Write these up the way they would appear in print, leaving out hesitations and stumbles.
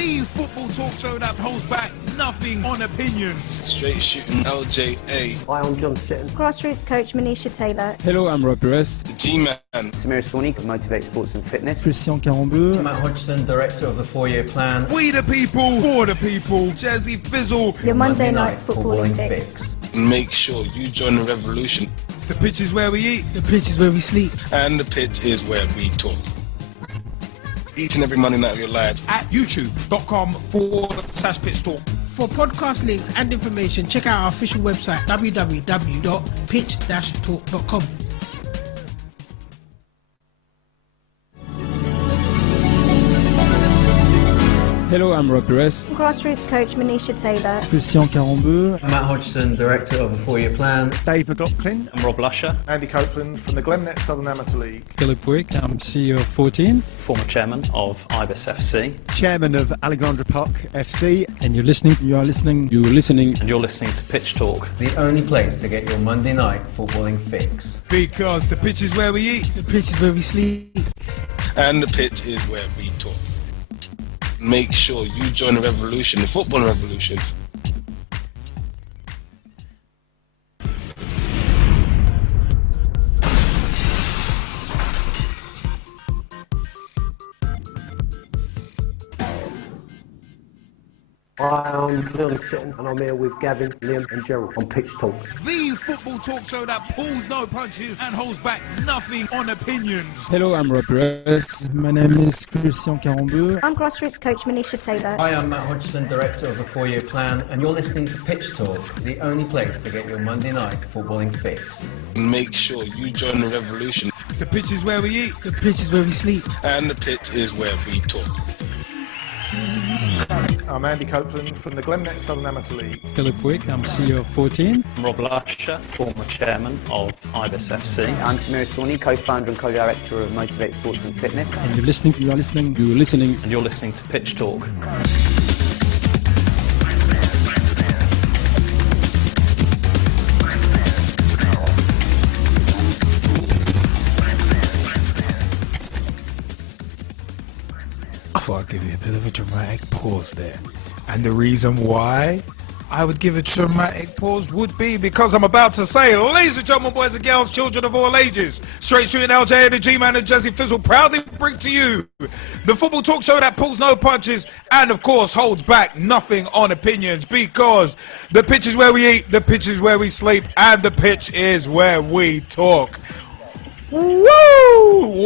The football talk show that holds back nothing on opinions. Straight shooting LJA. Hi, I'm John Sitton. Grassroots coach Manisha Taylor. Hello, I'm Rob Perez. The G-Man. Samira Sawhney, Motivate Sports and Fitness. Christian Carambeu. Matt Hodgson, Director of the 4-Year Plan. We the people, for the people. Jazzy Fizzle. Your Monday night footballing fix. Make sure you join the revolution. The pitch is where we eat. The pitch is where we sleep. And the pitch is where we talk. Each and every Monday night of your lives. At youtube.com/pitch talk. For podcast links and information, check out our official website www.pitch-talk.com. Hello, I'm Rob Perez. Grassroots coach Manisha Taylor. Christian Carambeu. Matt Hodgson, Director of the 4-Year Plan. Dave McLaughlin. I'm Rob Lusher. Andy Copeland from the Glennet Southern Amateur League. Philip Wick, I'm CEO of 14. Former chairman of Ibis FC. Chairman of Alexandra Park FC. And you're listening. And you're listening to Pitch Talk. The only place to get your Monday night footballing fix. Because the pitch is where we eat. The pitch is where we sleep. And the pitch is where we talk. Make sure you join the revolution, the football revolution. Hi, I'm John Sitton and I'm here with Gavin, Liam and Gerald on Pitch Talk. The football talk show that pulls no punches and holds back nothing on opinions. Hello, I'm Rob Perez. My name is Christian Carambeu. I'm grassroots coach Manisha Taylor. Hi, I'm Matt Hodgson, Director of the 4-Year Plan, and you're listening to Pitch Talk, the only place to get your Monday night footballing fix. Make sure you join the revolution. The pitch is where we eat. The pitch is where we sleep. And the pitch is where we talk. I'm Andy Copeland from the Glennet Southern Amateur League. Philip Wick, I'm CEO of 14. I'm Rob Lusher, former chairman of Ibis FC. I'm Samira Sawhney, co-founder and co-director of Motivate Sports and Fitness. And you're listening. And you're listening to Pitch Talk. I thought I'd give you a bit of a dramatic pause there. And the reason why I would give a dramatic pause would be because I'm about to say, ladies and gentlemen, boys and girls, children of all ages, straight shooting LJ, the G-Man and Jazzy Fizzle proudly bring to you the football talk show that pulls no punches and of course holds back nothing on opinions, because the pitch is where we eat, the pitch is where we sleep, and the pitch is where we talk. Woo!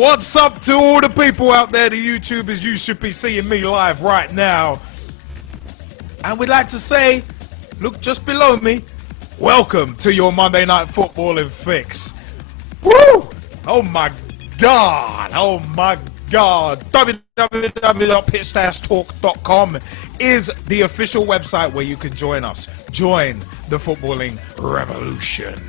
What's up to all the people out there, the YouTubers? You should be seeing me live right now. And we'd like to say, look just below me, welcome to your Monday Night Footballing Fix. Woo! Oh my God! Oh my God! www.pitch-talk.com is the official website where you can join us. Join the footballing revolution.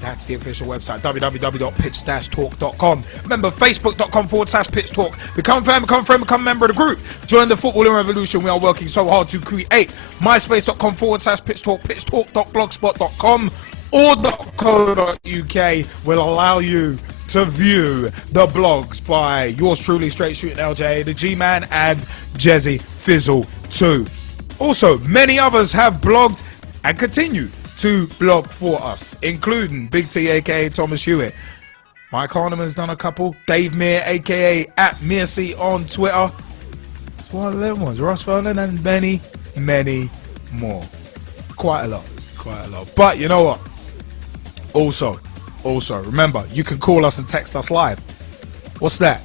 That's the official website, www.pitch-talk.com. Remember, facebook.com/pitch-talk. Become a fan, become a friend, become a member of the group. Join the footballing revolution. We are working so hard to create. myspace.com/pitch-talk, pitch-talk.blogspot.com or .co.uk will allow you to view the blogs by yours truly, Straight Shooting LJ, the G-Man, and Jazzy Fizzle too. Also, many others have blogged and continue to blog for us, including Big T, aka Thomas Hewitt. Mike Harniman's done a couple. Dave Meir, aka @Mearcy on Twitter. It's one of them ones. Ross Vernon and many, many more. Quite a lot. But you know what? Also, remember, you can call us and text us live. What's that?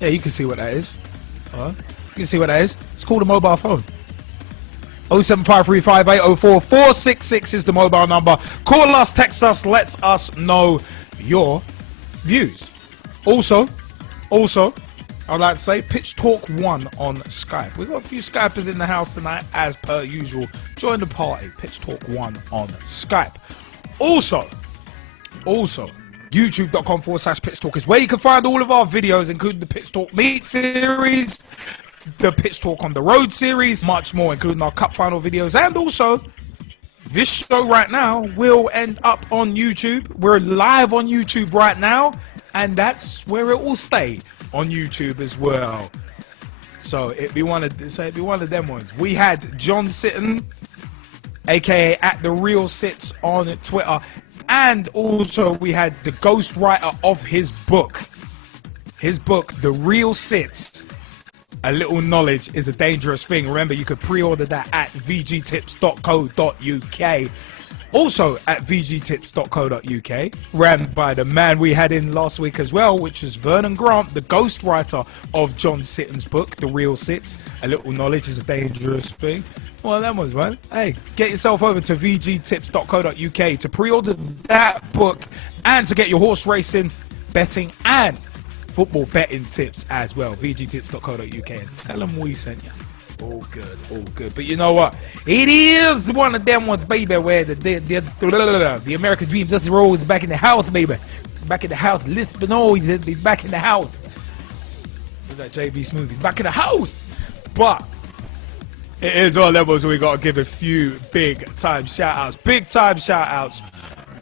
Yeah, you can see what that is. You can see what that is. It's called a mobile phone. 07535804466 is the mobile number. Call us, text us, let us know your views. Also, I'd like to say Pitch Talk 1 on Skype. We've got a few Skypers in the house tonight, as per usual. Join the party. Pitch Talk 1 on Skype. Also, youtube.com/Pitch Talk is where you can find all of our videos, including the Pitch Talk Meet series, the Pitch Talk on the Road series, much more, including our cup final videos. And also, this show right now will end up on YouTube. We're live on YouTube right now, and that's where it will stay, on YouTube as well. So it'd be one of them ones. We had John Sitton, aka at the Real Sits on Twitter, and also we had the ghostwriter of his book, The Real Sits. A little knowledge is a dangerous thing. Remember, you could pre-order that at vgtips.co.uk. Also at vgtips.co.uk, ran by the man we had in last week as well, which was Vernon Grant, the ghostwriter of John Sitton's book, The Real Sits. A little knowledge is a dangerous thing. Well, that was, man. Hey, get yourself over to vgtips.co.uk to pre-order that book and to get your horse racing, betting, and football betting tips as well. vgtips.co.uk, and tell them we sent you. All good, all good. But you know what? It is one of them ones, baby, where the American dream doesn't roll. It's back in the house, baby. It's back in the house. Lisbon, he's back in the house. What's that, JB Smooth? He's back in the house. But it is all levels, so we got to give a few big-time shout-outs. Big-time shout-outs,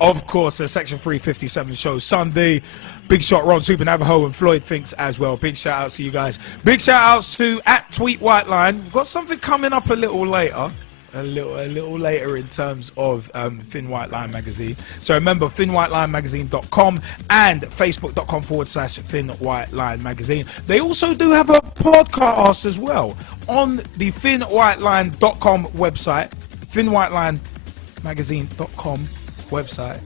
of course, the Section 357 show Sunday. Big shot Ron Super Navajo and Floyd Finks as well. Big shout outs to you guys. Big shout outs to at Tweet Whiteline. We've got something coming up a little later. A little later in terms of Finn Whiteline magazine. So remember, finnwhitelinemagazine.com and facebook.com/Finn Whiteline magazine. They also do have a podcast as well on the finnwhiteline.com website, finnwhitelinemagazine.com website.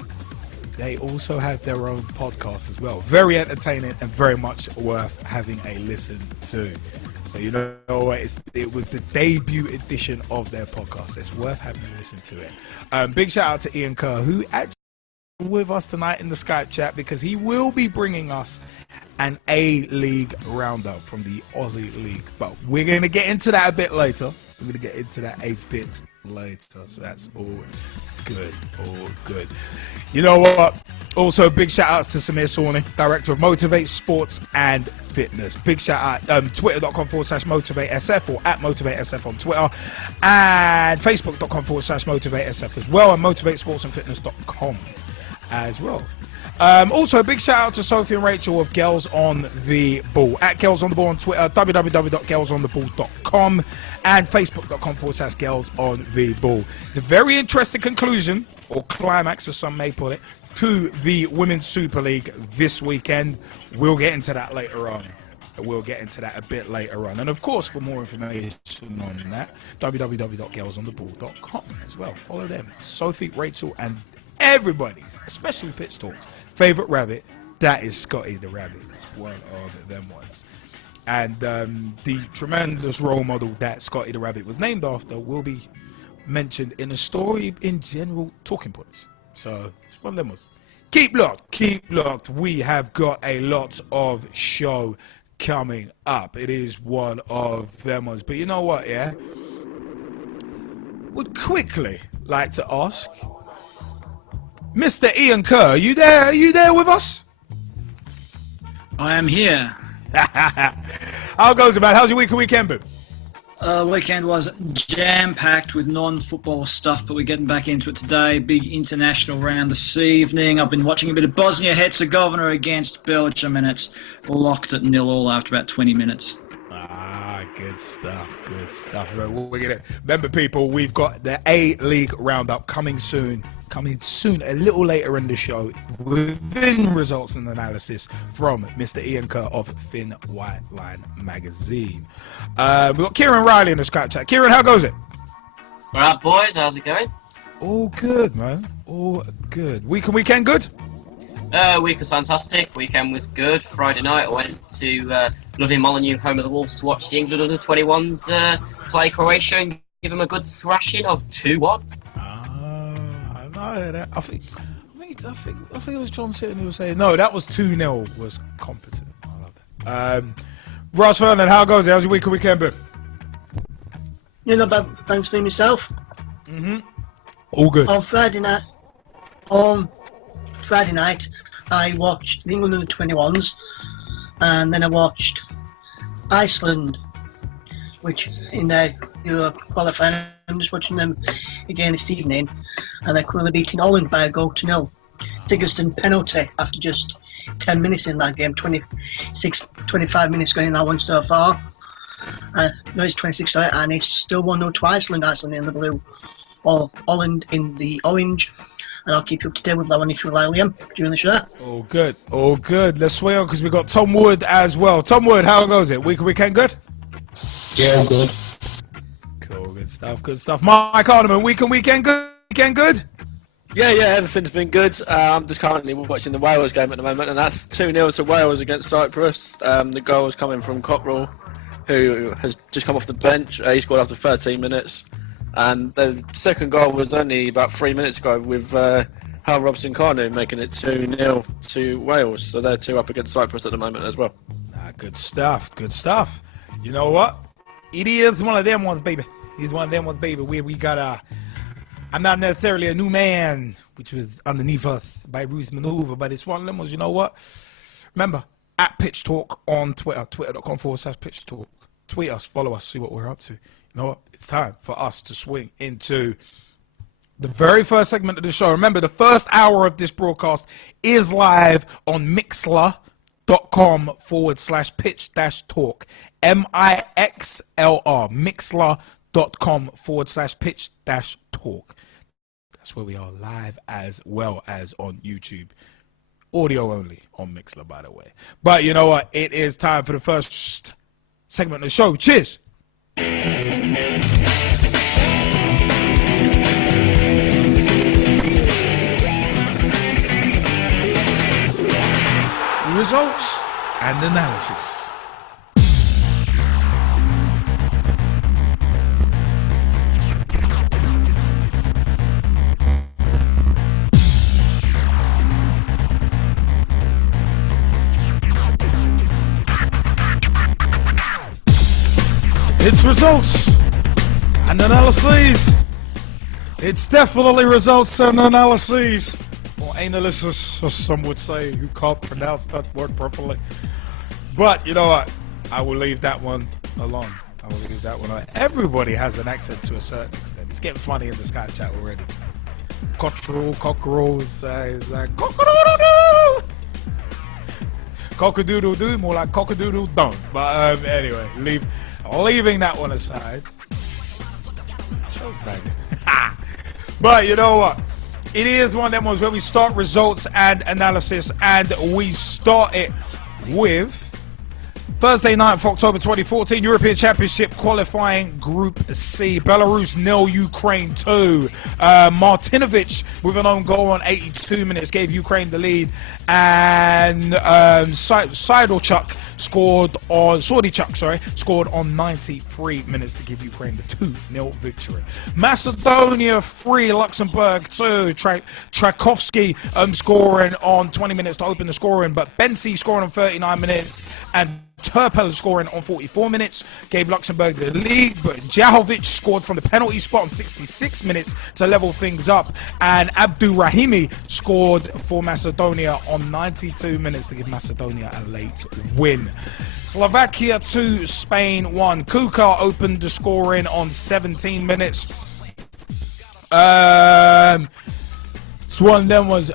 They also have their own podcast as well. Very entertaining and very much worth having a listen to. So you know what? It was the debut edition of their podcast. It's worth having a listen to it. Big shout out to Ian Kerr, who actually is with us tonight in the Skype chat, because he will be bringing us an A-League roundup from the Aussie League. But we're going to get into that a bit later. We're going to get into that a bit later. So that's all good. All good. You know what? Also, big shout outs to Samir Sawney, director of Motivate Sports and Fitness. Big shout out, twitter.com/MotivateSF or at MotivateSF on Twitter, and Facebook.com/MotivateSF as well, and MotivateSportsandFitness.com as well. Also, big shout out to Sophie and Rachel of Girls on the Ball, at Girls on the Ball on Twitter, www.girlsontheball.com, and Facebook.com/Girls on the Ball. It's a very interesting conclusion, or climax as some may put it, to the Women's Super League this weekend. We'll get into that later on. We'll get into that a bit later on. And of course, for more information on that, www.girlsontheball.com as well. Follow them. Sophie, Rachel, and everybody's, especially Pitch Talk's, favorite rabbit, that is Scotty the Rabbit. It's one of them ones. And the tremendous role model that Scotty the Rabbit was named after will be mentioned in a story in general talking points. So it's one of them ones. Keep locked, keep locked. We have got a lot of show coming up. It is one of them ones. But you know what, yeah? Would quickly like to ask, Mr. Ian Kerr, you there? Are you there with us? I am here. How goes it, man? How's your week and weekend been? Weekend was jam-packed with non-football stuff, but we're getting back into it today. Big international round this evening. I've been watching a bit of Bosnia-Herzegovina against Belgium, and it's locked at 0-0 after about 20 minutes. Good stuff, good stuff. We're gonna remember, people, we've got the A-League roundup coming soon, a little later in the show, within results and analysis from Mr. Ian Kerr of Finn Whiteline magazine. We've got Kieran Riley in the Skype chat. Kieran, how goes it? All right, boys, how's it going? All good, man. All good. Week and weekend good? Week was fantastic. Weekend was good. Friday night I went to lovely Molineux, home of the Wolves, to watch the England under-21s play Croatia and give them a good thrashing of 2-1. I know that. I think it was John Sitton who was saying no. That was 2-0. Was competent. I love that. Ross Vernon, how goes it? How's your week and weekend been? Yeah, not bad. Thanks to myself. All good. On Friday night, I watched the England under-21s, and then I watched Iceland, which in their Euro qualifying. I'm just watching them again this evening, and they're currently beating Holland by a goal to 0. Sigurdsson penalty after just 10 minutes in that game, 25 minutes going in that one so far. No, it's 26 and it's still 1-0 to Iceland. Iceland in the blue, or Holland in the orange. And I'll keep you up to date with that one if you like, Liam, during the show. All good, all good. Let's swing on because we got Tom Wood as well. Tom Wood, how goes it? Weekend good? Yeah, good. Cool, good stuff, good stuff. Mike Harniman, weekend good? Weekend good? Yeah, everything's been good. I'm just currently watching the Wales game at the moment, and that's 2-0 to Wales against Cyprus. The goal was coming from Cockrell, who has just come off the bench. He scored after 13 minutes. And the second goal was only about 3 minutes ago with Hal Robson-Kanu making it 2-0 to Wales. So they're 2 up against Cyprus at the moment as well. Good stuff, good stuff. You know what? It is one of them ones, baby. It's one of them ones, baby, where we got I'm not necessarily a new man, which was underneath us by Ruth's maneuver, but it's one of them ones, you know what? Remember, at Pitch Talk on Twitter, twitter.com/Pitch Talk. Tweet us, follow us, see what we're up to. You know what? It's time for us to swing into the very first segment of the show. Remember, the first hour of this broadcast is live on mixler.com/pitch-talk. MIXLR, mixler.com/pitch-talk. That's where we are live as well as on YouTube. Audio only on Mixler, by the way. But you know what? It is time for the first segment of the show. Cheers! Results and analysis. It's results and analyses. It's definitely results and analyses. Or analysis, as some would say, who can't pronounce that word properly. But you know what? I will leave that one alone. I will leave that one alone. Everybody has an accent to a certain extent. It's getting funny in the Skype chat already. Cockerel is cock-a-doodle-doo. Cock-a-doodle-doo, more like cock-a-doodle-don't. But anyway, leaving that one aside. But you know what? It is one of them ones where we start results and analysis, and we start it with Thursday night of October 2014, European Championship qualifying Group C. Belarus 0, Ukraine 2. Martinovic with an own goal on 82 minutes gave Ukraine the lead, and Sydorchuk scored on 93 minutes to give Ukraine the 2-0 victory. Macedonia 3, Luxembourg 2. Tchaikovsky scoring on 20 minutes to open the scoring, but Bensi scoring on 39 minutes, and Turpel scoring on 44 minutes gave Luxembourg the lead, but Jahovic scored from the penalty spot on 66 minutes to level things up, and Abdurrahimi scored for Macedonia on 92 minutes to give Macedonia a late win. Slovakia 2, Spain 1. Kuka opened the scoring on 17 minutes. So one of them was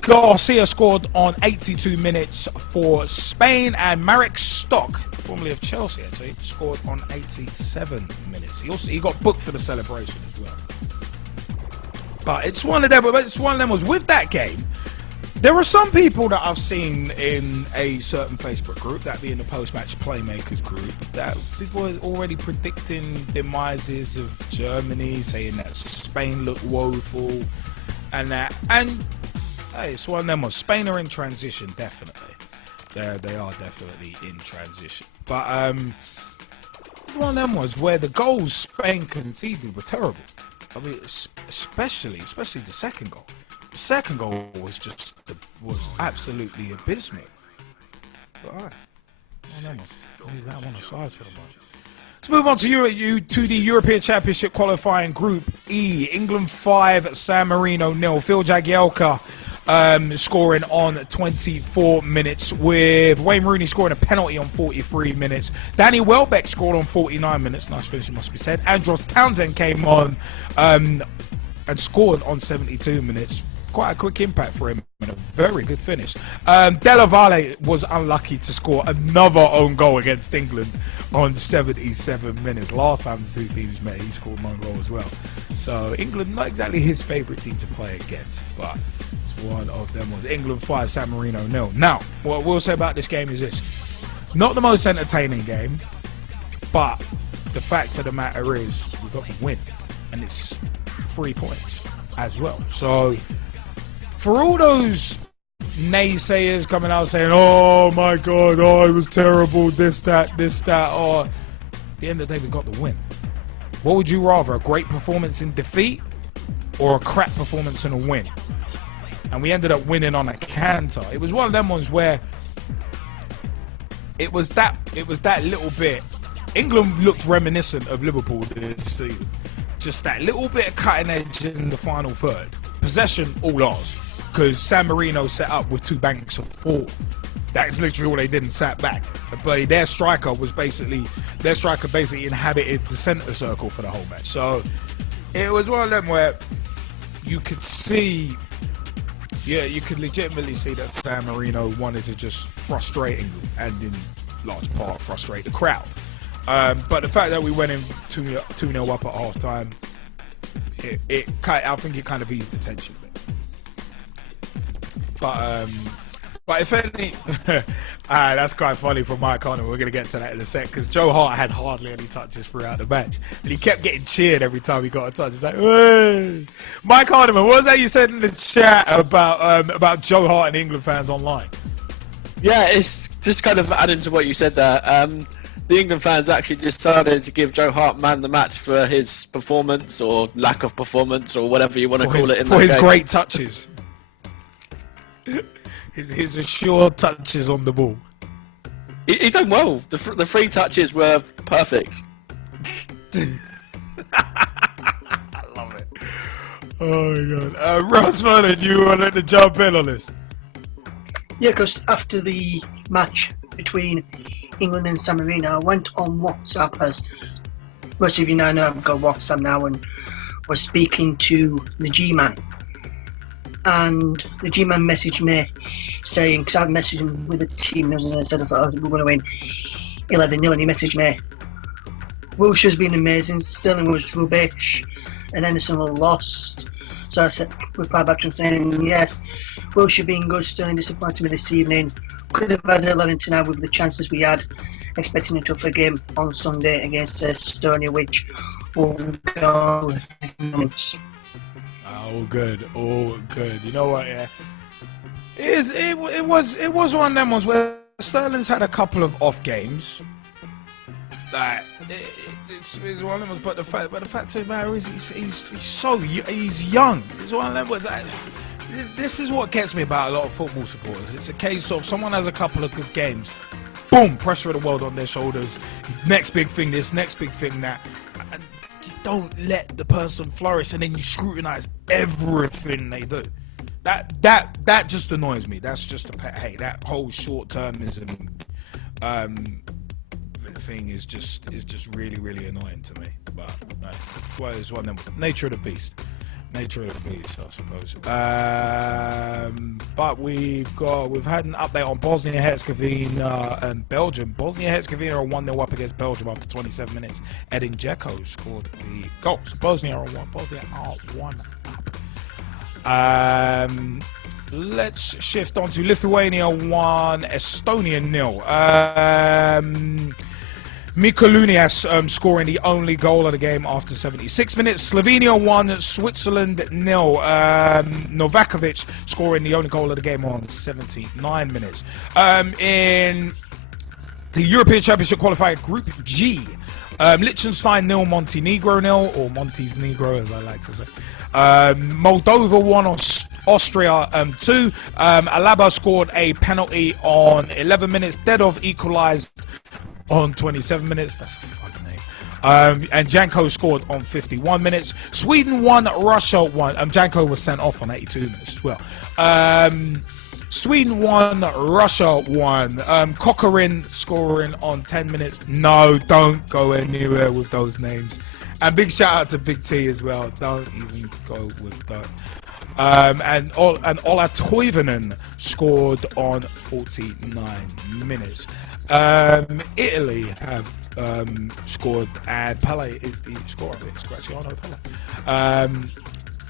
Garcia scored on 82 minutes for Spain, and Marek Stock, formerly of Chelsea, actually, scored on 87 minutes. He got booked for the celebration as well. But it's one of them. Was with that game. There are some people that I've seen in a certain Facebook group, that being the post-match playmakers group, that people are already predicting demises of Germany, saying that Spain looked woeful. And hey, it's one of them. Spain are in transition, definitely. They are definitely in transition. But it's one of them where the goals Spain conceded were terrible. I mean, especially the second goal. The second goal was absolutely abysmal. But alright, one of them leave that one aside for the moment. Let's move on to the European Championship qualifying Group E. England 5, San Marino 0. Phil Jagielka scoring on 24 minutes, with Wayne Rooney scoring a penalty on 43 minutes. Danny Welbeck scored on 49 minutes. Nice finish, it must be said. Andros Townsend came on and scored on 72 minutes. quite a quick impact for him and a very good finish. Della Valle was unlucky to score another own goal against England on 77 minutes. Last time the two teams met, he scored an own goal as well. So England, not exactly his favourite team to play against, but it's one of them. Was England 5, San Marino 0. Now, what we'll say about this game is this. Not the most entertaining game, but the fact of the matter is we got the win, and it's 3 points as well. So for all those naysayers coming out saying, oh my God, oh, it was terrible, this, that, or at the end of the day, we got the win. What would you rather, a great performance in defeat or a crap performance in a win? And we ended up winning on a canter. It was one of them ones where it was that little bit. England looked reminiscent of Liverpool this season. Just that little bit of cutting edge in the final third. Possession, all ours. Because San Marino set up with 2 banks of 4. That's literally all they did and sat back. But their striker basically inhabited the centre circle for the whole match. So it was one of them where you could see, you could legitimately see that San Marino wanted to just frustrate England and in large part frustrate the crowd. But the fact that we went in 2-0 up at half time, I think it kind of eased the tension a bit. But if any, that's quite funny from Mike Harniman. We're going to get to that in a sec, because Joe Hart had hardly any touches throughout the match, and he kept getting cheered every time he got a touch. It's like, hey! Mike Harniman, what was that you said in the chat about Joe Hart and England fans online? Yeah, it's just kind of adding to what you said there. The England fans actually decided to give Joe Hart man the match for his performance or lack of performance or whatever you want to call it. For his great touches. His assured touches on the ball. He done well. The 3 touches were perfect. I love it. Oh my God. Ross Vernon, you wanted to jump in on this? Yeah, because after the match between England and San Marino, I went on WhatsApp, as most of you know I've got WhatsApp now, and was speaking to the G-Man. And the G-Man messaged me saying, because I've messaged him with the team and I said, we're going to win 11-0, and he messaged me, Wilshire's been amazing, Sterling was rubbish, and Henderson was lost. So I said, replied back to him saying, yes, Wilshere being good, Sterling disappointed me this evening. Could have had 11-9 with the chances we had, expecting a tougher game on Sunday against Estonia, which will go minutes. Oh, good. You know what? Yeah, it was one of them ones where Sterling's had a couple of off games. It's one of them ones, but the fact of the matter is he's young. It's one of them ones. This is what gets me about a lot of football supporters. It's a case of someone has a couple of good games, boom, pressure of the world on their shoulders. Next big thing this, next big thing that. And you don't let the person flourish, and then you scrutinize everything they do. That just annoys me. That's just a pet hate. That whole short-termism thing is just really, really annoying to me. But it's one of them. Nature of the beast. Nature of the beast, I suppose. But we've had an update on Bosnia-Herzegovina and Belgium. Bosnia-Herzegovina are 1-0 up against Belgium after 27 minutes. Edin Dzeko scored the goal. So Bosnia are 1 up. Let's shift on to Lithuania 1, Estonia 0. Mikulunias scoring the only goal of the game after 76 minutes. Slovenia 1, Switzerland 0. Novakovic scoring the only goal of the game on 79 minutes. In the European Championship qualifier Group G, Liechtenstein 0, Montenegro 0, or Montes Negro as I like to say. Moldova 1, Austria 2. Alaba scored a penalty on 11 minutes. Dedov equalised on 27 minutes. That's a fucking name. And Janko scored on 51 minutes. Sweden 1, Russia 1. Janko was sent off on 82 minutes as well. Sweden 1, Russia 1. Kokorin scoring on 10 minutes. No, don't go anywhere with those names. And big shout out to Big T as well. Don't even go with that. And Ola Toivonen scored on 49 minutes. Italy have scored, and Pele is the scorer. It's Graziano Pele.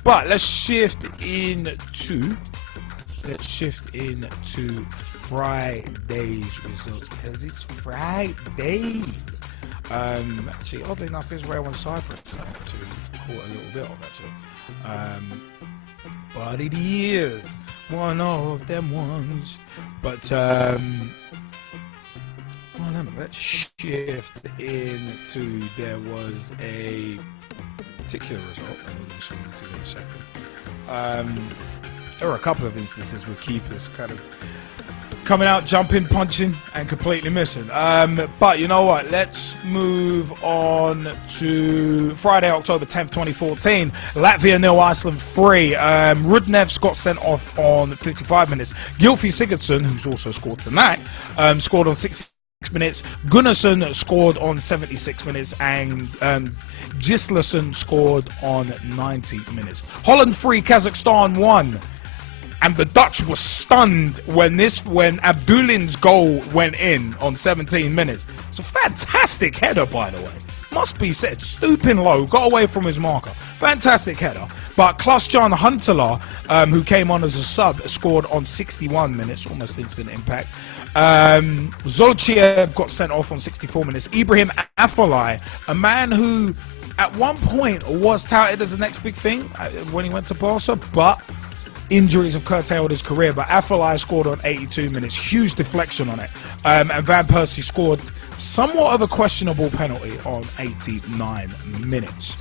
But let's shift into Friday's results, because it's Friday. Actually, oddly enough, Israel and Cyprus I actually caught a little bit of, actually. But it is one of them ones. But let's shift into, there was a particular result, and we'll swing into in a second. There were a couple of instances with keepers kind of coming out, jumping, punching, and completely missing. But you know what? Let's move on to Friday, October 10th, 2014. Latvia 0, Iceland 3. Rudnevs got sent off on 55 minutes. Gylfi Sigurdsson, who's also scored tonight, scored on 66 minutes. Gunnarsson scored on 76 minutes, and Gislason scored on 90 minutes. Holland 3, Kazakhstan 1. And the Dutch were stunned when Abdullin's goal went in on 17 minutes. It's a fantastic header, by the way. Must be said. Stooping low, got away from his marker. Fantastic header. But Klaas-Jan Huntelaar, who came on as a sub, scored on 61 minutes, almost instant impact. Zolchiev got sent off on 64 minutes. Ibrahim Afellay, a man who at one point was touted as the next big thing when he went to Barca, but injuries have curtailed his career. But Afellay scored on 82 minutes. Huge deflection on it. And Van Persie scored somewhat of a questionable penalty on 89 minutes.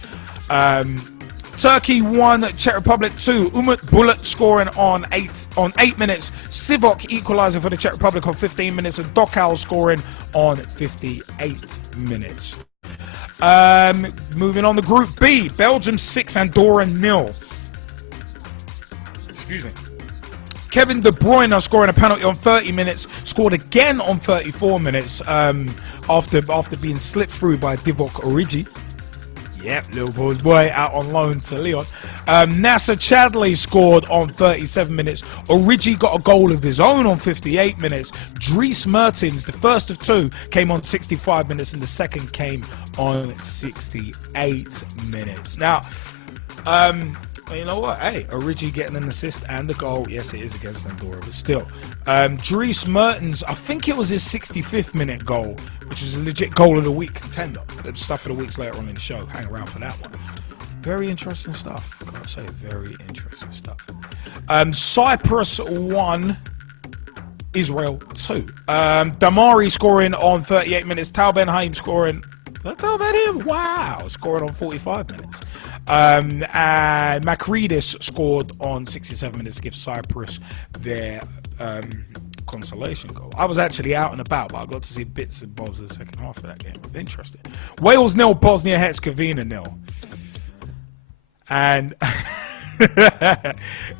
Turkey 1, Czech Republic 2. Umut Bulut scoring on 8 minutes. Sivok equalising for the Czech Republic on 15 minutes. And Dokal scoring on 58 minutes. Moving on to Group B. Belgium 6, Andorra 0. Excuse me. Kevin De Bruyne scoring a penalty on 30 minutes, scored again on 34 minutes after being slipped through by Divock Origi. Yep, Liverpool's boy out on loan to Lyon. Nasser Chadli scored on 37 minutes. Origi got a goal of his own on 58 minutes. Dries Mertens, the first of two, came on 65 minutes, and the second came on 68 minutes. Now, you know what? Hey, Origi getting an assist and a goal. Yes, it is against Andorra, but still. Dries Mertens, I think it was his 65th minute goal, which is a legit goal of the week contender. The stuff for the weeks later on in the show. Hang around for that one. Very interesting stuff. Gotta say, very interesting stuff. Cyprus 1, Israel 2. Damari scoring on 38 minutes. Tal Ben-Haim scoring. Wow, scoring on 45 minutes. And Makridis scored on 67 minutes to give Cyprus their consolation goal. I was actually out and about, but I got to see bits and bobs of the second half of that game. Interesting. Wales 0, Bosnia-Herzegovina 0. And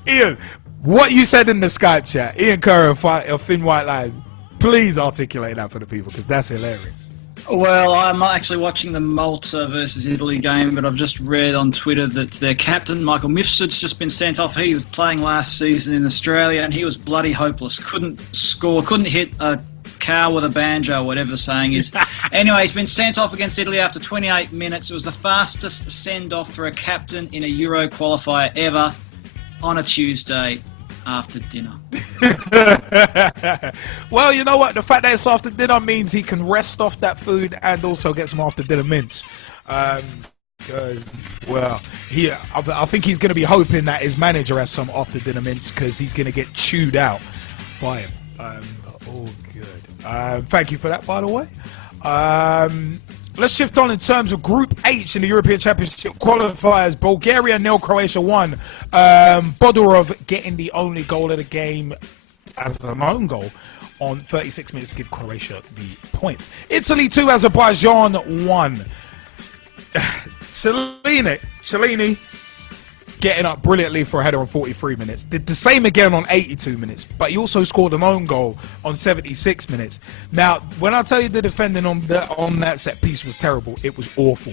Ian, what you said in the Skype chat, Ian Kerr or Finn White Line, please articulate that for the people, because that's hilarious. Well, I'm not actually watching the Malta versus Italy game, but I've just read on Twitter that their captain, Michael Mifsud's just been sent off. He was playing last season in Australia, and he was bloody hopeless. Couldn't score, couldn't hit a cow with a banjo, whatever the saying is. Anyway, he's been sent off against Italy after 28 minutes. It was the fastest send-off for a captain in a Euro qualifier ever on a Tuesday after dinner. Well, you know what? The fact that it's after dinner means he can rest off that food and also get some after dinner mints. Because, well, I think he's going to be hoping that his manager has some after dinner mints, because he's going to get chewed out by him. All good. Thank you for that, by the way. Let's shift on in terms of Group H in the European Championship qualifiers. Bulgaria 0, Croatia 1. Bodorov getting the only goal of the game as an own goal on 36 minutes to give Croatia the points. Italy 2, Azerbaijan 1. Cellini getting up brilliantly for a header on 43 minutes. Did the same again on 82 minutes, but he also scored an own goal on 76 minutes. Now, when I tell you the defending on that set piece was terrible, it was awful.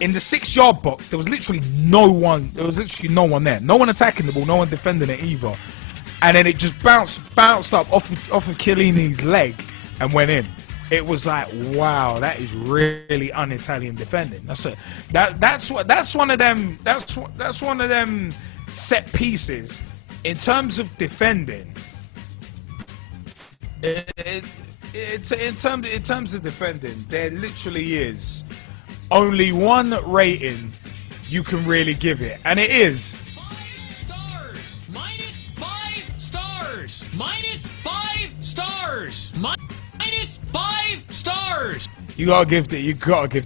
In the 6-yard box, there was literally no one. There was literally no one there. No one attacking the ball. No one defending it either. And then it just bounced up off of Chiellini's leg and went in. It was like, wow, that is really un-Italian defending. That's one of them. That's one of them set pieces in terms of defending. It's in terms of defending, there literally is only one rating you can really give it, and it is -5 stars. -5 stars. -5 stars. You gotta give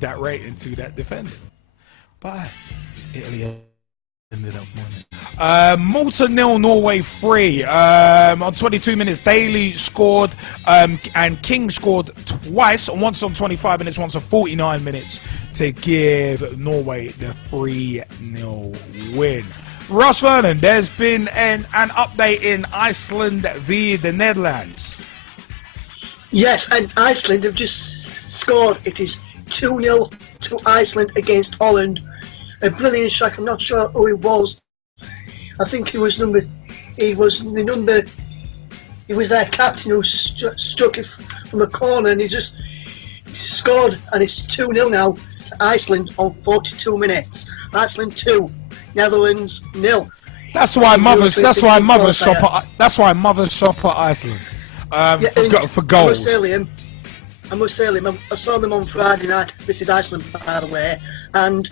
that rating to that defending. But Italy ended up winning. Malta 0, Norway 3. On 22 minutes, Daly scored, and King scored twice, once on 25 minutes, once on 49 minutes, to give Norway the 3-0 win. Ross Vernon, there's been an update in Iceland v the Netherlands. Yes, and Iceland have just scored. It is 2-0 to Iceland against Holland. A brilliant strike. I'm not sure who it was. I think he was their captain who struck it from a corner, and he just scored, and it's 2-0 now to Iceland on 42 minutes. Iceland 2, Netherlands 0. That's why mothers shop at Iceland. For goals. I must say, Liam, I saw them on Friday night. This is Iceland, by the way, and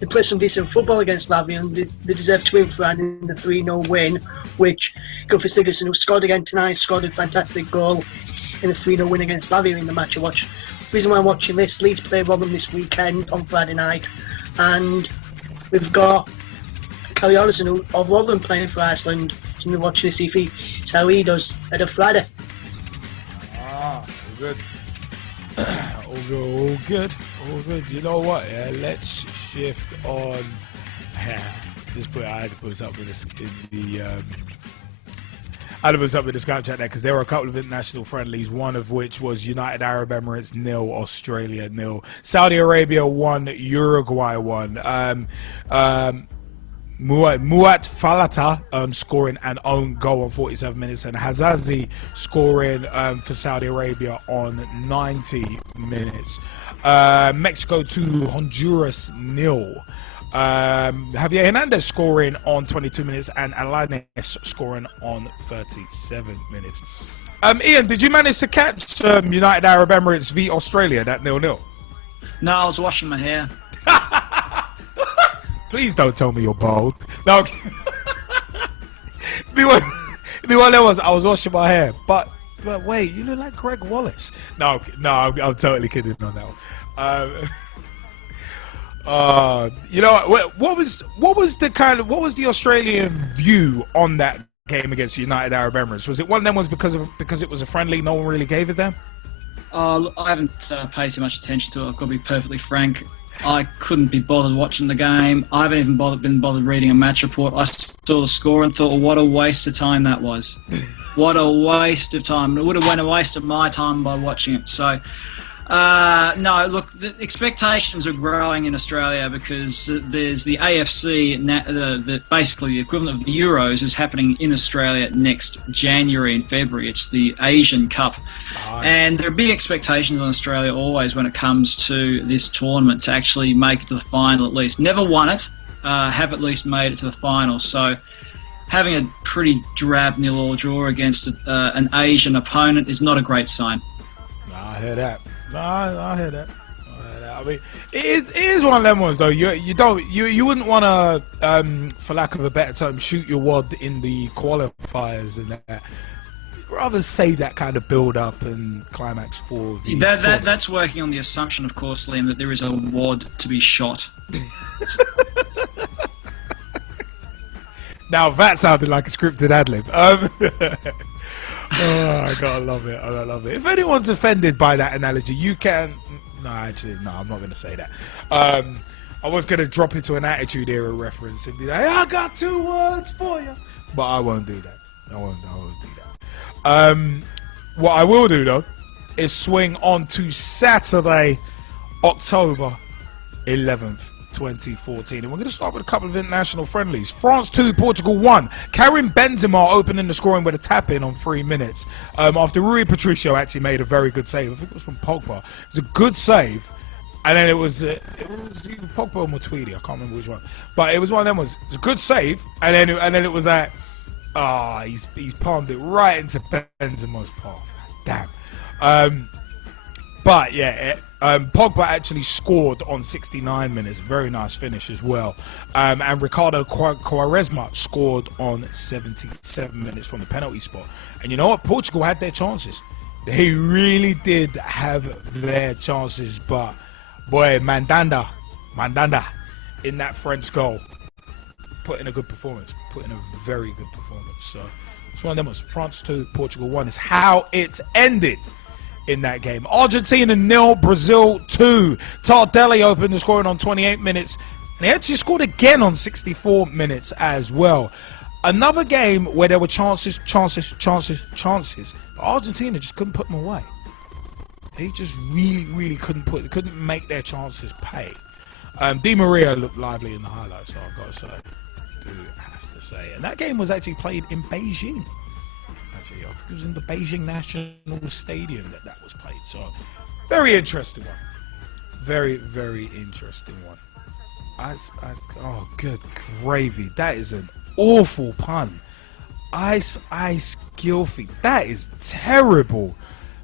they played some decent football against Latvia, and they deserve to win Friday in the 3-0 win, which Guffey Sigurdsson, who scored again tonight, scored a fantastic goal in the 3-0 win against Latvia in the match I watched. The reason why I'm watching this, Leeds play Rotherham this weekend on Friday night, and we've got Kelly Ollison of Rotherham playing for Iceland, so we're watching to see how he does at a Friday. All good. All good. You know what? Yeah, let's shift on. I had to put this up with this in the. I had to put this up with the Skype chat there because there were a couple of international friendlies. One of which was United Arab Emirates 0, Australia 0, Saudi Arabia 1, Uruguay 1. Muat Falata scoring an own goal on 47 minutes, and Hazazi scoring for Saudi Arabia on 90 minutes. Mexico 2, Honduras 0. Javier Hernandez scoring on 22 minutes, and Alanes scoring on 37 minutes. Ian, did you manage to catch United Arab Emirates v Australia, that 0-0? No, I was washing my hair. Please don't tell me you're bald. No. The one that was, I was washing my hair, but wait, you look like Greg Wallace. No, I'm totally kidding on that one. You know what was the Australian view on that game against United Arab Emirates? Was it one of them was because it was a friendly, no one really gave it them? I haven't paid too much attention to it. I've got to be perfectly frank. I couldn't be bothered watching the game. I haven't even been bothered reading a match report. I saw the score and thought, well, what a waste of time that was. What a waste of time. It would have been a waste of my time by watching it. So, no, look, the expectations are growing in Australia because there's the AFC, basically the equivalent of the Euros is happening in Australia next January and February. It's the Asian Cup. And there are big expectations on Australia always when it comes to this tournament to actually make it to the final at least. Never won it, have at least made it to the final. So having a pretty drab 0-0 draw against an Asian opponent is not a great sign. No, I hear that. I hear that. I mean, it is one of them ones though. You wouldn't want to, for lack of a better term, shoot your wad in the qualifiers and that. Rather save that kind of build up and climax for the that's working on the assumption, of course, Liam, that there is a wad to be shot. Now that sounded like a scripted ad-lib. I gotta love it. I love it. If anyone's offended by that analogy, you can. No, actually, no. I'm not going to say that. I was going to drop into an Attitude Era reference and be like, "I got 2 words for you," but I won't do that. I won't do that. What I will do though is swing on to Saturday, October 11th. 2014. And we're going to start with a couple of international friendlies. France 2, Portugal 1. Karim Benzema opening the scoring with a tap-in on 3 minutes. After Rui Patricio actually made a very good save. I think it was from Pogba. It was a good save. And then it was either Pogba or Matuidi. I can't remember which one. But it was one of them ones. It was a good save. And then it was like, he's palmed it right into Benzema's path. Damn. But yeah, Pogba actually scored on 69 minutes. Very nice finish as well. And Ricardo Quaresma scored on 77 minutes from the penalty spot. And you know what? Portugal had their chances. They really did have their chances. But boy, Mandanda in that French goal put in a good performance. Put in a very good performance. So it's one of them was France 2, Portugal 1 is how it ended in that game. Argentina 0, Brazil 2. Tardelli opened the scoring on 28 minutes. And he actually scored again on 64 minutes as well. Another game where there were chances. But Argentina just couldn't put them away. They just really couldn't make their chances pay. Di Maria looked lively in the highlights, so I've got to say. Do have to say. And that game was actually played in Beijing. Actually, I think it was in the Beijing National Stadium that was played. So, very interesting one. Very interesting one. Oh, good gravy. That is an awful pun. Ice Gilfy. That is terrible.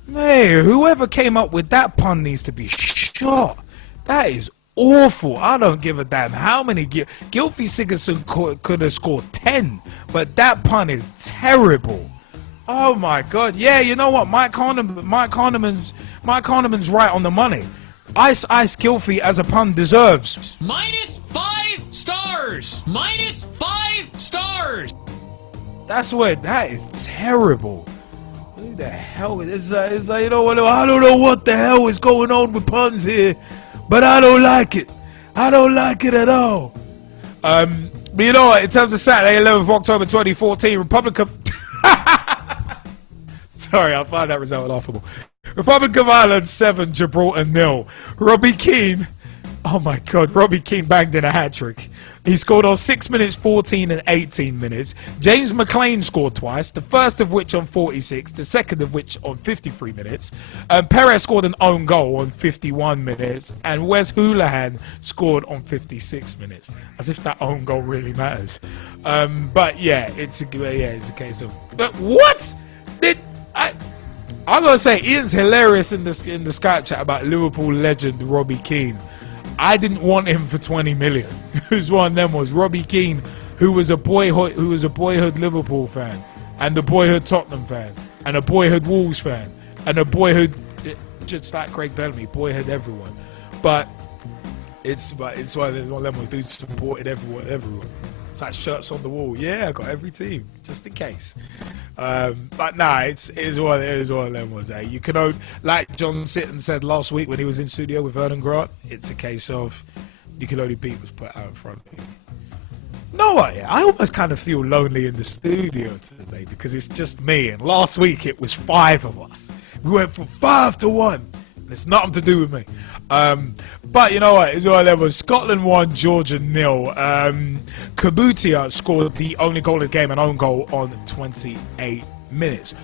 Man, whoever came up with that pun needs to be shot. That is awful. I don't give a damn how many Gylfi Sigurdsson could have scored 10, but that pun is terrible. Oh my god. Yeah, you know what? Mike Harniman's right on the money. Ice Gylfi as a pun deserves -5 stars. -5 stars. That's what. That is terrible. Who the hell is you know what? I don't know what the hell is going on with puns here, but I don't like it. I don't like it at all. But you know what? In terms of Saturday, 11th of October 2014, Republic of sorry, I find that result laughable. Republic of Ireland 7, Gibraltar 0. Robbie Keane. Oh my god, Robbie Keane banged in a hat-trick. He scored on 6 minutes, 14 and 18 minutes. James McLean scored twice, the first of which on 46, the second of which on 53 minutes. Perez scored an own goal on 51 minutes, and Wes Hoolahan scored on 56 minutes. As if that own goal really matters. But yeah, it's a case of... But what? I'm gonna say Ian's hilarious in the Skype chat about Liverpool legend Robbie Keane. I didn't want him for 20 million. Who's one of them was Robbie Keane, who was a boyhood Liverpool fan, and a boyhood Tottenham fan, and a boyhood Wolves fan, and a boyhood, just like Craig Bellamy, boyhood everyone. But it's one of them was dudes supported everyone. It's like shirts on the wall. Yeah, I got every team, just in case. But nah, it is one of them was. You can only, like John Sitton said last week when he was in studio with Vernon Grant, it's a case of you can only beat what's put out in front of you. No, I almost kind of feel lonely in the studio today because it's just me. And last week it was 5 of us. We went from 5 to 1. And it's nothing to do with me. But you know what? It's one of them was Scotland 1, Georgia 0. Kabutia scored the only goal of the game, an own goal on 28 minutes.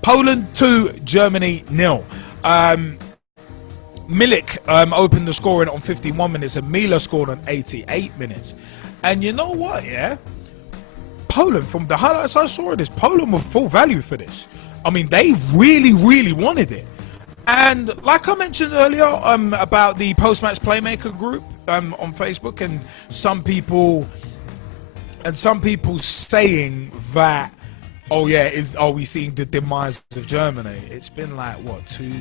Poland 2, Germany 0. Milik opened the scoring on 51 minutes, and Mila scored on 88 minutes. And you know what? Yeah, Poland, from the highlights I saw of this, Poland were full value for this. I mean, they really wanted it. And like I mentioned earlier about the post-match playmaker group on Facebook, and some people saying that, oh yeah, are we seeing the demise of Germany? It's been like what, 2,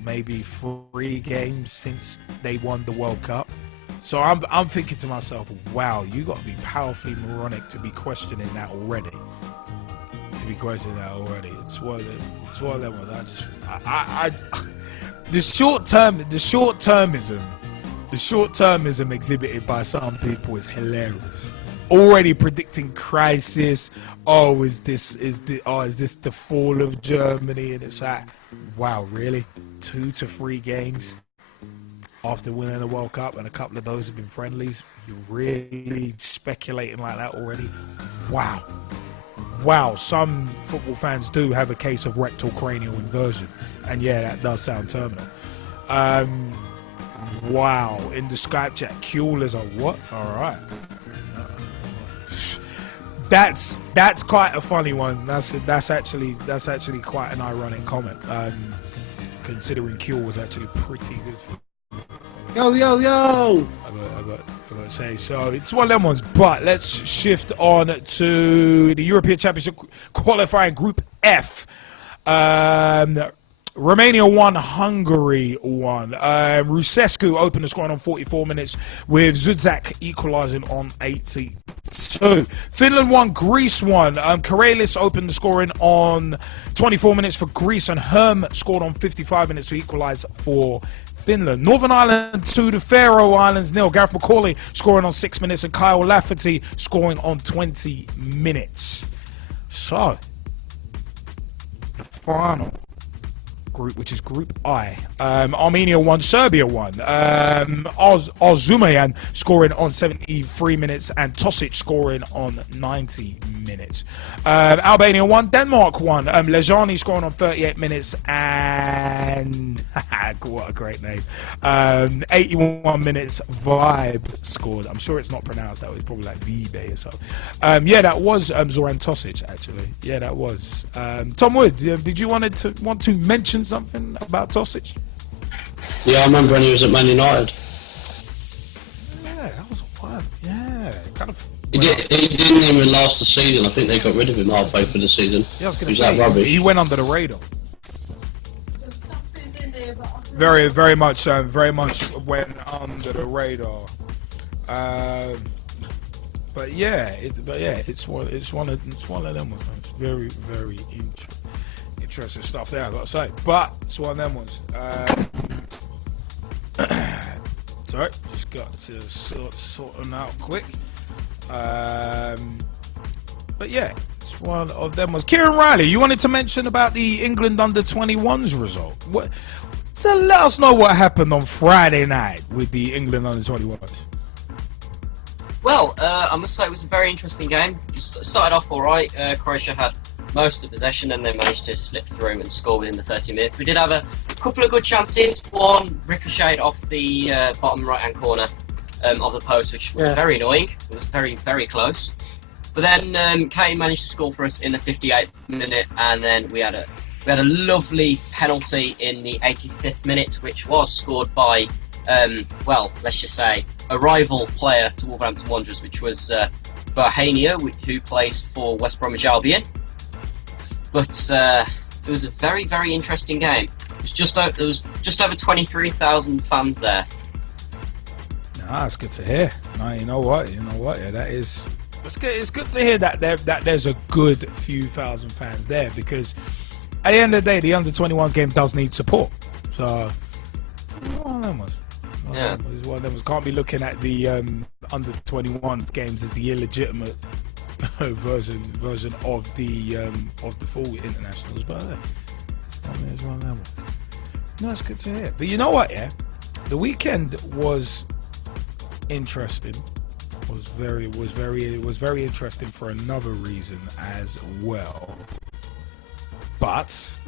maybe 3 games since they won the World Cup. So I'm thinking to myself, wow, you got to be powerfully moronic to be questioning that already. It's one of them ones. The short-termism exhibited by some people is hilarious. Already predicting crisis. Is this the fall of Germany? And it's like, wow, really? 2 to 3 games? after winning the World Cup, and a couple of those have been friendlies. You're really speculating like that already? Wow. Wow, some football fans do have a case of rectal cranial inversion. And yeah, that does sound terminal. Wow, in the Skype chat, Kuehl is a what? All right. That's quite a funny one. That's actually quite an ironic comment, considering Kuehl was actually pretty good. Yo! I got to say, so it's one of them ones. But let's shift on to the European Championship qualifying Group F. Romania won, Hungary won. Rusescu opened the scoring on 44 minutes, with Zudzak equalising on 82. Finland won, Greece won. Karelis opened the scoring on 24 minutes for Greece, and Herm scored on 55 minutes to equalise for Finland. Northern Ireland 2, the Faroe Islands 0. Gareth McCauley scoring on 6 minutes, and Kyle Lafferty scoring on 20 minutes. So, the final group, which is Group I. Armenia won, Serbia won. Arzumayan scoring on 73 minutes, and Tosic scoring on 90 minutes. Albania won, Denmark won. Lejani scoring on 38 minutes, and what a great name. 81 minutes, Vibe scored. I'm sure it's not pronounced that way. It's probably like Vibe or so. Yeah, that was Zoran Tosic, actually. Yeah, that was. Tom Wood, did you want to mention something about Tosic? Yeah, I remember when he was at Man United. Yeah, that was fun. Yeah, kind of. He didn't even last the season. I think they got rid of him halfway through the season. Yeah, I was going to was say, that rubbish. He went under the radar. Very much went under the radar. But yeah, it's one of them ones. It's very interesting stuff there, I gotta say. But it's one of them ones. Sorry, just got to sort them out quick. But yeah, it's one of them ones. Kieran Riley, you wanted to mention about the England under-21s result. So let us know what happened on Friday night with the England under-21s. Well, I must say it was a very interesting game. Started off all right. Croatia had most of the possession, and they managed to slip through and score within the 30 minutes. We did have a couple of good chances. One ricocheted off the bottom right-hand corner of the post, which was very annoying. It was very close. But then Kane managed to score for us in the 58th minute, and then we had a lovely penalty in the 85th minute, which was scored by, well, let's just say, a rival player to Wolverhampton Wanderers, which was Bahania, who plays for West Bromwich Albion. But it was a very interesting game. There was just over 23,000 fans there. Nah, that's good to hear. Nah, you know what? Yeah, that is. It's good to hear that there's a good few thousand fans there, because at the end of the day, the under-21s game does need support. So, one of them was. One of them was. Can't be looking at the under-21s games as the illegitimate version of the full internationals. But it's one of them ones. No, it's good to hear. But you know what? Yeah, the weekend was interesting. Was very interesting for another reason as well. But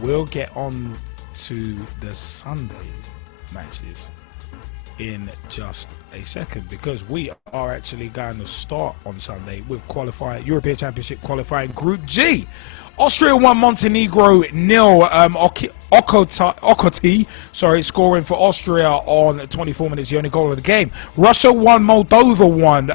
we'll get on to the Sunday matches in just a second, because we are actually going to start on Sunday with European Championship qualifying Group G. Austria won, Montenegro 0. Okoti, scoring for Austria on 24 minutes, the only goal of the game. Russia won, Moldova won.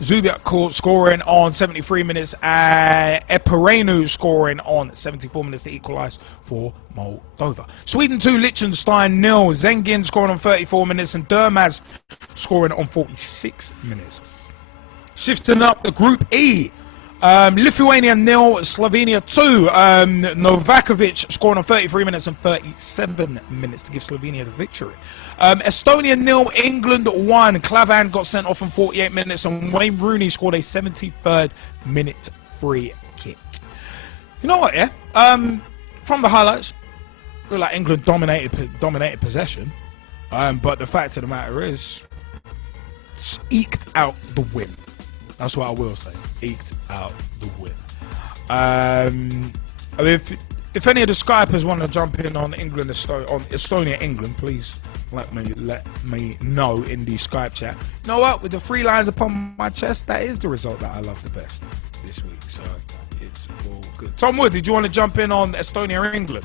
Zubia scoring on 73 minutes, and Eperenu scoring on 74 minutes to equalise for Moldova. Sweden 2, Liechtenstein 0. Zengin scoring on 34 minutes, and Dermaz scoring on 46 minutes. Shifting up the Group E. Lithuania 0, Slovenia 2. Novakovic scoring on 33 minutes and 37 minutes to give Slovenia the victory. Estonia 0, England 1. Klavan got sent off in 48 minutes, and Wayne Rooney scored a 73rd minute free kick. You know what, yeah? From the highlights, looked like England dominated possession. But the fact of the matter is, eked out the win. That's what I will say. Eked out the win. If any of the Skypers want to jump in on Estonia, England, please let me know in the Skype chat. You know what? With the 3 lines upon my chest, that is the result that I love the best this week. So it's all good. Tom Wood, did you want to jump in on Estonia, England?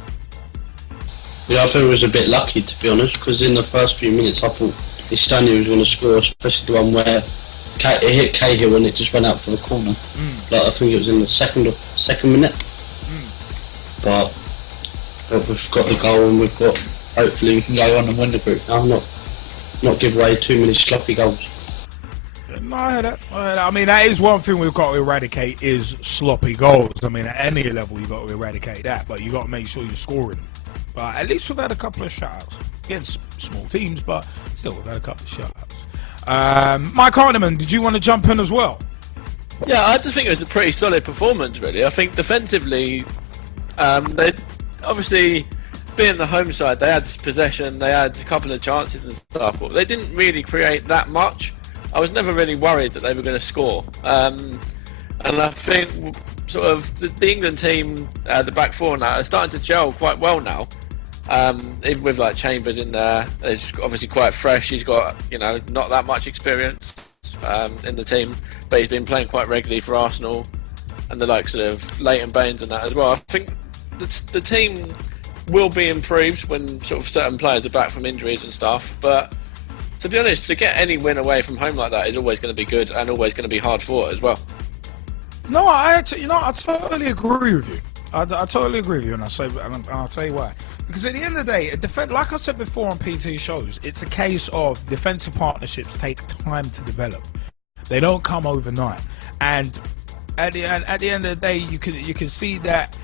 Yeah, I think it was a bit lucky, to be honest, because in the first few minutes I thought Estonia was going to score, especially the one where it hit Cahill and it just went out for the corner. Like, I think it was in the second minute. But we've got the goal, and hopefully we can go on and win the group now, not give away too many sloppy goals. No, I heard that. I mean, that is one thing we've got to eradicate is sloppy goals. I mean, at any level, you've got to eradicate that, but you've got to make sure you're scoring them. But at least we've had a couple of shutouts against small teams, but still, we've had a couple of shutouts. Mike Harniman, did you want to jump in as well? Yeah, I just think it was a pretty solid performance, really. I think defensively, they obviously, being the home side, they had possession, they had a couple of chances and stuff, but they didn't really create that much. I was never really worried that they were going to score. And I think sort of the England team, the back four now, are starting to gel quite well now. Even with like Chambers in there, he's obviously quite fresh. He's got, not that much experience in the team, but he's been playing quite regularly for Arsenal, and the likes of Leighton Baines and that as well. I think the team will be improved when sort of certain players are back from injuries and stuff, but to be honest, to get any win away from home like that is always going to be good and always going to be hard fought as well. No, I totally agree with you. I totally agree with you, and I'll tell you why. Because at the end of the day, like I said before on PT shows, it's a case of defensive partnerships take time to develop. They don't come overnight, and at the end of the day, you can see that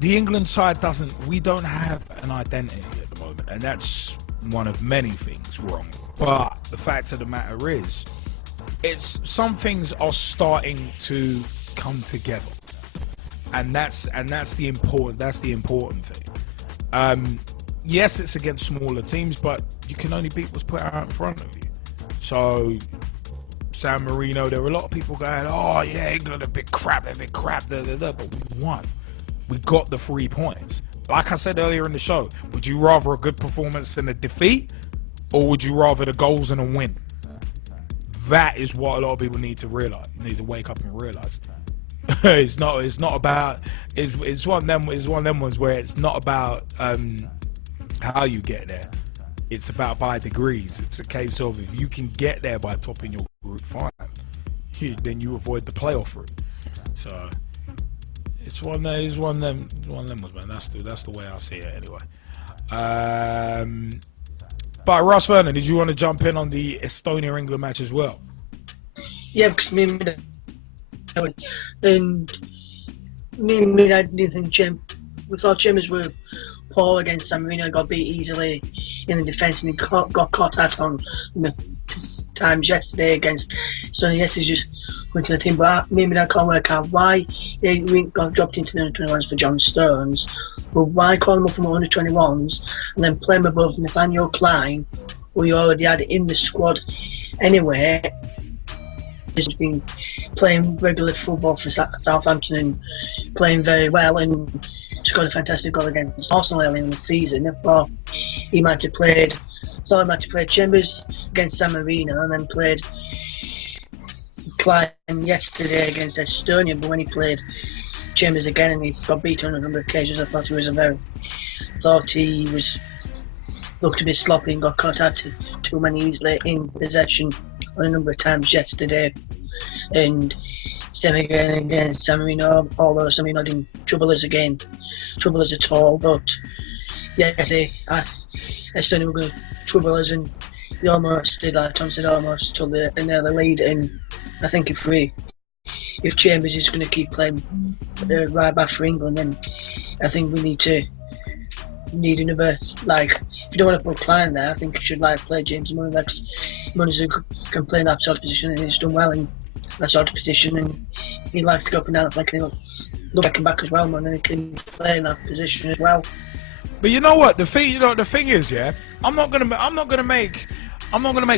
the England side we don't have an identity at the moment, and that's one of many things wrong. But the fact of the matter is, some things are starting to come together, and that's the important thing. Yes, it's against smaller teams, but you can only beat what's put out in front of you. So San Marino, there were a lot of people going, "Oh yeah, England a bit crap, but we won. We got the 3 points." Like I said earlier in the show, would you rather a good performance than a defeat, or would you rather the goals and a win? That is what a lot of people need to realize. Need to wake up and realize. It's not about. It's one of them ones where it's not about how you get there. It's about by degrees. It's a case of if you can get there by topping your group, fine. Then you avoid the playoff route. So it's one of them ones, man. That's the way I see it anyway. But Ross Vernon, did you want to jump in on the Estonia-England match as well? Yeah, because me and I didn't think we thought Chambers were poor against San Marino, got beat easily in the defence, and he got caught out on the times yesterday against Estonia. Yes, he's just went to the team, but maybe I can't work out why they got dropped into the under-21s for John Stones, but why call him up from under-21s and then play him above Nathaniel Klein, who you already had in the squad anyway. He's been playing regular football for Southampton and playing very well, and scored a fantastic goal against Arsenal early in the season. I thought he might have played Chambers against San Marino and then played Klein yesterday against Estonia, but when he played Chambers again and he got beaten on a number of occasions, I thought he looked a bit sloppy and got caught out too many easily in possession on a number of times yesterday. And same again against San Marino, although San Marino didn't trouble us at all. But yes, Estonia were going to trouble us, and they almost did, like Tom said, almost till the early lead. And I think if Chambers is going to keep playing right back for England, then I think we need another, like, if you don't want to put Klein there, I think you should play James Munner, because Munner can play in that sort of position, and he's done well in that sort of position, and he likes to go up and down the flank, and love him back as well, man, and he can play in that position as well. But you know what? The thing is, yeah, I'm not gonna make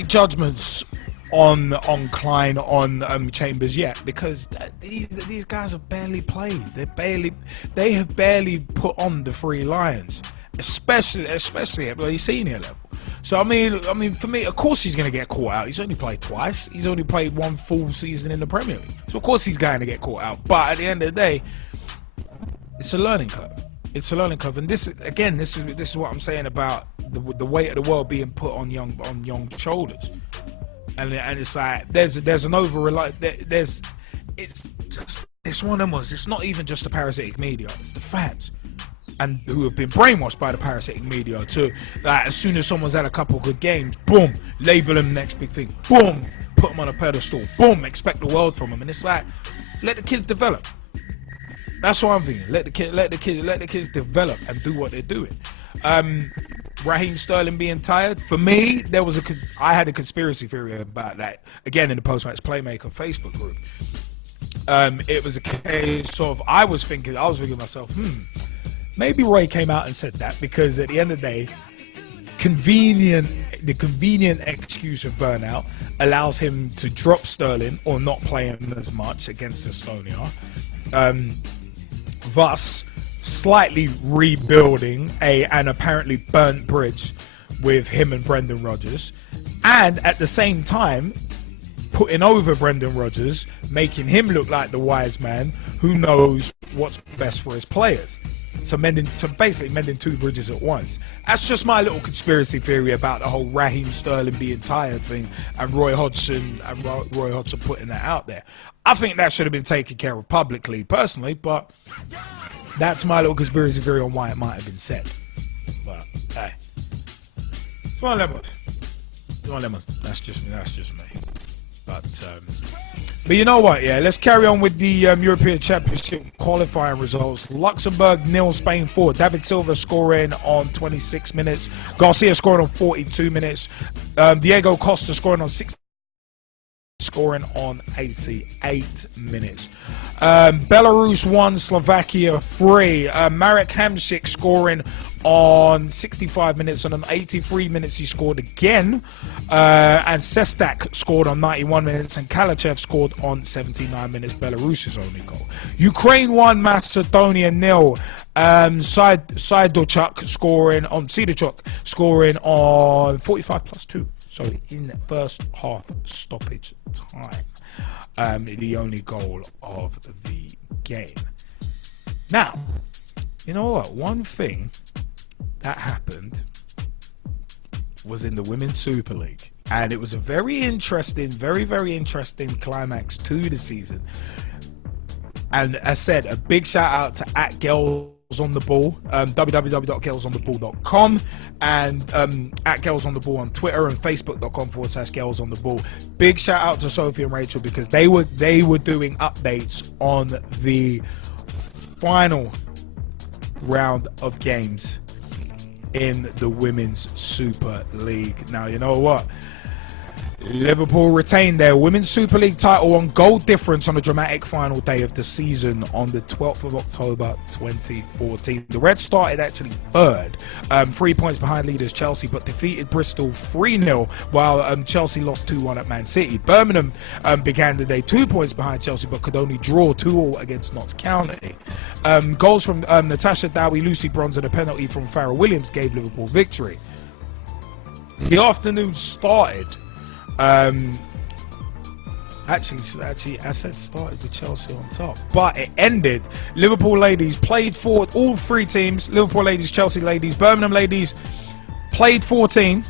judgments on Klein, on Chambers yet, because these guys have barely played. They have barely put on the three lions, especially at the senior level. So I mean, for me, of course he's gonna get caught out. He's only played twice. He's only played one full season in the Premier League. So of course he's going to get caught out. But at the end of the day, it's a learning curve. It's a learning curve, and this is what I'm saying about the weight of the world being put on young shoulders, and it's like there's an it's one of them ones. It's not even just the parasitic media; it's the fans, and who have been brainwashed by the parasitic media to, like, as soon as someone's had a couple good games, boom, label them next big thing, boom, put them on a pedestal, boom, expect the world from them, and it's like, let the kids develop. That's what I'm thinking. Let the kids develop and do what they're doing. Raheem Sterling being tired, for me, I had a conspiracy theory about that. Again, in the Post-Match Playmaker Facebook group, it was a case of I was thinking to myself, maybe Roy came out and said that because at the end of the day, the convenient excuse of burnout allows him to drop Sterling or not play him as much against Estonia. Thus slightly rebuilding an apparently burnt bridge with him and Brendan Rodgers, and at the same time putting over Brendan Rodgers, making him look like the wise man who knows what's best for his players. So basically mending two bridges at once. That's just my little conspiracy theory about the whole Raheem Sterling being tired thing and Roy Hodgson putting that out there. I think that should have been taken care of publicly, personally, but that's my little conspiracy theory on why it might have been said. But hey, it's one of them. That's just me. But you know what? Yeah, let's carry on with the European Championship qualifying results. Luxembourg 0, Spain 4. David Silva scoring on 26 minutes. Garcia scoring on 42 minutes. Diego Costa scoring on 60. Scoring on 88 minutes. Belarus 1, Slovakia 3. Marek Hamšík scoring on 65 minutes, and on 83 minutes he scored again. And Sestak scored on 91 minutes, and Kalachev scored on 79 minutes, Belarus's only goal. Ukraine 1, Macedonia 0. Sidorchuk scoring on 45 plus 2. Sorry, in the first half stoppage time. The only goal of the game. Now, you know what? One thing that happened was in the Women's Super League. And it was a very interesting, very interesting climax to the season. And as I said, a big shout out to @GirlsOnTheBall, www.girlsontheball.com, and @GirlsOnTheBall on Twitter, and facebook.com/girlsontheball. Big shout out to Sophie and Rachel, because they were doing updates on the final round of games in the Women's Super League. Now, you know what? Liverpool retained their Women's Super League title on goal difference on a dramatic final day of the season on the 12th of October 2014. The Reds started actually third, 3 points behind leaders Chelsea, but defeated Bristol 3-0, while Chelsea lost 2-1 at Man City. Birmingham began the day 2 points behind Chelsea, but could only draw 2-2 against Notts County. Goals from Natasha Dowie, Lucy Bronze, and a penalty from Farrah Williams gave Liverpool victory. The afternoon started... Actually, I said started with Chelsea on top, but it ended. Liverpool ladies played forward. All three teams: Liverpool ladies, Chelsea ladies, Birmingham ladies, played 14.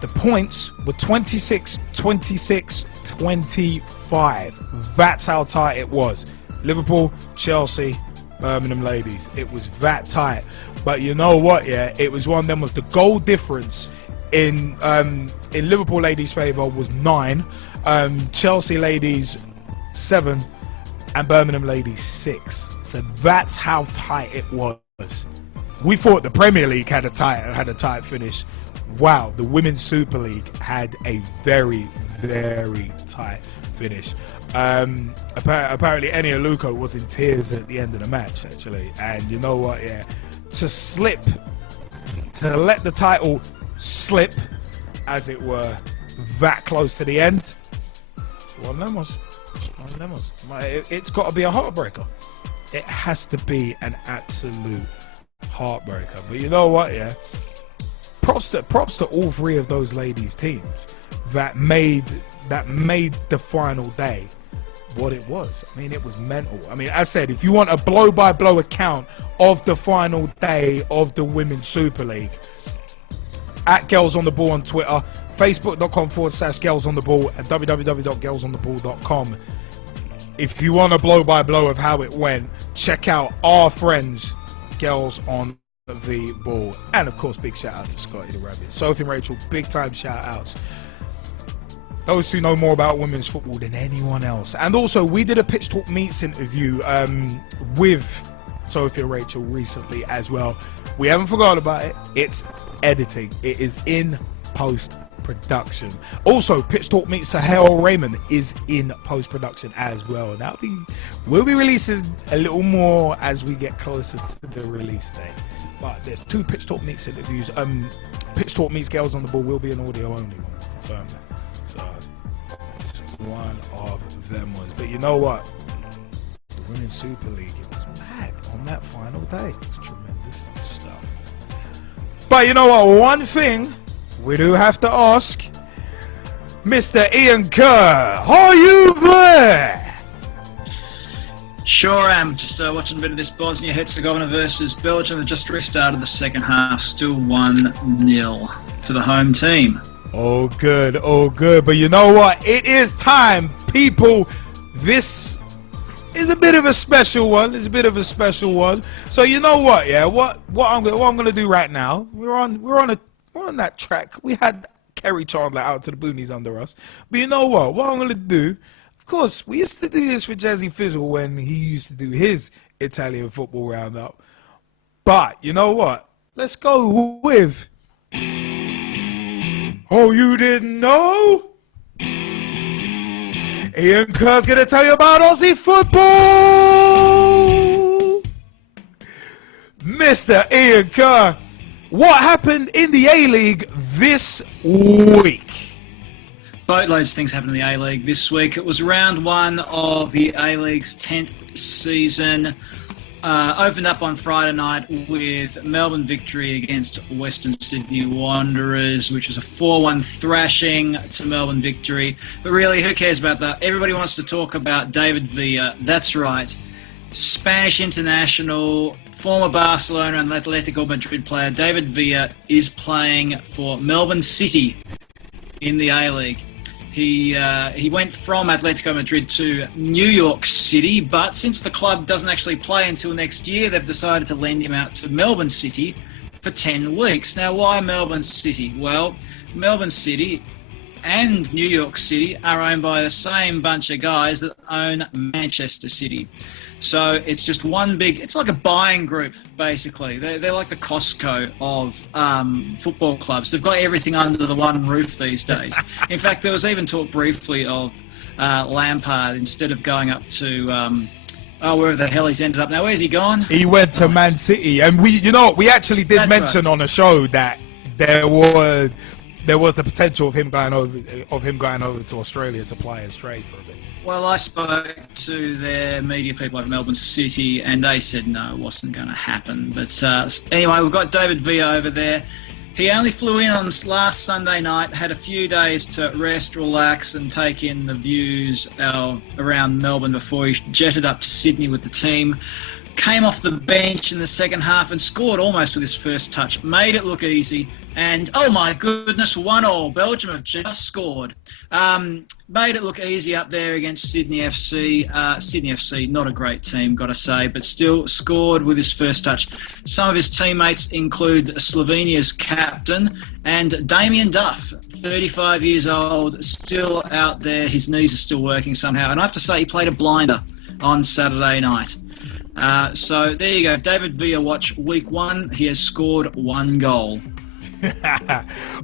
The points were 26, 26, 25. That's how tight it was. Liverpool, Chelsea, Birmingham ladies. It was that tight. But you know what? Yeah, it was one of them. Was the goal difference in Liverpool ladies' favour was 9, Chelsea ladies 7, and Birmingham ladies 6. So that's how tight it was. We thought the Premier League had a tight finish. Wow, the Women's Super League had a very tight finish. Apparently, Eni Aluko was in tears at the end of the match, actually. And you know what? Yeah, to let the title slip, as it were, that close to the end. It's one of them was. It's got to be a heartbreaker. It has to be an absolute heartbreaker. But you know what? Yeah, props to all three of those ladies' teams that made the final day what it was. I mean, it was mental. I mean, as I said, if you want a blow-by-blow account of the final day of the Women's Super League, at Girls on the Ball on Twitter, facebook.com/Girls on the Ball, and www.girlsontheball.com. If you want a blow-by-blow of how it went, check out our friends, Girls on the Ball. And, of course, big shout-out to Scotty the Rabbit. Sophie and Rachel, big-time shout-outs. Those two know more about women's football than anyone else. And also, we did a Pitch Talk Meets interview with Sophie and Rachel recently as well. We haven't forgotten about it. It's editing. It is in post-production. Also, Pitch Talk Meets Sahel Raymond is in post-production as well. And we'll be releasing a little more as we get closer to the release date. But there's two Pitch Talk Meets interviews. Pitch Talk Meets Girls on the Ball will be an audio only one. Confirm that. So it's one of them ones. But you know what? The Women's Super League, it was mad on that final day. It's tremendous stuff. But you know what? One thing we do have to ask, Mr. Ian Kerr, are you there? Sure am. Just watching a bit of this Bosnia-Herzegovina versus Belgium. Just restarted the second half. Still 1-0 to the home team. Oh, good. Oh, good. But you know what? It is time, people. This is a bit of a special one. It's a bit of a special one. So you know what? Yeah. What I'm gonna do right now? We're on that track. We had Kerry Chandler out to the boonies under us. But you know what? What I'm gonna do? Of course, we used to do this for Jazzy Fizzle when he used to do his Italian football roundup. But you know what? Let's go with. Oh, you didn't know? Ian Kerr's gonna tell you about Aussie football. Mr. Ian Kerr, what happened in the A-League this week? Boatloads of things happened in the A-League this week. It was round one of the A-League's 10th season. Opened up on Friday night with Melbourne victory against Western Sydney Wanderers, which was a 4-1 thrashing to Melbourne victory. But really, who cares about that? Everybody wants to talk about David Villa. That's right. Spanish international, former Barcelona and Atletico Madrid player David Villa is playing for Melbourne City in the A-League. He went from Atletico Madrid to New York City, but since the club doesn't actually play until next year, they've decided to lend him out to Melbourne City for 10 weeks. Now, why Melbourne City? Well, Melbourne City and New York City are owned by the same bunch of guys that own Manchester City. So it's just one big, it's like a buying group, basically. They're like the Costco of football clubs. They've got everything under the one roof these days. In fact, there was even talk briefly of Lampard, instead of going up to, wherever the hell he's ended up now. Where's he gone? He went to Man City. And we actually did mention on the show that there was the potential of him going over to Australia to play as trade for a bit. Well, I spoke to their media people at Melbourne City, and they said no, it wasn't going to happen. But anyway, we've got David Villa over there. He only flew in on last Sunday night, had a few days to rest, relax, and take in the views around Melbourne before he jetted up to Sydney with the team. Came off the bench in the second half and scored almost with his first touch. Made it look easy. And, oh my goodness, 1-1. Belgium have just scored. Made it look easy up there against Sydney FC. Sydney FC, not a great team, got to say, but still scored with his first touch. Some of his teammates include Slovenia's captain and Damien Duff, 35 years old, still out there. His knees are still working somehow. And I have to say, he played a blinder on Saturday night. So there you go. David Villa, watch week one. He has scored 1 goal.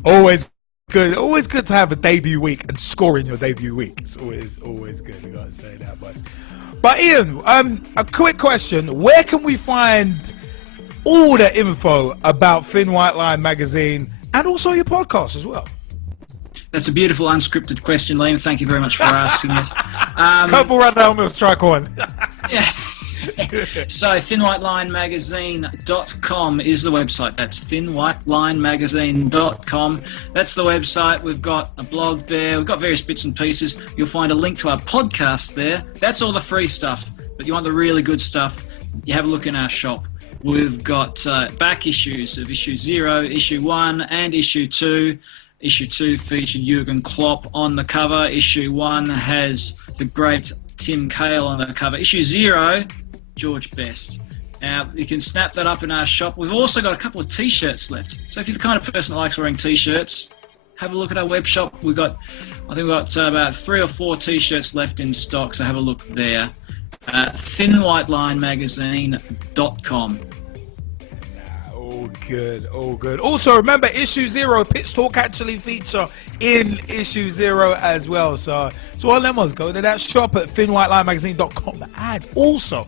Always good. Always good to have a debut week and score in your debut week. It's always good. We gotta say that much. But Ian, a quick question: where can we find all the info about Thin White Line magazine and also your podcast as well? That's a beautiful unscripted question, Liam. Thank you very much for asking it. Couple run down, we'll strike one. Yeah. So thinwhitelinemagazine.com is the website. That's thinwhitelinemagazine.com. That's the website. We've got a blog there. We've got various bits and pieces. You'll find a link to our podcast there. That's all the free stuff. But you want the really good stuff, you have a look in our shop. We've got back issues of issue 0, issue 1 and issue 2. Issue 2 featured Jurgen Klopp on the cover. Issue 1 has the great Tim Cahill on the cover. Issue 0, George Best. Now, you can snap that up in our shop. We've also got a couple of T-shirts left. So if you're the kind of person that likes wearing T-shirts, have a look at our web shop. I think we've got about 3 or 4 T-shirts left in stock, so have a look there. thinwhitelinemagazine.com. All good. Also, remember, issue 0, Pitch Talk actually feature in issue 0 as well. So all them ones, go to that shop at thinwhitelinemagazine.com. And also,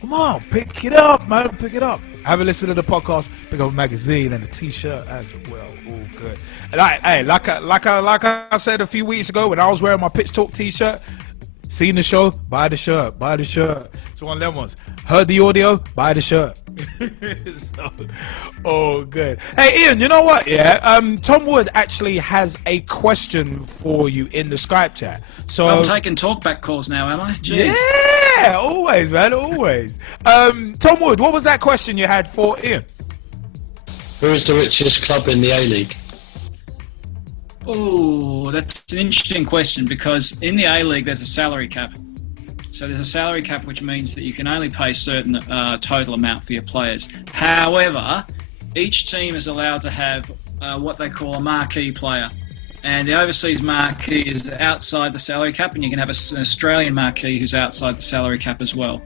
come on, pick it up, man. Pick it up. Have a listen to the podcast. Pick up a magazine and a T-shirt as well. All good. And like I said a few weeks ago when I was wearing my Pitch Talk T-shirt, seen the show, buy the shirt. It's one of them ones. Heard the audio, buy the shirt. So, good. Hey, Ian, you know what? Yeah, Tom Wood actually has a question for you in the Skype chat. So I'm taking talkback calls now, am I? Jeez. Yeah, always, man, always. Tom Wood, what was that question you had for Ian? Who is the richest club in the A-League? Oh, that's an interesting question because in the A-League there's a salary cap. So there's a salary cap which means that you can only pay a certain total amount for your players. However, each team is allowed to have what they call a marquee player. And the overseas marquee is outside the salary cap, and you can have an Australian marquee who's outside the salary cap as well.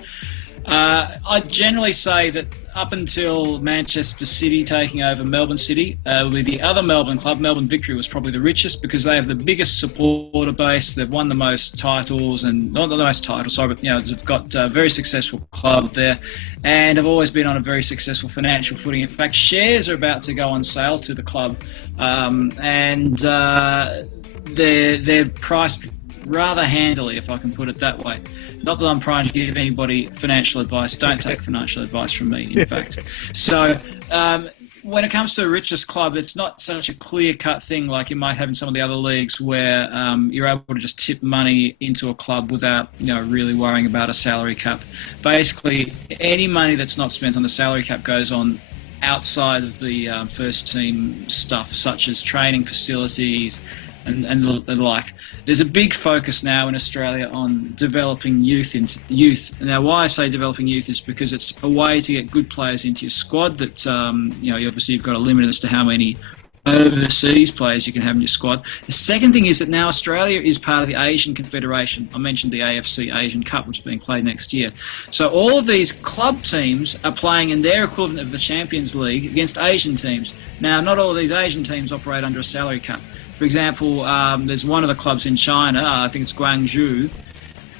I generally say that up until Manchester City taking over Melbourne City, with the other Melbourne club, Melbourne Victory was probably the richest because they have the biggest supporter base. They've won the most titles, and not the most titles, sorry, but they've got a very successful club there, and have always been on a very successful financial footing. In fact, shares are about to go on sale to the club, and they're priced rather handily, if I can put it that way. Not that I'm trying to give anybody financial advice. Don't take financial advice from me, in fact. So when it comes to the richest club, it's not such a clear-cut thing like you might have in some of the other leagues where you're able to just tip money into a club without really worrying about a salary cap. Basically, any money that's not spent on the salary cap goes on outside of the first team stuff, such as training facilities, and the like. There's a big focus now in Australia on developing youth. Now, why I say developing youth is because it's a way to get good players into your squad. That obviously you've got a limit as to how many overseas players you can have in your squad. The second thing is that now Australia is part of the Asian Confederation. I mentioned the AFC Asian Cup, which is being played next year. So all of these club teams are playing in their equivalent of the Champions League against Asian teams. Now, not all of these Asian teams operate under a salary cap. For example, there's one of the clubs in China, I think it's Guangzhou.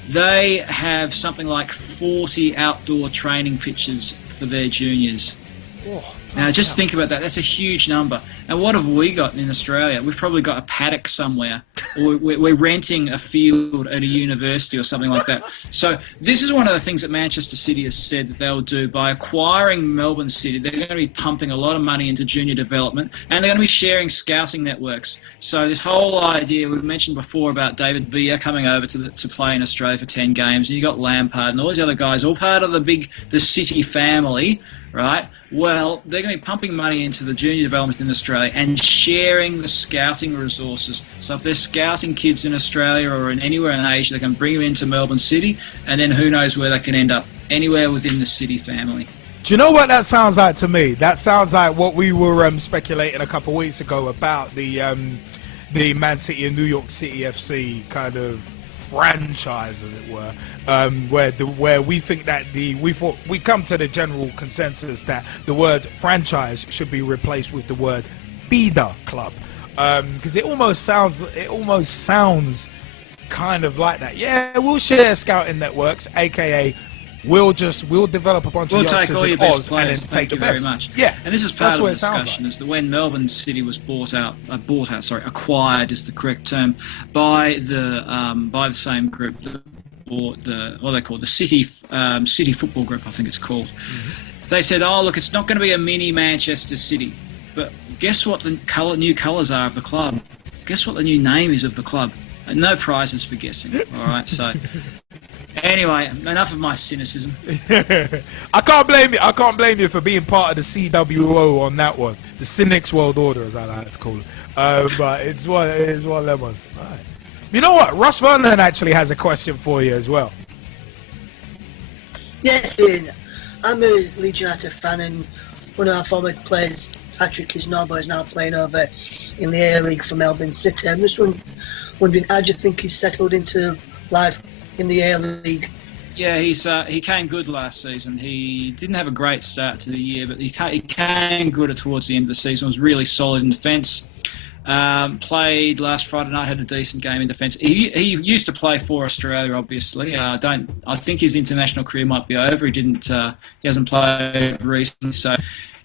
They have something like 40 outdoor training pitches for their juniors. Oh, now, just think about that. That's a huge number. And what have we got in Australia? We've probably got a paddock somewhere, or we're renting a field at a university or something like that. So this is one of the things that Manchester City has said that they'll do by acquiring Melbourne City. They're going to be pumping a lot of money into junior development, and they're going to be sharing scouting networks. So this whole idea we've mentioned before about David Villa coming over to play in Australia for 10 games, and you got Lampard and all these other guys, all part of the City family, right? Well, they're going to be pumping money into the junior development in Australia and sharing the scouting resources. So if they're scouting kids in Australia or anywhere in Asia, they can bring them into Melbourne City, and then who knows where they can end up, anywhere within the City family. Do you know what that sounds like to me? That sounds like what we were speculating a couple of weeks ago about the Man City and New York City FC kind of franchise, as it were, where we think that we come to the general consensus that the word franchise should be replaced with the word feeder club. because it almost sounds kind of like that. Yeah, we'll share scouting networks, aka we'll develop a bunch of youngsters take all your in best Oz players. and then Thank take the you very best. much. Yeah, and this is part that's of what the it sounds discussion: like. is that when Melbourne City was acquired is the correct term, by the same group that bought what they call the City Football Group, I think it's called. They said, "Oh, look, it's not going to be a mini Manchester City." But guess what the new colours are of the club? Guess what the new name is of the club? And no prizes for guessing. All right, so anyway, enough of my cynicism. I can't blame you for being part of the CWO on that one, the Cynics World Order, as I like to call it. But it's one of them ones. All right. You know what? Ross Vernon actually has a question for you as well. Yes, Ian. I'm a Leeds United fan, and one of our former players, Patrick Kisnorbo, is now playing over in the A League for Melbourne City. I'm just wondering, how do you think he's settled into life in the A League? Yeah, he came good last season. He didn't have a great start to the year, but he came good towards the end of the season. Was really solid in defence. Played last Friday night, had a decent game in defence. He used to play for Australia, obviously. I think his international career might be over. He hasn't played recently. So,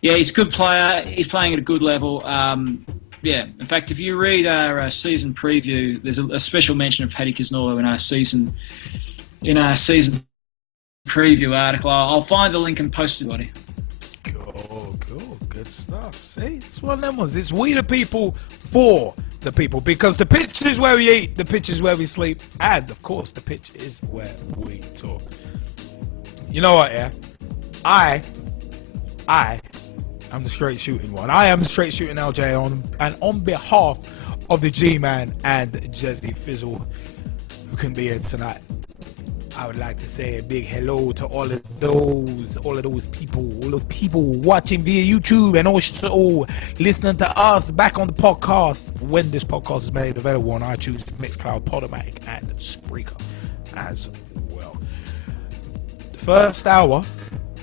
yeah, he's a good player. He's playing at a good level. Yeah, in fact, if you read our season preview, there's a special mention of Paddy Kisnorbo in our season preview article. I'll find the link and post it, buddy. Cool, good stuff. See, it's one of them ones. It's we the people for the people, because the pitch is where we eat, the pitch is where we sleep, and of course, the pitch is where we talk. You know what? Yeah, I'm the straight shooting one. I am the straight shooting LJ on behalf of the G-Man and Jezzy Fizzle, who can be here tonight. I would like to say a big hello to all of those people watching via YouTube and also listening to us back on the podcast when this podcast is made available on iTunes, Mixcloud, Podomatic, and Spreaker as well. The first hour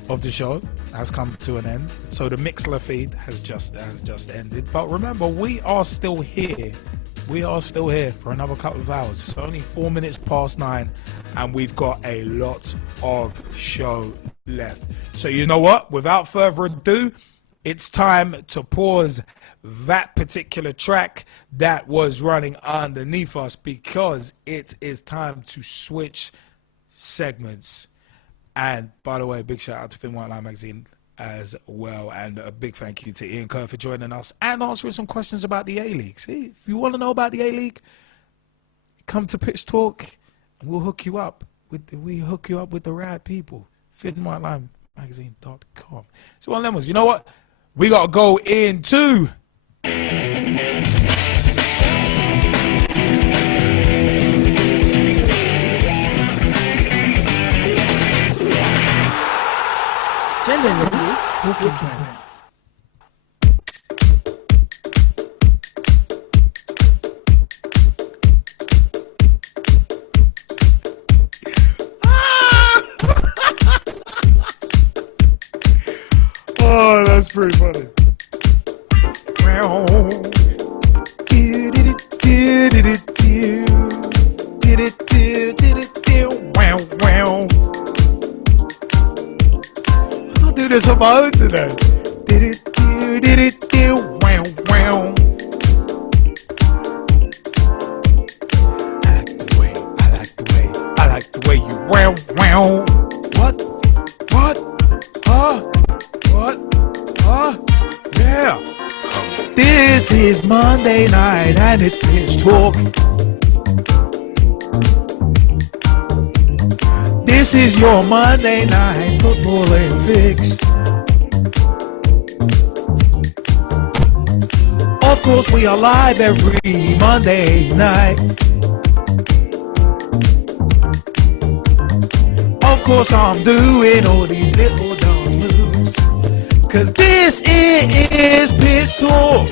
of the show has come to an end, so the Mixler feed has just ended. But remember, we are still here. We are still here for another couple of hours. It's only 4 minutes past 9, and we've got a lot of show left. So you know what? Without further ado, it's time to pause that particular track that was running underneath us, because it is time to switch segments. And by the way, big shout out to Thin White Line Magazine as well, and a big thank you to Ian Kerr for joining us and answering some questions about the A-League. See, if you want to know about the A-League, come to Pitch Talk and we'll hook you up with the right people. ThinWhiteLineMagazine.com. So one of them was, you know what? We got to go into Talking Points. Oh, that's pretty funny. I'll do this on my own today. I like the way you wow. What? Yeah. This is Monday night and it's Pitch Talk. This is your Monday night footballing fix. Of course, we are live every Monday night. Of course, I'm doing all these little dance moves, 'cause this is Pitch Talk.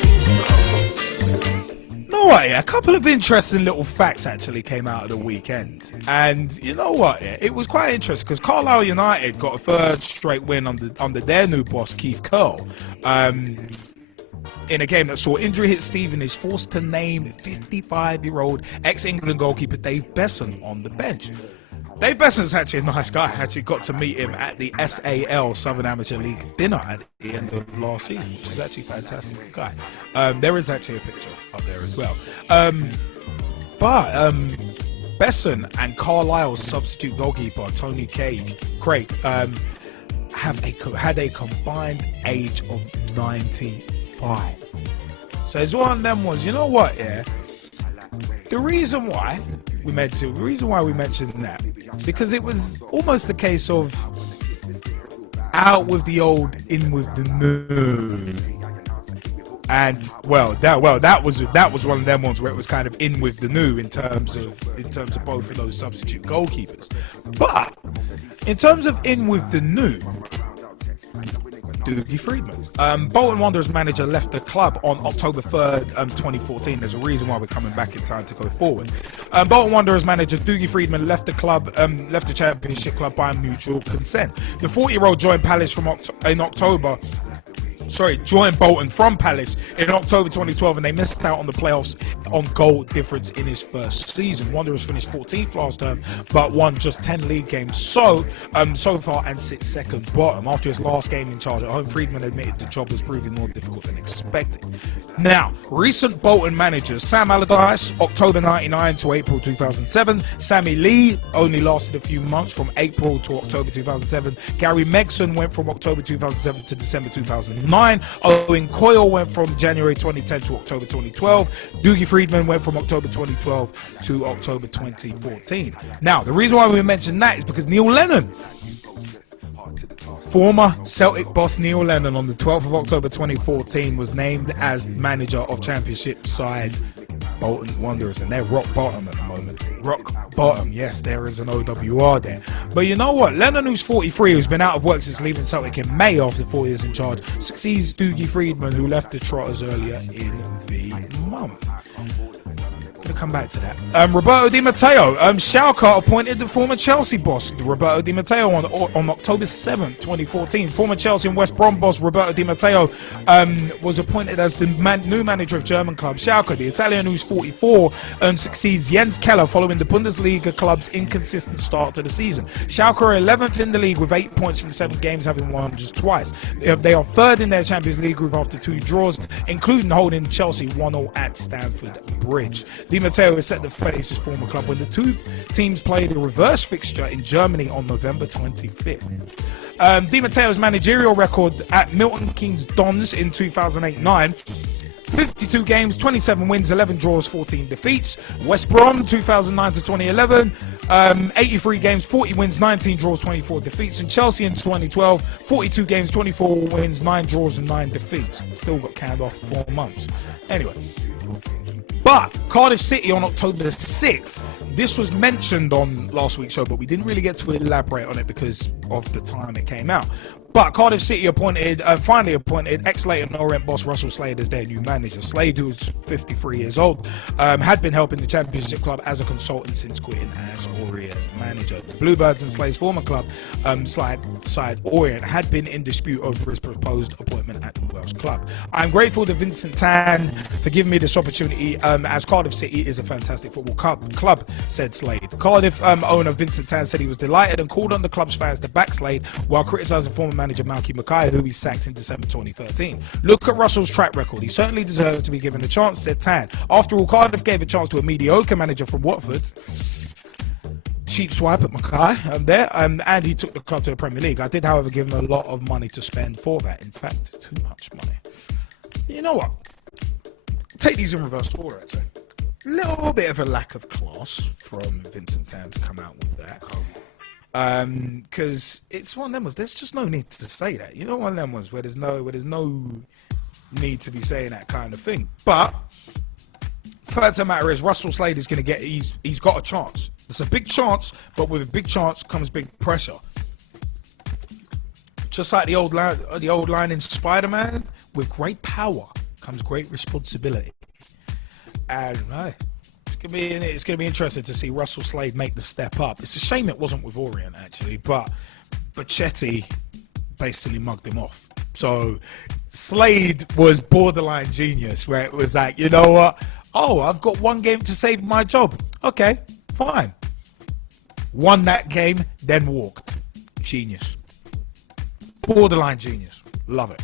You know what, yeah, a couple of interesting little facts actually came out of the weekend. And you know what, yeah, it was quite interesting because Carlisle United got a third straight win under their new boss, Keith Curl. in a game that saw injury hit Steve and is forced to name 55-year-old ex-England goalkeeper Dave Besson on the bench. Dave Besson's actually a nice guy. I actually got to meet him at the SAL Southern Amateur League dinner at the end of last season, which is actually a fantastic guy. There is actually a picture up there as well. But Besson and Carlisle's substitute goalkeeper Tony Craig had a combined age of 95. So it's one of them ones. You know what? Yeah, the reason why we mentioned that, because it was almost the case of out with the old, in with the new. And that was one of them ones where it was kind of in with the new in terms of both of those substitute goalkeepers. But in terms of in with the new, Dougie Freedman. Bolton Wanderers manager left the club on October 3rd, 2014. There's a reason why we're coming back in time to go forward. Bolton Wanderers manager Dougie Freedman left the club, left the Championship club by mutual consent. The 40-year-old joined joined Bolton from Palace in October 2012, and they missed out on the playoffs on goal difference in his first season. Wanderers finished 14th last term, but won just 10 league games so far and sits second bottom. After his last game in charge at home, Freedman admitted the job was proving more difficult than expected. Now, recent Bolton managers: Sam Allardyce, October 99 to April 2007. Sammy Lee only lasted a few months, from April to October 2007. Gary Megson went from October 2007 to December 2009. Owen Coyle went from January 2010 to October 2012. Dougie Freedman went from October 2012 to October 2014. Now, the reason why we mentioned that is because Neil Lennon, former Celtic boss Neil Lennon, on the 12th of October 2014 was named as manager of Championship side Bolton Wanderers, and they're rock bottom at the moment. Rock bottom, yes, there is an OWR there. But you know what? Lennon, who's 43, who's been out of work since leaving Celtic in May after 4 years in charge, succeeds Dougie Freedman, who left the Trotters earlier in the month. Gonna come back to that. Roberto Di Matteo. Schalke appointed the former Chelsea boss, Roberto Di Matteo, on October 7th, 2014. Former Chelsea and West Brom boss Roberto Di Matteo was appointed as the new manager of German club Schalke. The Italian, who's 44, succeeds Jens Keller following the Bundesliga club's inconsistent start to the season. Schalke are 11th in the league with 8 points from 7 games, having won just twice. They are third in their Champions League group after 2 draws, including holding Chelsea 1-0 at Stamford Bridge. Di Matteo is set to face his former club when the two teams played a reverse fixture in Germany on November 25th. Di Matteo's managerial record at Milton Keynes Dons in 2008-09: 52 games, 27 wins, 11 draws, 14 defeats. West Brom 2009 to 2011, 83 games, 40 wins, 19 draws, 24 defeats. And Chelsea in 2012, 42 games, 24 wins, 9 draws and 9 defeats. Still got canned off for 4 months. Anyway. But Cardiff City on October 6th, this was mentioned on last week's show, but we didn't really get to elaborate on it because of the time it came out. But Cardiff City finally appointed ex-Leyton Orient boss Russell Slade as their new manager. Slade, who's 53 years old, had been helping the Championship club as a consultant since quitting as Orient manager. The Bluebirds and Slade's former club, side Orient, had been in dispute over his proposed appointment at the Welsh club. I'm grateful to Vincent Tan for giving me this opportunity, as Cardiff City is a fantastic football club, said Slade. Cardiff owner Vincent Tan said he was delighted and called on the club's fans to back Slade while criticising former manager Malky Mackay, who he sacked in December 2013. Look at Russell's track record. He certainly deserves to be given a chance, said Tan. After all, Cardiff gave a chance to a mediocre manager from Watford. Cheap swipe at Mackay and he took the club to the Premier League. I did, however, give him a lot of money to spend for that. In fact, too much money. You know what? Take these in reverse order, actually. A little bit of a lack of class from Vincent Tan to come out with that. Because it's one of them ones, there's just no need to say that. You know, one of them ones where there's no need to be saying that kind of thing. But fact of the matter is, Russell Slade is going to he's got a chance. It's a big chance, but with a big chance comes big pressure. Just like the old line in Spider-Man, with great power comes great responsibility. And it's gonna be interesting to see Russell Slade make the step up. It's a shame it wasn't with Orient, actually, but Chetty basically mugged him off. So Slade was borderline genius, where it was like, you know what? Oh, I've got one game to save my job. Okay, fine. Won that game, then walked. Genius. Borderline genius. Love it.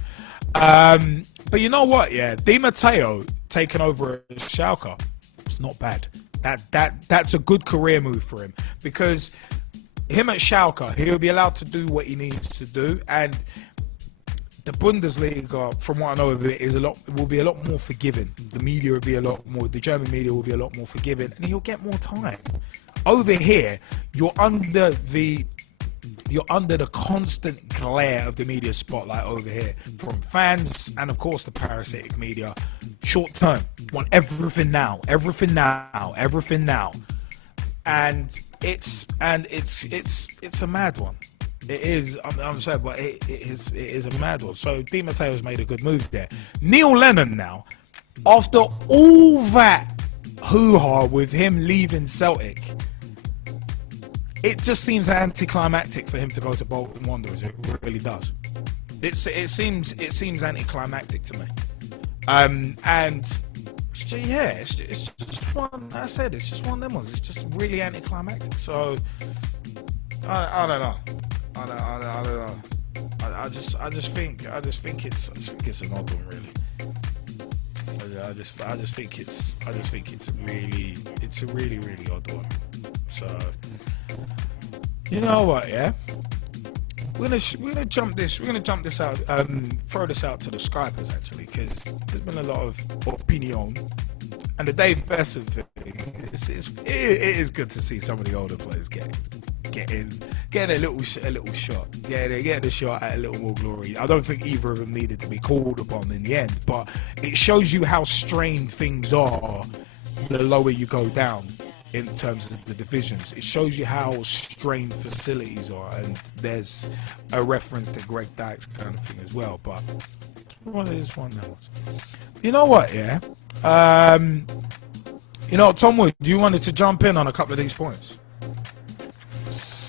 But you know what? Yeah, Di Matteo taking over as Schalke. It's not bad. That's a good career move for him, because him at Schalke, he'll be allowed to do what he needs to do, and the Bundesliga, from what I know of it, will be a lot more forgiving. The media will be a lot more. The German media will be a lot more forgiving, and he'll get more time. Over here, you're under the constant glare of the media spotlight over here from fans and, of course, the parasitic media. Short term, want everything now, and it's a mad one. It is. I'm sorry, but it is a mad one. So Di Matteo's made a good move there. Neil Lennon now, after all that hoo-ha with him leaving Celtic, it just seems anticlimactic for him to go to Bolton Wanderers. It really does. It seems anticlimactic to me. And yeah, it's just one. I said it's just one of them ones. It's just really anticlimactic. So I don't know. I don't know. I just think it's an odd one, really. I just think it's a really odd one. So you know what? Yeah, we're gonna jump this out. Throw this out to the Skypers actually, because there's been a lot of opinion. And the Dave Besson thing, it is good to see some of the older players getting a little shot, getting a shot at a little more glory. I don't think either of them needed to be called upon in the end, but it shows you how strained things are the lower you go down in terms of the divisions. It shows you how strained facilities are, and there's a reference to Greg Dykes kind of thing as well. But it's one that was. You know what? Yeah. You know, Tom Wood, you wanted to jump in on a couple of these points.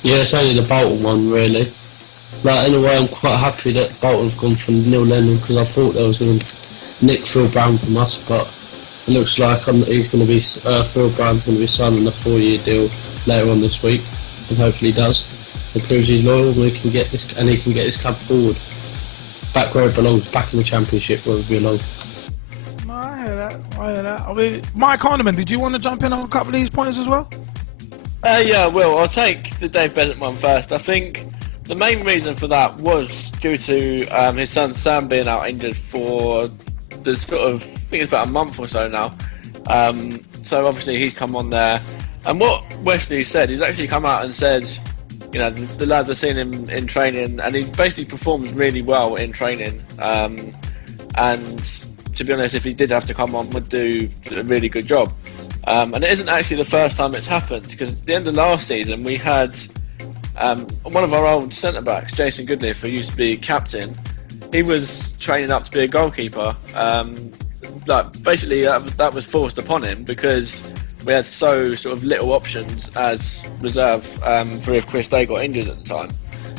Yeah, it's only the Bolton one, really. Like, in a way, I'm quite happy that Bolton's gone from Neil Lennon, because I thought they was going to nick Phil Brown from us, but it looks like he's going to be Phil Brown's going to be signing a 4-year deal later on this week, and hopefully he does. It proves he's loyal, and he can get this club forward, back where it belongs, back in the Championship where it belongs. I hear that. I mean, Mike Harniman, did you want to jump in on a couple of these points as well? Yeah, Will, I'll take the Dave Besant one first. I think the main reason for that was due to his son Sam being out injured for the sort of, I think it's about a month or so now. So obviously he's come on there. And what Wesley said, he's actually come out and said, you know, the lads have seen him in training, and he basically performs really well in training. And to be honest, if he did have to come on, would do a really good job. And it isn't actually the first time it's happened, because at the end of last season we had one of our old centre-backs, Jason Goodliff, who used to be captain. He was training up to be a goalkeeper. Basically that was forced upon him because we had so sort of little options as reserve for if Chris Day got injured at the time.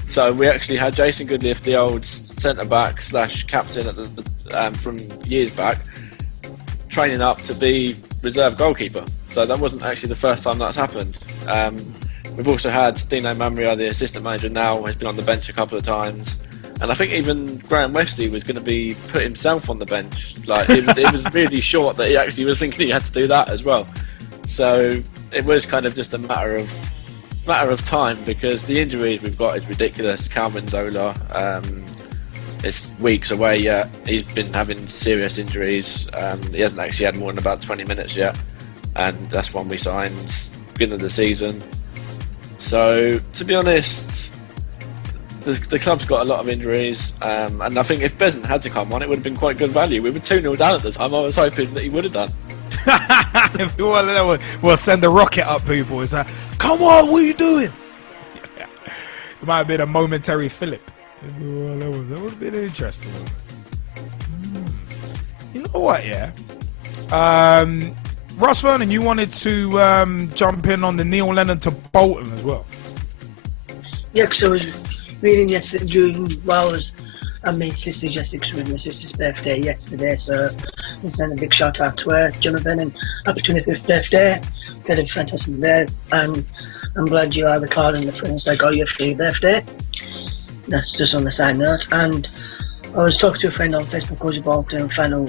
So we actually had Jason Goodliff, the old centre-back / captain at from years back, training up to be reserve goalkeeper. So that wasn't actually the first time that's happened. We've also had Dino Mamria, the assistant manager now, has been on the bench a couple of times. And I think even Graham Wesley was going to be put himself on the bench. Like it was really short that he actually was thinking he had to do that as well. So it was kind of just a matter of time, because the injuries we've got is ridiculous. Calvin Zola, it's weeks away yet. He's been having serious injuries. He hasn't actually had more than about 20 minutes yet, and that's one we signed beginning of the season. So to be honest, the club's got a lot of injuries, and I think if Besant had to come on, it would have been quite good value. We were 2-0 down at the time. I was hoping that he would have done. We'll send the rocket up, people. It's like, come on, what are you doing? It might have been a momentary fillip. That would have been interesting. You know what, yeah? Ross Vernon, you wanted to jump in on the Neil Lennon to Bolton as well. Yeah, because I was reading yesterday while I was And my sister Jessica's with my sister's birthday yesterday, so I send a big shout out to her, Jonathan, and happy 25th birthday. Had a fantastic day, and I'm glad you are the card and the friends that got you for your birthday. That's just on the side note. And I was talking to a friend on Facebook who was involved in a final,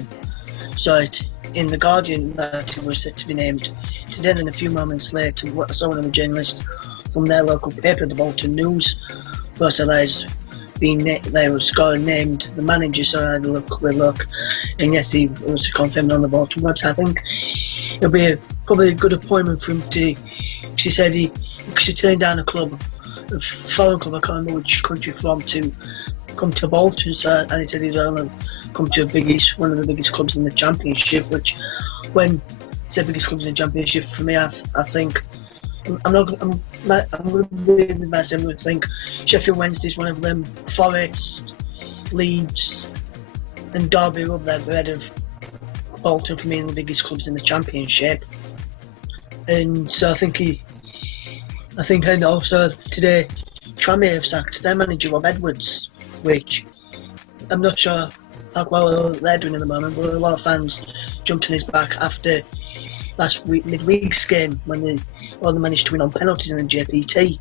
saw it in The Guardian that it was set to be named today, and a few moments later, I saw one of the journalists from their local paper, the Bolton News, fertilised they was named the manager, so I had a quick look, and yes, he was confirmed on the Bolton website. I think it'll be probably a good appointment for him to. She said he turned down a foreign club, I can't remember which country from, to come to Bolton, so, and he said he'd only come to one of the biggest clubs in the Championship. Which, when he said biggest clubs in the Championship, for me, I think. I'm going to be with myself. I'm going to think Sheffield Wednesday is one of them. Forest, Leeds, and Derby are up there ahead of Bolton for me, and the biggest clubs in the Championship. And so I think and also today, Tranmere have sacked their manager Rob Edwards, which I'm not sure how well they're doing at the moment, but a lot of fans jumped on his back after last week midweek's game when they managed to win on penalties in the JPT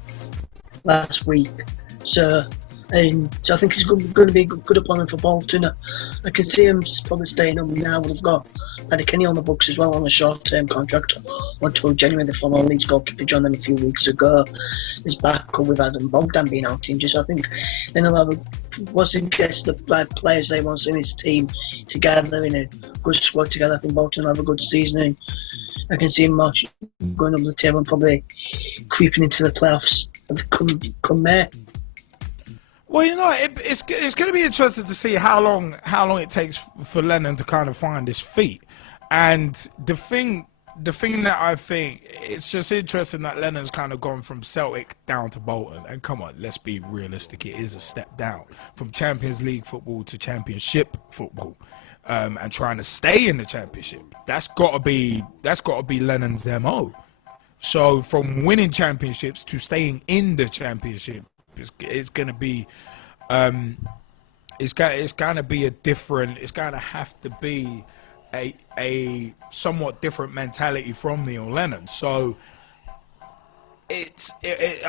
last week. So I think it's going to be a good opponent for Bolton. I can see him probably staying up now. We've got Paddy Kenny on the books as well on a short-term contract until January. The former Leeds goalkeeper joined them a few weeks ago. He's back with Adam Bogdan being out injured. So I think then he'll have once he gets the right players they want in his team together in a good squad together, I think Bolton will have a good season, and I can see him going up the table and probably creeping into the playoffs come May. Well, it's going to be interesting to see how long it takes for Lennon to kind of find his feet. And the thing that I think, it's just interesting that Lennon's kind of gone from Celtic down to Bolton. And come on, let's be realistic, it is a step down from Champions League football to Championship football. And trying to stay in the Championship, that's got to be Lennon's MO. So from winning championships to staying in the Championship, it's going to be, it's going to be a different. It's going to have to be a somewhat different mentality from Neil Lennon. So I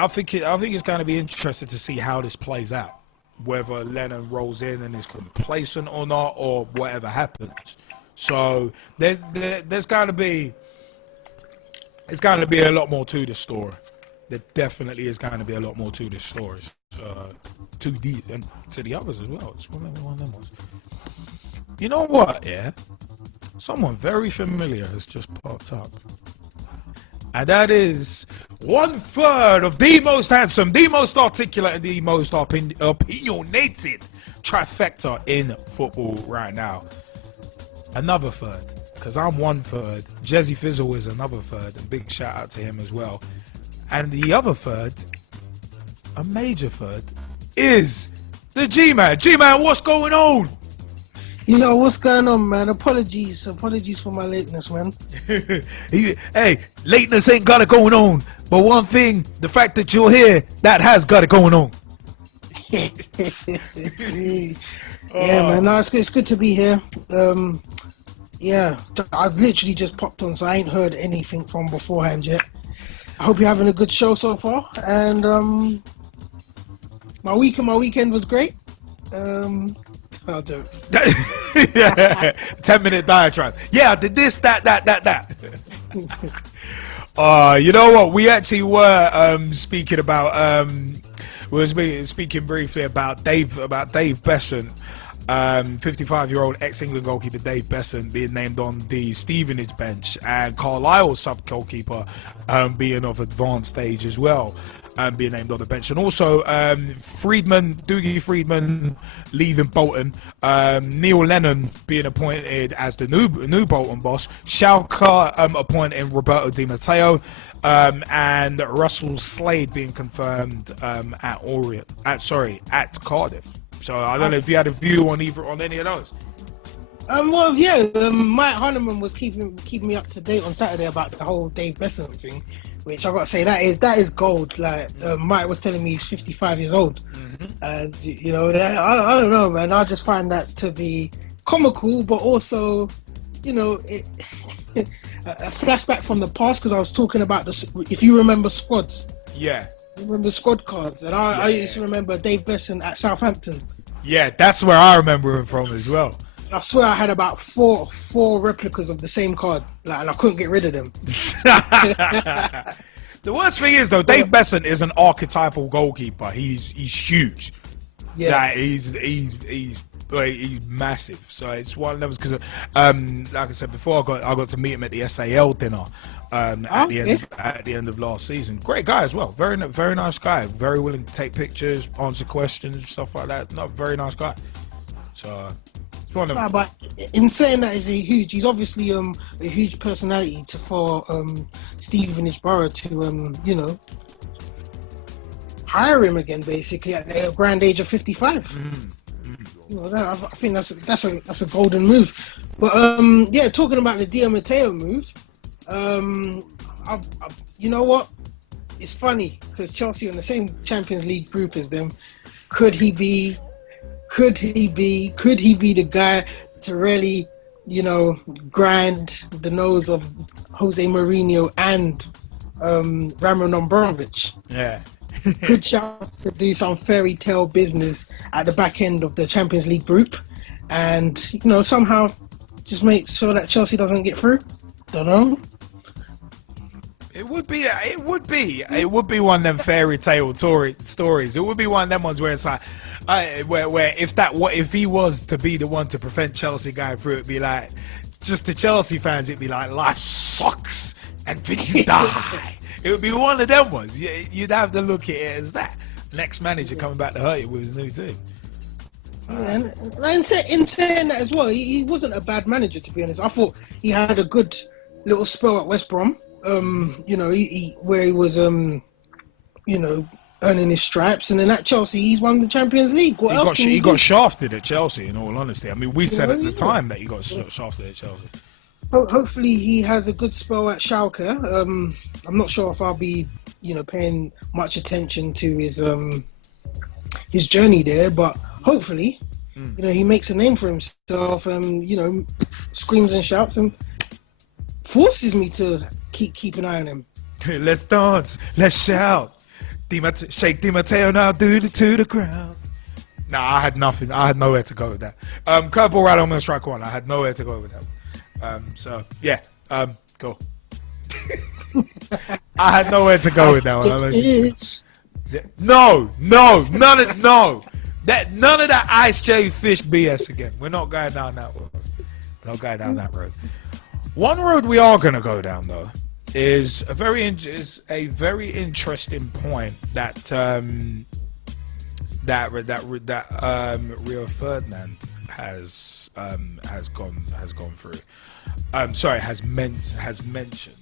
think it's going to be interesting to see how this plays out. Whether Lennon rolls in and is complacent or not, or whatever happens. So there's going to be a lot more to the story. There definitely is going to be a lot more to the stories, to the others as well. It's one of them ones. You know what? Yeah, someone very familiar has just popped up. And that is 1/3 of the most handsome, the most articulate, and the most opinionated trifecta in football right now. Another third, because I'm 1/3. Jezzy Fizzle is another third, and big shout out to him as well. And the other third, a major third, is the G-Man. G-Man, what's going on? Yo, what's going on, man? Apologies for my lateness, man. Hey, lateness ain't got it going on. But one thing, the fact that you're here, that has got it going on. Yeah, man. No, it's good to be here. Yeah, I've literally just popped on, so I ain't heard anything from beforehand yet. I hope you're having a good show so far. And my weekend was great. Oh, jokes. 10-minute diatribe. Yeah, I did this, that. You know what? We actually were speaking about we were speaking briefly about Dave Besson, 55-year-old ex-England goalkeeper Dave Besson being named on the Stevenage bench, and Carlisle's sub-goalkeeper being of advanced stage as well. Being named on the bench, and also Doogie Friedman leaving Bolton, Neil Lennon being appointed as the new Bolton boss, Schalke appointing Roberto Di Matteo, and Russell Slade being confirmed at Cardiff. So I don't know if you had a view on any of those. Well, yeah, Mike Harniman was keeping me up to date on Saturday about the whole Dave Besson thing. which I got to say that is gold. Like Mike was telling me, he's 55 years old, and you know, I don't know, man. I just find that to be comical, but also, you know, a flashback from the past, because I was talking about this. If you remember squads, yeah, you remember squad cards, and I used to remember Dave Besson at Southampton. Yeah, that's where I remember him from as well. I swear I had about four replicas of the same card, like, and I couldn't get rid of them. The worst thing is, though, Dave Besson is an archetypal goalkeeper. He's huge. Yeah, like, he's massive. So it's one of them, because like I said before, I got to meet him at the SAL dinner at the end of last season. Great guy as well. Very nice guy. Very willing to take pictures, answer questions, stuff like that. Not very nice guy. So. But in saying that, he's obviously a huge personality for Stevenage Borough to you know, hire him again, basically at the grand age of 55. You know, I think that's a golden move. But yeah, talking about the Di Matteo move, you know what? It's funny because Chelsea on the same Champions League group as them. Could he be the guy to really, you know, grind the nose of Jose Mourinho and Roman Abramovich? Yeah. Could Chelsea do some fairy tale business at the back end of the Champions League group, and, you know, somehow just make sure that Chelsea doesn't get through? Don't know. It would be one of them fairy tale stories. It would be one of them ones where it's like, where if he was to be the one to prevent Chelsea going through, it'd be like, just to Chelsea fans, it'd be like, life sucks and then you die. It would be one of them ones. You'd have to look at it as that. Next manager coming back to hurt you with his new team. And in saying that as well, he wasn't a bad manager, to be honest. I thought he had a good little spell at West Brom. You know, where he was, you know, earning his stripes, and then at Chelsea, he's won the Champions League. He got shafted at Chelsea. In all honesty, I mean, we said at the time that he got shafted at Chelsea. Hopefully, he has a good spell at Schalke. I'm not sure if I'll be, you know, paying much attention to his journey there, but hopefully, you know, he makes a name for himself, and, you know, screams and shouts and forces me to keep an eye on him. Let's dance, let's shout. Shake Di Matteo now, do it to the ground. Nah, I had nothing. I had nowhere to go with that. Curveball right on the strike one. I had nowhere to go with that. So yeah, cool. I had nowhere to go with that one. No, none of that Ice J Fish BS again. We're not going down that road. We're not going down that road. One road we are going to go down, though, is a very interesting point that Rio Ferdinand has gone through. Has mentioned.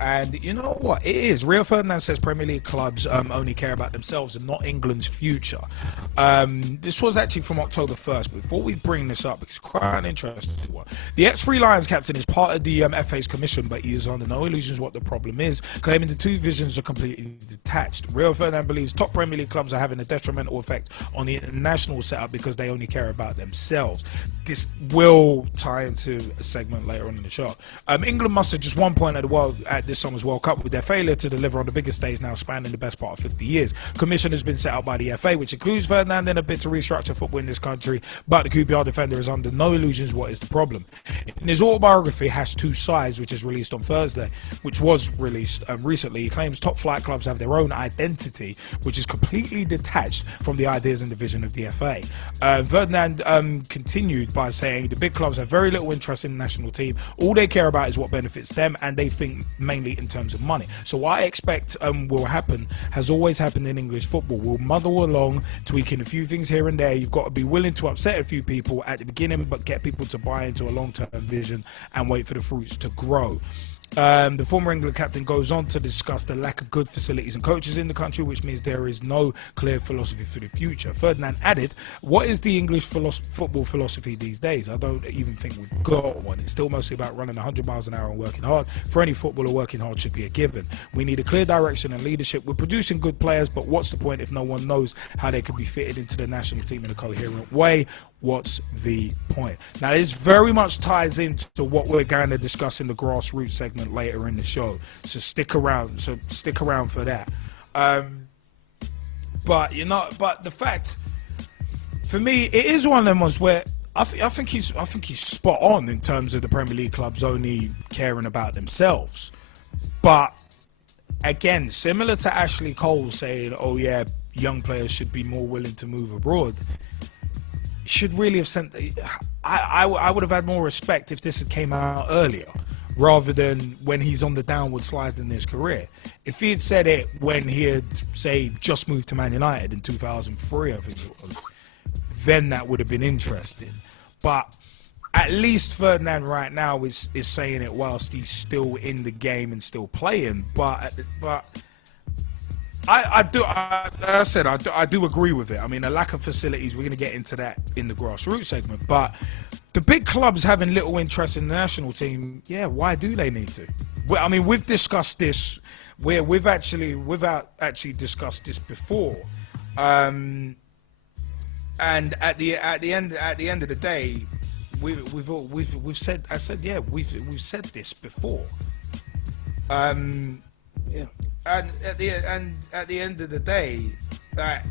And you know what? It is. Rio Ferdinand says Premier League clubs only care about themselves and not England's future. This was actually from October 1st. Before we bring this up, it's quite an interesting one. The ex-Three Lions captain is part of the FA's commission, but he is under no illusions what the problem is, claiming the two visions are completely detached. Rio Ferdinand believes top Premier League clubs are having a detrimental effect on the international setup because they only care about themselves. This will tie into a segment later on in the show. England mustered just 1 point at this summer's World Cup with their failure to deliver on the biggest stage now spanning the best part of 50 years. Commission has been set up by the FA, which includes Ferdinand in a bid to restructure football in this country, but the QPR defender is under no illusions what is the problem. In his autobiography, Has Two Sides, which is released on Thursday, which was released recently, he claims top flight clubs have their own identity, which is completely detached from the ideas and the vision of the FA. Ferdinand continued by saying the big clubs have very little interest in the national team. All they care about is what benefits them, and they think mainly in terms of money. So what I expect will happen has always happened in English football. We'll muddle along, tweaking a few things here and there. You've got to be willing to upset a few people at the beginning, but get people to buy into a long-term vision and wait for the fruits to grow. The former England captain goes on to discuss the lack of good facilities and coaches in the country, which means there is no clear philosophy for the future. Ferdinand added, what is the English football philosophy these days? I don't even think we've got one. It's still mostly about running 100 miles an hour and working hard. For any footballer, working hard should be a given. We need a clear direction and leadership. We're producing good players, but what's the point if no one knows how they could be fitted into the national team in a coherent way? What's the point? Now, this very much ties into what we're going to discuss in the grassroots segment later in the show. So stick around. For that. But the fact, for me, it is one of them ones where I think he's spot on in terms of the Premier League clubs only caring about themselves. But again, similar to Ashley Cole saying, "Oh yeah, young players should be more willing to move abroad." Should really have sent. I would have had more respect if this had came out earlier, rather than when he's on the downward slide in his career. If he had said it when he had, say, just moved to Man United in 2003, I think it was, then that would have been interesting. But at least Ferdinand right now is saying it whilst he's still in the game and still playing. But I do agree with it. I mean, a lack of facilities, we're going to get into that in the grassroots segment. But the big clubs having little interest in the national team, yeah, why do they need to? Well, I mean, we've discussed this, we've actually discussed this before. And at the end of the day, we've said we've said this before. Yeah. And at the end of the day, I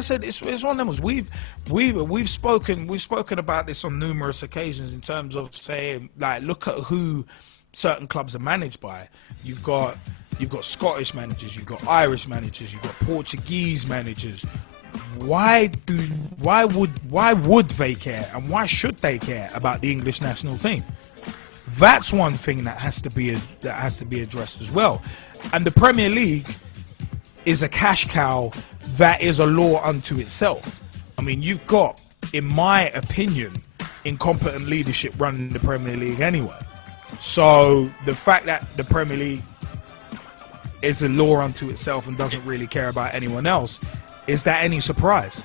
said it's one of them ones. We've spoken about this on numerous occasions in terms of saying, like, look at who certain clubs are managed by. You've got Scottish managers, you've got Irish managers, you've got Portuguese managers. Why would they care, and why should they care about the English national team? That's one thing that has to be addressed as well. And the Premier League is a cash cow that is a law unto itself. I mean, you've got, in my opinion, incompetent leadership running the Premier League anyway. So the fact that the Premier League is a law unto itself and doesn't really care about anyone else, is that any surprise?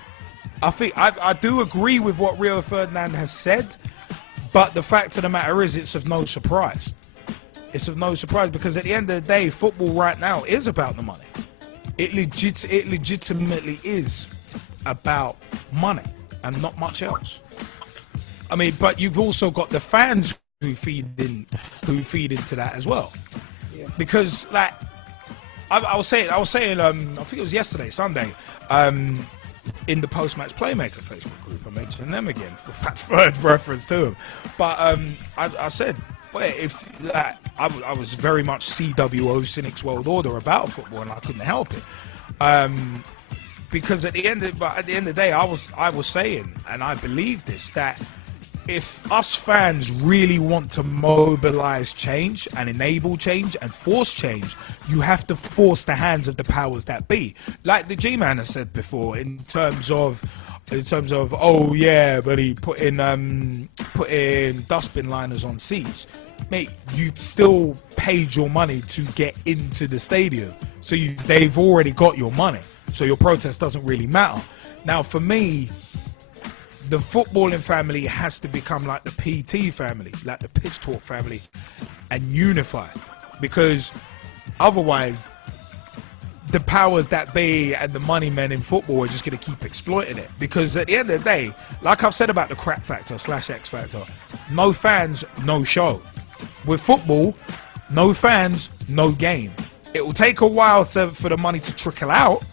I think I do agree with what Rio Ferdinand has said. But the fact of the matter is, it's of no surprise. It's of no surprise because at the end of the day, football right now is about the money. It legitimately is about money and not much else. I mean, but you've also got the fans who feed into that as well. Yeah. Because, like, I was saying, I think it was yesterday, Sunday, in the post-match playmaker Facebook group. I mentioned them again for that third reference to them. But I said, well, I was very much CWO, Cynic's World Order, about football, and I couldn't help it. Because at the end of the day, I was saying, and I believe this, that if us fans really want to mobilize change and enable change and force change, you have to force the hands of the powers that be. Like the G-Man has said before, in terms of, oh yeah, but he put in dustbin liners on seats. Mate, you still paid your money to get into the stadium, so they've already got your money, so your protest doesn't really matter. Now, for me, the footballing family has to become like the PT family, like the pitch talk family, and unify, because otherwise the powers that be and the money men in football are just going to keep exploiting it. Because at the end of the day, like I've said about the crap factor / X factor, no fans, no show. With football, no fans, no game. It will take a while for the money to trickle out,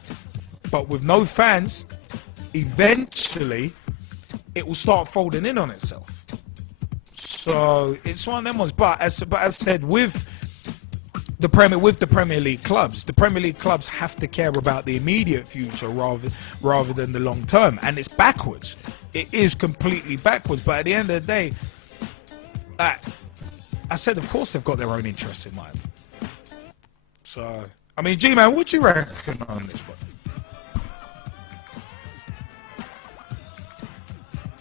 but with no fans, eventually it will start folding in on itself. So it's one of them ones. But as I said, with the Premier League clubs, the Premier League clubs have to care about the immediate future rather than the long term, and it's backwards. It is completely backwards. But at the end of the day, I said, of course they've got their own interests in mind. So I mean, G-Man, what do you reckon on this one?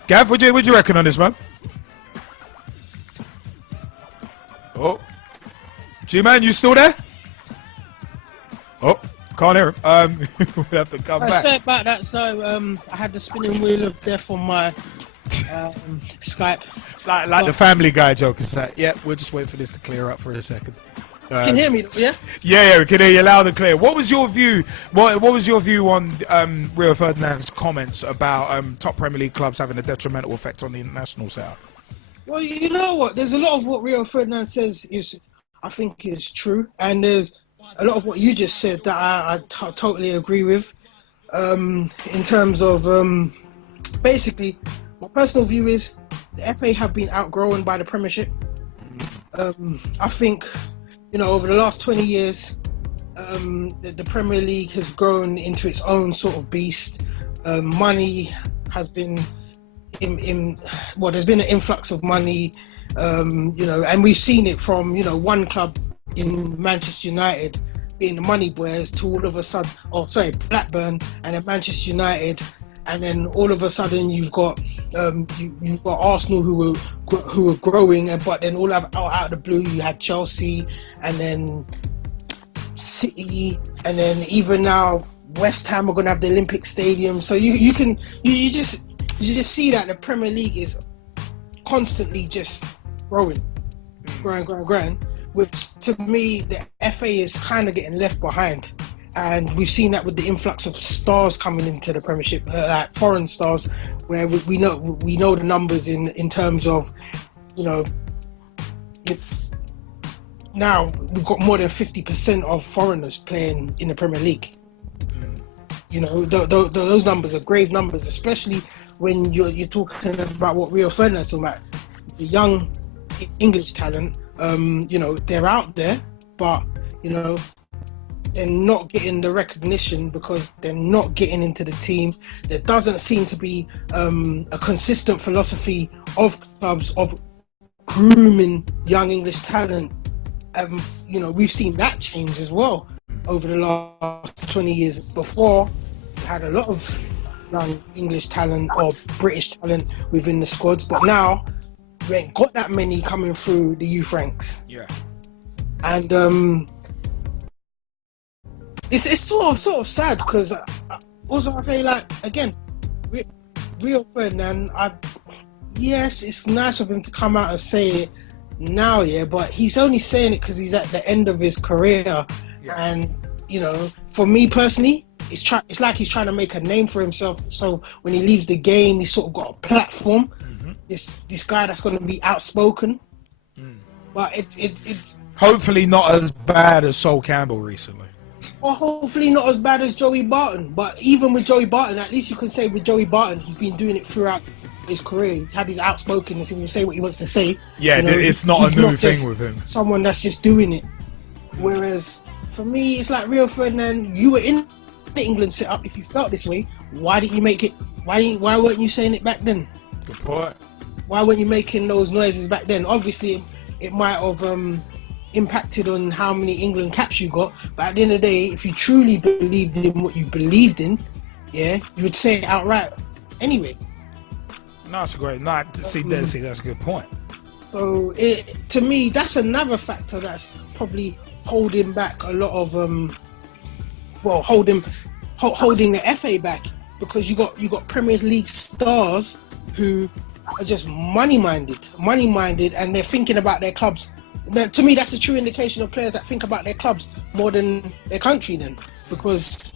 Gav, what do you reckon on this, man? G-Man, you still there? Oh, can't hear him. We have to come I back. said about that. So I had the spinning wheel of death on my Skype. Like the Family Guy joke. It's like, yeah, we'll just wait for this to clear up for a second. You can hear me, yeah? Yeah, we can hear you loud and clear. What was your view? What was your view on Rio Ferdinand's comments about top Premier League clubs having a detrimental effect on the international setup? Well, you know what? There's a lot of what Rio Ferdinand says I think is true, and there's a lot of what you just said that I totally agree with. In terms of basically, my personal view is the FA have been outgrown by the Premiership. I think, you know, over the last 20 years, the Premier League has grown into its own sort of beast. Money has been there's been an influx of money, you know, and we've seen it from, you know, one club in Manchester United being the money boys to all of a sudden, Blackburn, and then Manchester United, and then all of a sudden you've got you've got Arsenal who were growing, but then all out of the blue you had Chelsea, and then City, and then even now West Ham are going to have the Olympic Stadium. So you just see that the Premier League is constantly just growing. Which to me, the FA is kind of getting left behind. And we've seen that with the influx of stars coming into the Premiership, like foreign stars, where we know the numbers in terms of, you know, now we've got more than 50% of foreigners playing in the Premier League. You know, those numbers are grave numbers, especially when you're talking about what Rio Ferdinand's talking about, the young English talent. You know, they're out there, but, you know, they're not getting the recognition because they're not getting into the team. There doesn't seem to be a consistent philosophy of clubs of grooming young English talent. You know, we've seen that change as well over the last 20 years. Before, we had a lot of young English talent or British talent within the squads, but now we ain't got that many coming through the youth ranks. Yeah. And it's sort of sad because also I say, like, again, Rio Ferdinand, yes, it's nice of him to come out and say it now, yeah, but he's only saying it because he's at the end of his career. Yeah. And, you know, for me personally, it's like he's trying to make a name for himself, so when he leaves the game, he's sort of got a platform. This guy that's going to be outspoken, but it's hopefully not as bad as Sol Campbell recently, or hopefully not as bad as Joey Barton. But even with Joey Barton, at least you can say with Joey Barton, he's been doing it throughout his career. He's had his outspokenness and he'll say what he wants to say. Yeah, you know, it's not a new thing with him. Someone that's just doing it. Whereas for me, it's like Rio Ferdinand. You were in the England setup. If you felt this way, why didn't you make it? Why weren't you saying it back then? Good point. Why weren't you making those noises back then? Obviously, it might have impacted on how many England caps you got. But at the end of the day, if you truly believed in what you believed in, yeah, you would say it outright anyway. No, that's a great. No, see, that's a good point. So, to me, that's another factor that's probably holding back a lot of, holding the FA back, because you got Premier League stars who are just money-minded, and they're thinking about their clubs. Now, to me, that's a true indication of players that think about their clubs more than their country then, because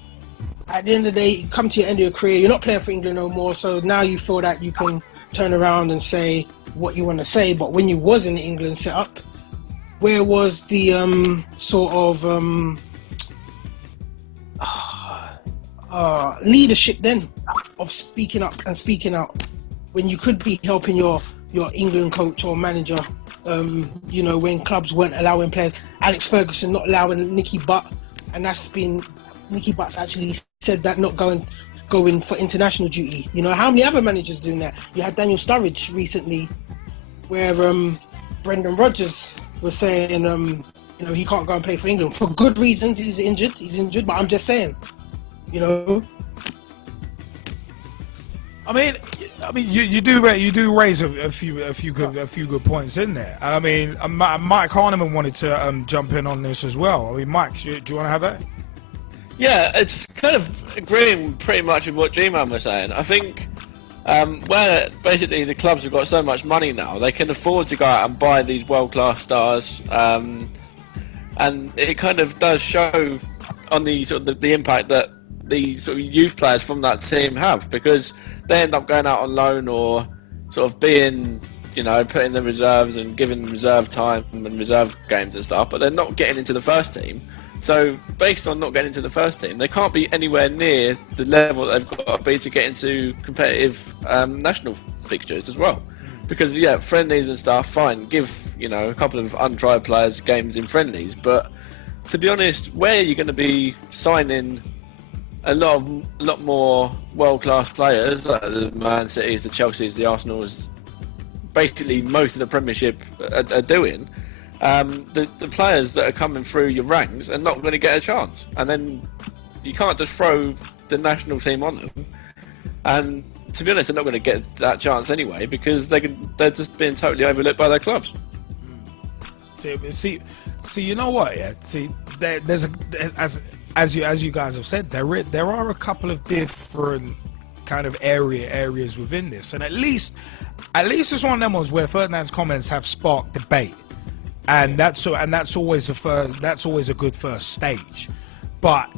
at the end of the day, you come to your end of your career, you're not playing for England no more, so now you feel that you can turn around and say what you want to say. But when you was in the England setup, where was the sort of leadership then of speaking up and speaking out when you could be helping your England coach or manager? You know, when clubs weren't allowing players, Alex Ferguson not allowing Nicky Butt, and that's been Nicky Butt's actually said that not going for international duty. You know, how many other managers doing that? You had Daniel Sturridge recently, where Brendan Rodgers was saying, you know, he can't go and play for England for good reasons. He's injured, but I'm just saying, you know. I mean, you do raise a few good points in there. I mean, Mike Harniman wanted to jump in on this as well. I mean, Mike, do you want to have that? Yeah, it's kind of agreeing pretty much with what G-Man was saying. I think where basically the clubs have got so much money now, they can afford to go out and buy these world-class stars, and it kind of does show on the sort of the impact that the sort of youth players from that team have, because they end up going out on loan or sort of being, you know, put in the reserves and given reserve time and reserve games and stuff, but they're not getting into the first team. So based on not getting into the first team, they can't be anywhere near the level they've got to be to get into competitive national fixtures as well. Because yeah, friendlies and stuff, fine, give, you know, a couple of untried players games in friendlies, but to be honest, where are you going to be signing a lot more world-class players, like the Man Cities, the Chelseas, the Arsenals, basically most of the Premiership are doing, the players that are coming through your ranks are not going to get a chance, and then you can't just throw the national team on them. And to be honest, they're not going to get that chance anyway, because they're just being totally overlooked by their clubs. See, you know what? Yeah. See, there's as you guys have said, there are a couple of different kind of areas within this, and at least it's one of them ones where Ferdinand's comments have sparked debate, and that's always a good first stage. But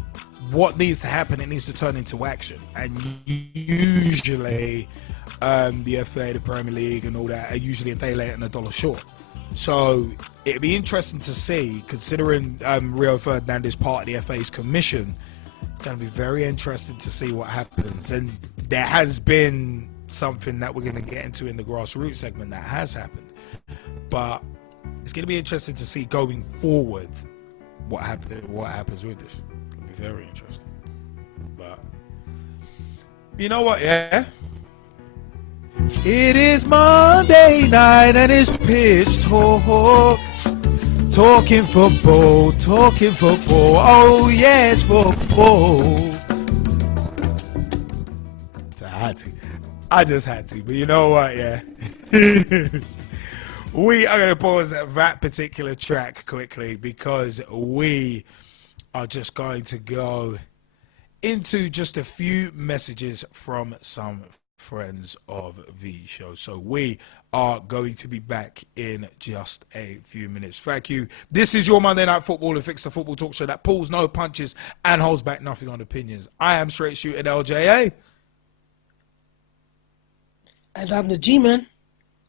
what needs to happen? It needs to turn into action, and usually the FA, the Premier League, and all that are usually a day late and a dollar short. So it'd be interesting to see, considering Rio Ferdinand is part of the FA's commission. It's going to be very interesting to see what happens. And there has been something that we're going to get into in the grassroots segment that has happened, but it's going to be interesting to see going forward what happens with this. It's going to be very interesting. But you know what? Yeah. It is Monday night and it's pitch talk. Talking football. Oh yes, football. So I just had to. But you know what, yeah. We are going to pause that particular track quickly, because we are just going to go into just a few messages from some friends of the show. So we are going to be back in just a few minutes. Thank you. This is your Monday Night Football and Fix the Football talk show that pulls no punches and holds back nothing on opinions. I am straight shooting LJA. And I'm the G-Man.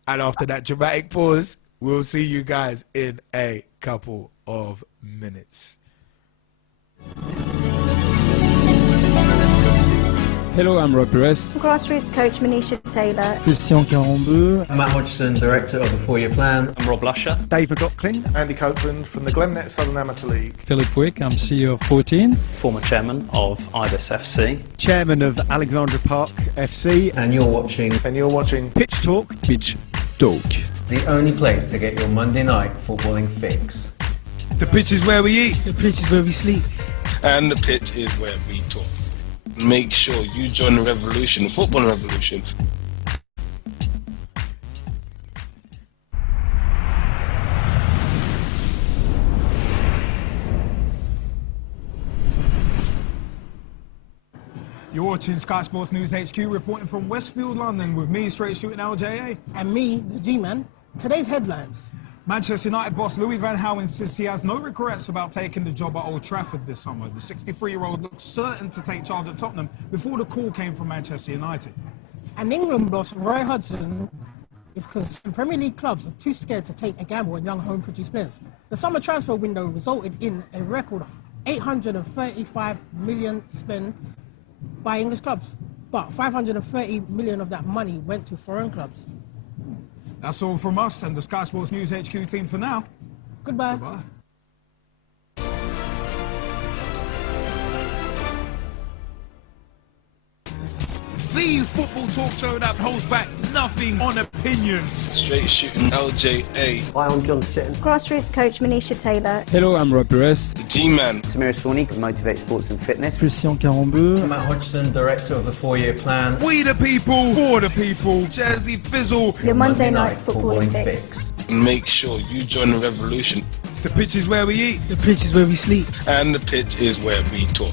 And after that dramatic pause, we'll see you guys in a couple of minutes. Hello, I'm Rob Perez. Grassroots coach Manisha Taylor. Christian Carambeu. Matt Hodgson, director of the 4-year plan. I'm Rob Lusher. Dave McLaughlin. Andy Copeland from the Glennet Southern Amateur League. Philip Wick, I'm CEO of 14. Former chairman of Ibis FC. Chairman of Alexandra Park FC. And you're watching Pitch Talk. Pitch Talk. the only place to get your Monday night footballing fix. The pitch is where we eat. The pitch is where we sleep. And the pitch is where we talk. Make sure you join the revolution, the football revolution. You're watching Sky Sports News HQ, reporting from Westfield, London, with me, straight shooting LJA. And me, the G-Man. Today's headlines. Manchester United boss Louis van Gaal insists he has no regrets about taking the job at Old Trafford this summer. The 63-year-old looks certain to take charge at Tottenham before the call came from Manchester United. And England boss Roy Hodgson is concerned Premier League clubs are too scared to take a gamble on young home-produced players. The summer transfer window resulted in a record 835 million spent by English clubs, but 530 million of that money went to foreign clubs. That's all from us and the Sky Sports News HQ team for now. Goodbye. Goodbye. the football talk show that holds back nothing on opinions. Straight shooting LJA. Hi, I'm John Sitton. Grassroots coach Manisha Taylor. Hello, I'm Rob Perez. The G-Man. Samira Sawhney, Motivate Sports and Fitness. Christian Carambeu. Matt Hodgson, director of the 4-year plan. We the people, for the people. Jersey Fizzle. Your Monday night footballing fix. Make sure you join the revolution. The pitch is where we eat. The pitch is where we sleep. And the pitch is where we talk.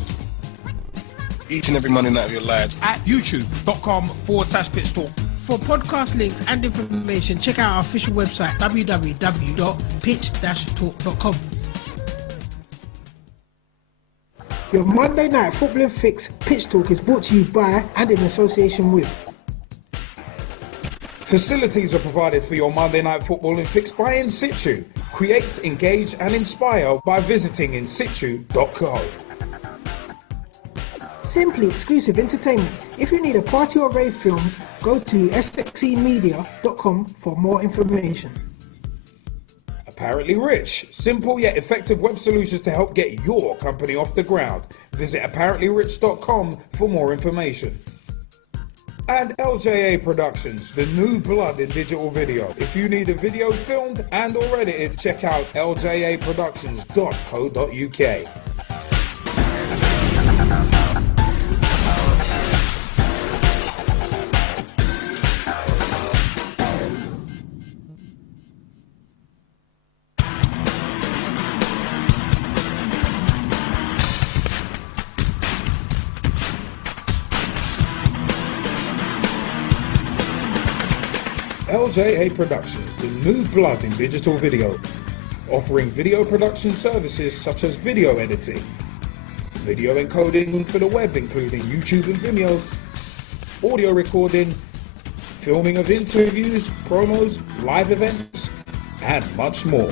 Each and every Monday night of your lives. At youtube.com/pitch talk. For podcast links and information, check out our official website www.pitch-talk.com. Your Monday night footballing fix, Pitch Talk, is brought to you by and in association with. Facilities are provided for your Monday night footballing fix by In Situ. Create, engage and inspire by visiting insitu.co. Simply Exclusive Entertainment. If you need a party or rave film, go to sxemedia.com for more information. Apparently Rich. Simple yet effective web solutions to help get your company off the ground. Visit apparentlyrich.com for more information. And LJA Productions, the new blood in digital video. If you need a video filmed and or edited, check out ljaproductions.co.uk. LJA Productions, the new blood in digital video, offering video production services such as video editing, video encoding for the web including YouTube and Vimeo, audio recording, filming of interviews, promos, live events, and much more.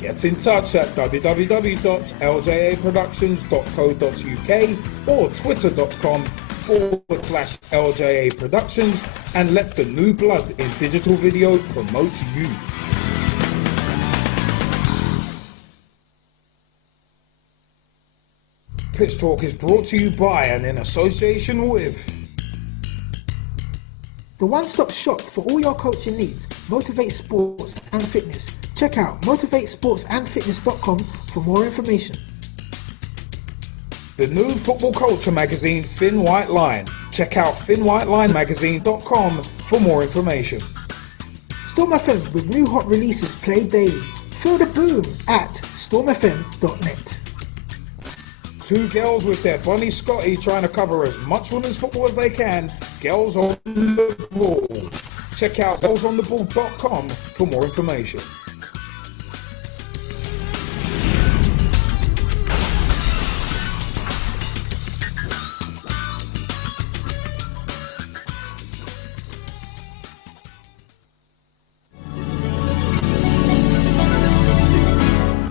Get in touch at www.ljaproductions.co.uk or twitter.com/LJA Productions and let the new blood in digital video promote you. Pitch Talk is brought to you by and in association with The one-stop shop for all your coaching needs, Motivate Sports and Fitness. Check out motivatesportsandfitness.com for more information. The new football culture magazine, Thin White Line. Check out thinwhitelinemagazine.com for more information. Storm FM with new hot releases played daily. Feel the boom at stormfm.net. Two girls with their bunny Scotty trying to cover as much women's football as they can. Girls on the Ball. Check out girlsontheball.com for more information.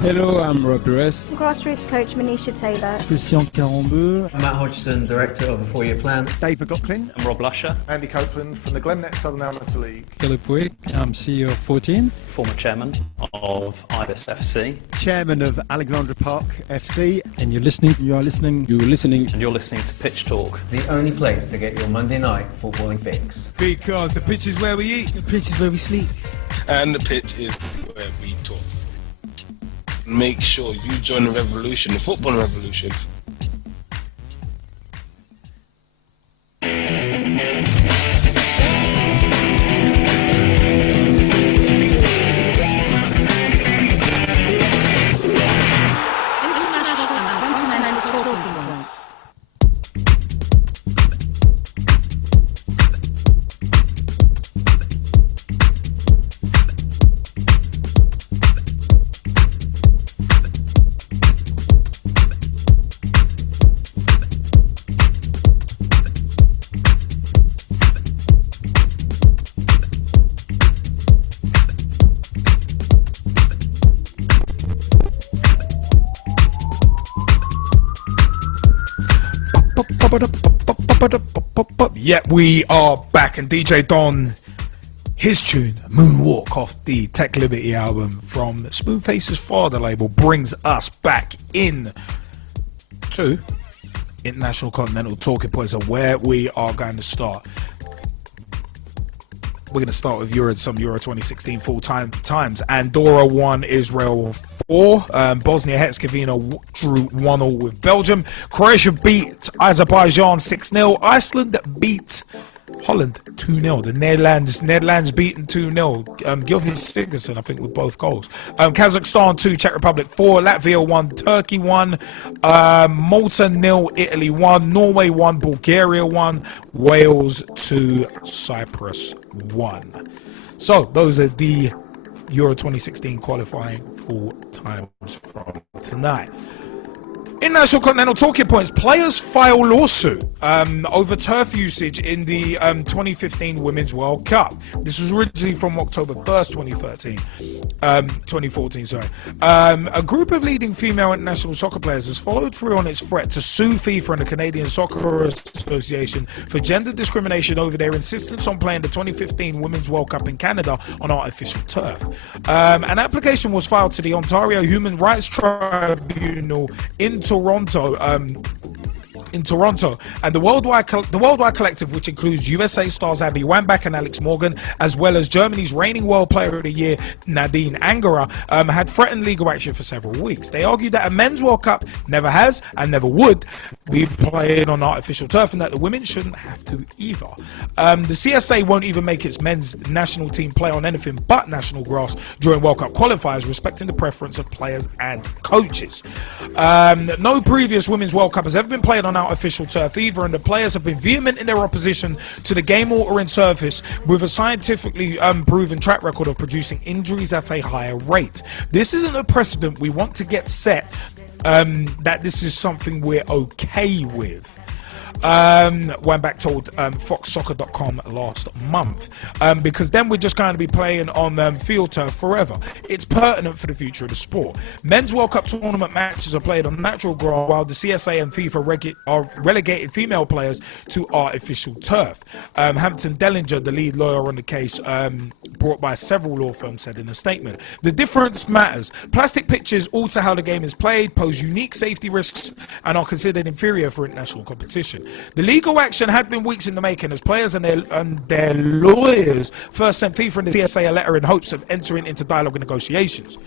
Hello, I'm Rob Perez. Grassroots coach Manisha Taylor. Christian Carambeu. Matt Hodgson, director of the 4-year plan. David McLaughlin. I'm Rob Lusher. Andy Copeland from the Glennet Southern Amateur League. Philip Wick. I'm CEO of 14. Former chairman of Ibis FC. Chairman of Alexandra Park FC. And you're listening to Pitch Talk. The only place to get your Monday night footballing fix. Because the pitch is where we eat. The pitch is where we sleep. And the pitch is where we talk. Make sure you join the revolution, the football revolution. Yep, we are back, and DJ Don, his tune, Moonwalk, off the Tech Liberty album from Spoonface's father label, brings us back in to international continental talking points are where we are going to start. We're going to start with some Euro 2016 full-time times. Andorra 1, Israel 4. Bosnia-Herzegovina drew 1-1 with Belgium. Croatia beat Azerbaijan 6-0. Iceland beat Holland 2-0. The Netherlands beaten 2-0. Gylfi Sigurdsson, I think, with both goals. Kazakhstan 2, Czech Republic 4. Latvia 1, Turkey 1. Malta 0, Italy 1. Norway 1, Bulgaria 1. Wales 2, Cyprus 1. So those are the Euro 2016 qualifying full times from tonight. International Continental Talking Points. Players file lawsuit over turf usage in the 2015 Women's World Cup. This was originally from October 1st, 2014. A group of leading female international soccer players has followed through on its threat to sue FIFA and the Canadian Soccer Association for gender discrimination over their insistence on playing the 2015 Women's World Cup in Canada on artificial turf. An application was filed to the Ontario Human Rights Tribunal in Toronto, and the worldwide collective, which includes USA stars Abby Wambach and Alex Morgan, as well as Germany's reigning World Player of the Year Nadine Angerer, had threatened legal action for several weeks. They argued that a men's World Cup never has and never would be played on artificial turf, and that the women shouldn't have to either. The CSA won't even make its men's national team play on anything but national grass during World Cup qualifiers, respecting the preference of players and coaches. No previous Women's World Cup has ever been played on artificial turf either, and the players have been vehement in their opposition to the game-altering surface, with a scientifically proven track record of producing injuries at a higher rate. This isn't a precedent we want to get set, that this is something we're okay with. Wambach told FoxSoccer.com last month, because then we're just going to be playing on field turf forever. It's pertinent for the future of the sport. Men's World Cup tournament matches are played on natural grass, while the CSA and FIFA are relegated female players to artificial turf. Hampton Dellinger, the lead lawyer on the case, brought by several law firms, said in a statement, "The difference matters. Plastic pitches alter how the game is played, pose unique safety risks, and are considered inferior for international competition." The legal action had been weeks in the making, as players and their lawyers first sent FIFA and the CSA a letter in hopes of entering into dialogue and negotiations.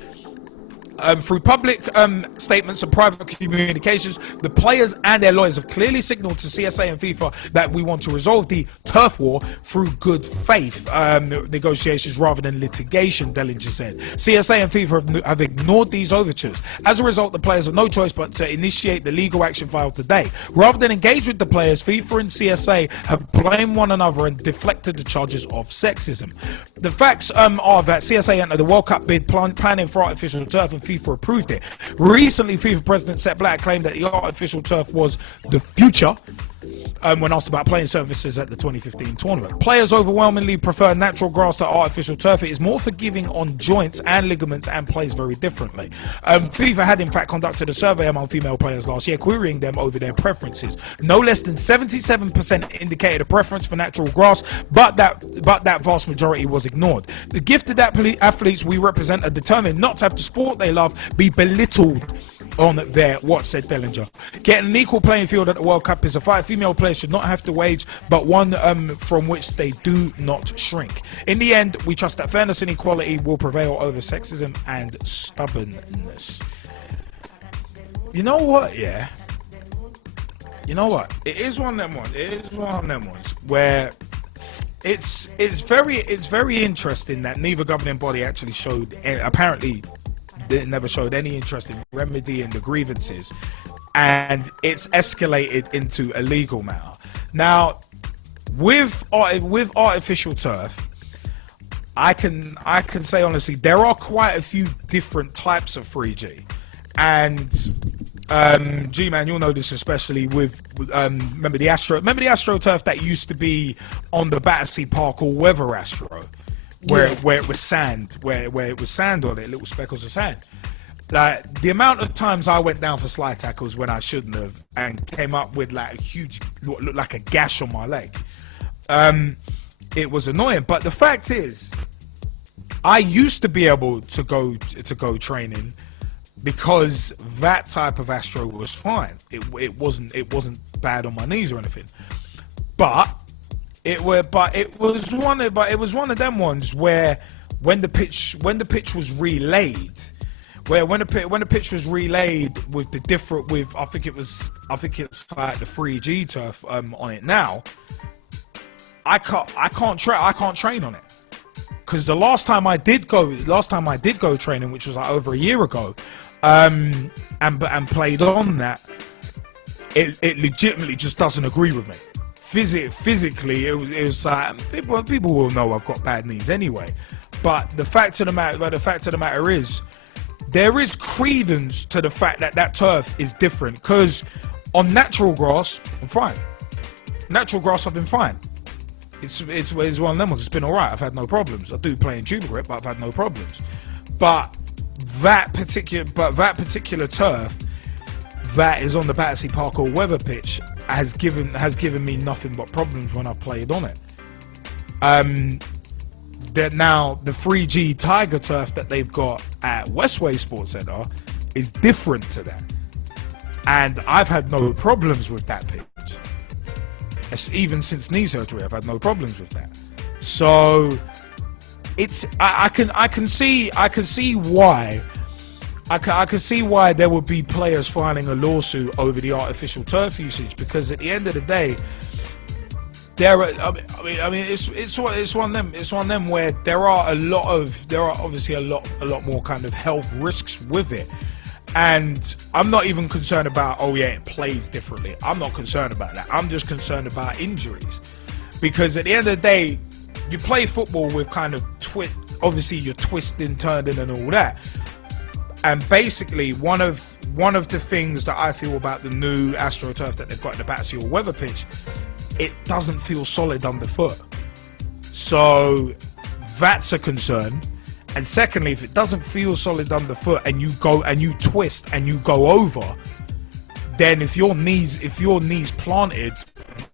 Through public statements and private communications, the players and their lawyers have clearly signaled to CSA and FIFA that we want to resolve the turf war through good faith negotiations rather than litigation, Dellinger said. CSA and FIFA have ignored these overtures. As a result, the players have no choice but to initiate the legal action filed today. Rather than engage with the players, FIFA and CSA have blamed one another and deflected the charges of sexism. The facts are that CSA entered the World Cup bid planning for artificial turf, and FIFA approved it. Recently, FIFA President Sepp Blatter claimed that the artificial turf was the future when asked about playing surfaces at the 2015 tournament. Players overwhelmingly prefer natural grass to artificial turf. It is more forgiving on joints and ligaments and plays very differently. FIFA had in fact conducted a survey among female players last year, querying them over their preferences. No less than 77% indicated a preference for natural grass, but that vast majority was ignored. The gifted athletes we represent are determined not to have the sport they love be belittled on their watch, said Dellinger. Getting an equal playing field at the World Cup is a fight female players should not have to wage, but one from which they do not shrink. In the end, we trust that fairness and equality will prevail over sexism and stubbornness. You know what, yeah? You know what? It is one of them ones where it's very interesting that neither governing body actually showed, apparently they never showed any interest in remedying the grievances, and it's escalated into a legal matter. Now, with artificial turf, I can say honestly, there are quite a few different types of 3G, and G-Man, you'll know this especially with remember the Astro turf that used to be on the Battersea Park or Weather Astro, where it was sand, where it was sand on it, little speckles of sand. Like, the amount of times I went down for slide tackles when I shouldn't have, and came up with like a huge, what looked like a gash on my leg. It was annoying, but the fact is, I used to be able to go training because that type of astro was fine. It wasn't bad on my knees or anything. But it was one of them ones where when the pitch was relayed, when the pitch was relayed with the different, with I think it's like the 3G turf on it now. I can't train on it, because the last time I did go training, which was like over a year ago, and played on that, it legitimately just doesn't agree with me. Physically, it was like people will know I've got bad knees anyway. But the fact of the matter is, there is credence to the fact that turf is different. Because on natural grass, I'm fine. Natural grass, I've been fine. It's one of them ones. It's been alright. I've had no problems. I do play in tuber grip, but I've had no problems. But that particular turf that is on the Battersea Park or Weather pitch has given me nothing but problems when I've played on it. That now the 3G Tiger turf that they've got at Westway Sports Centre is different to that, and I've had no problems with that pitch. Even since knee surgery, I've had no problems with that. So it's I can see why there would be players filing a lawsuit over the artificial turf usage, because at the end of the day, it's one of them where there are obviously a lot more kind of health risks with it. And I'm not even concerned about, oh yeah, it plays differently. I'm not concerned about that. I'm just concerned about injuries, because at the end of the day, you play football with kind of obviously you're twisting, turning and all that. And basically one of the things that I feel about the new AstroTurf that they've got in the Battersea or Weather pitch, it doesn't feel solid underfoot. So that's a concern. And secondly, if it doesn't feel solid underfoot and you go and you twist and you go over, then if your knees planted,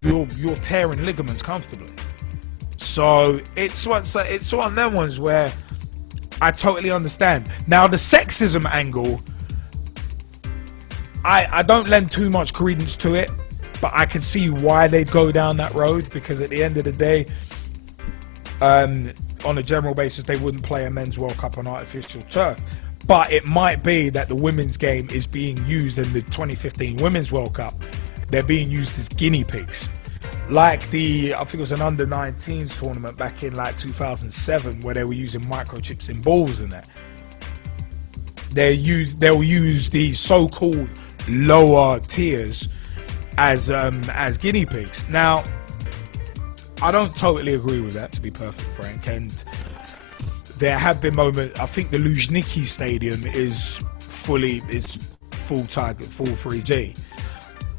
you're tearing ligaments comfortably. So it's one of them ones where I totally understand. Now the sexism angle, I don't lend too much credence to it, but I can see why they'd go down that road, because at the end of the day, on a general basis, they wouldn't play a men's World Cup on artificial turf. But it might be that the women's game is being used in the 2015 Women's World Cup. They're being used as guinea pigs. Like I think it was an under-19s tournament back in like 2007 where they were using microchips in balls and that. They'll use the so-called lower tiers as guinea pigs. Now, I don't totally agree with that, to be perfectly frank, and there have been moments. I think the Luzhniki Stadium is full target, full 3G,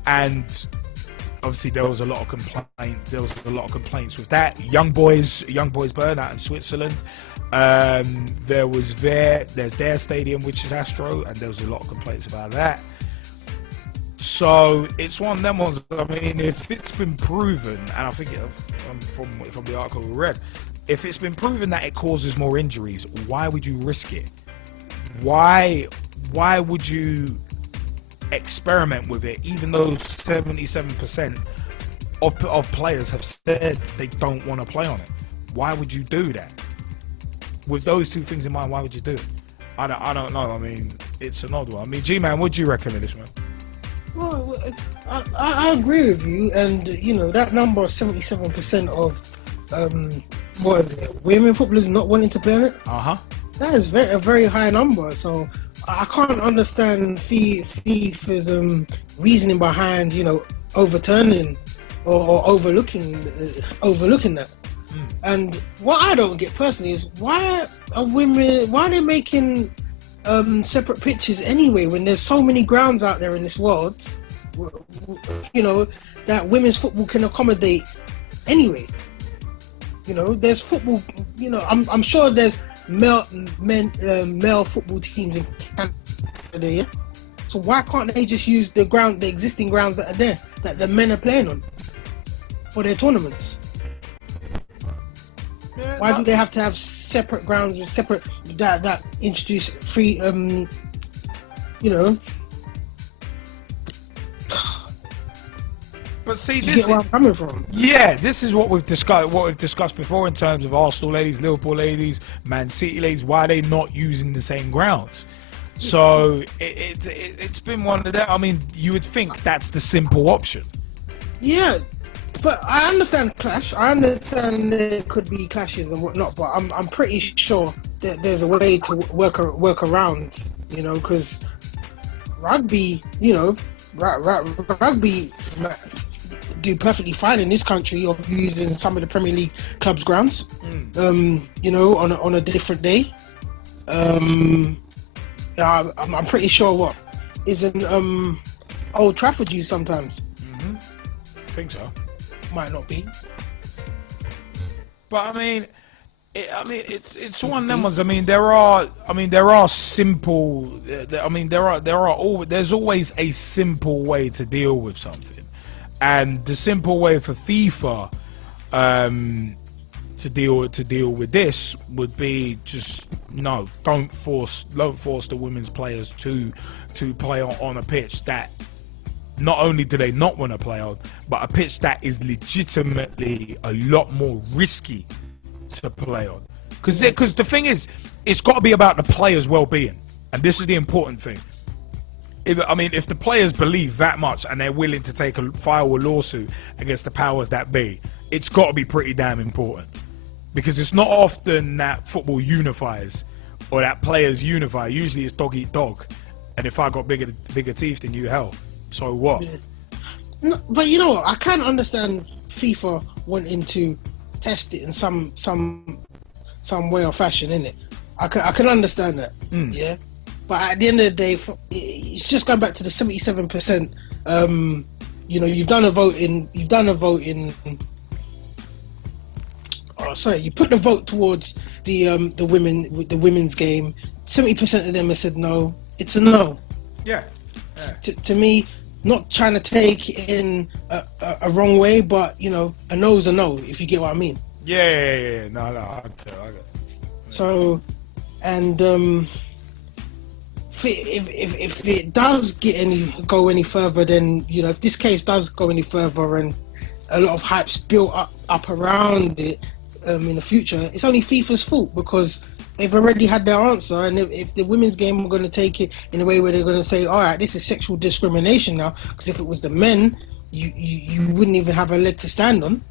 and obviously there was a lot of complaints with that. Young boys burnout in Switzerland. There's their stadium, which is Astro, and there was a lot of complaints about that. So it's one of them ones. I mean, if it's been proven, and I think from the article we read, if it's been proven that it causes more injuries, why would you risk it? Why would you experiment with it, even though 77% of players have said they don't want to play on it? Why would you do that? With those two things in mind, why would you do it? I don't know. I mean, it's an odd one. I mean, G-Man, what do you reckon of this, man? Well, I agree with you, and you know that number of 77% of what is it, women footballers not wanting to play on it. That is a very high number. So I can't understand FIFA's reasoning behind overturning or overlooking that. And what I don't get personally is why are they making separate pitches anyway, when there's so many grounds out there in this world, that women's football can accommodate anyway. There's football, I'm sure there's male football teams in Canada, yeah? So why can't they just use the existing grounds that are there, that the men are playing on for their tournaments? Yeah, why do they have to have separate grounds with separate that introduce free you know. But see, You this get where I'm coming from. Yeah, this is what we've discussed before in terms of Arsenal ladies, Liverpool ladies, Man City ladies. Why are they not using the same grounds? So it's been one of that. I mean, you would think that's the simple option. Yeah, but I understand clash. I understand there could be clashes and whatnot, but I'm pretty sure that there's a way to work around. You know, because rugby, you know, rugby do perfectly fine in this country of using some of the Premier League clubs' grounds. You know, on a different day. I'm pretty sure what isn't Old Trafford used sometimes. I think so. Might not be. But I mean, it's one of them ones. I mean, there are simple. I mean, there's always a simple way to deal with something, and the simple way for FIFA to deal with this would be just don't force the women's players to play on a pitch that not only do they not want to play on, but a pitch that is legitimately a lot more risky to play on. Because the thing is, it's got to be about the players' well-being, and this is the important thing. If the players believe that much and they're willing to file a lawsuit against the powers that be, it's got to be pretty damn important. Because it's not often that football unifies or that players unify. Usually it's dog eat dog, and if I got bigger teeth than you, hell. So what? No, but you know what? I can't understand FIFA wanting to test it in some way or fashion, innit? I can understand that. Yeah. But at the end of the day, it's just going back to the 77%. You know, you've done a vote in. Oh, sorry. You put the vote towards the women's game. 70% of them have said no. It's a no. Yeah. To me, not trying to take it in a wrong way, but you know, a no is a no. If you get what I mean. Yeah. No, I get it. So, and if it does go any further, then you know, if this case does go any further and a lot of hype's built up around it in the future, it's only FIFA's fault because they've already had their answer. And if the women's game are going to take it in a way where they're going to say, all right, this is sexual discrimination now, because if it was the men, you wouldn't even have a leg to stand on,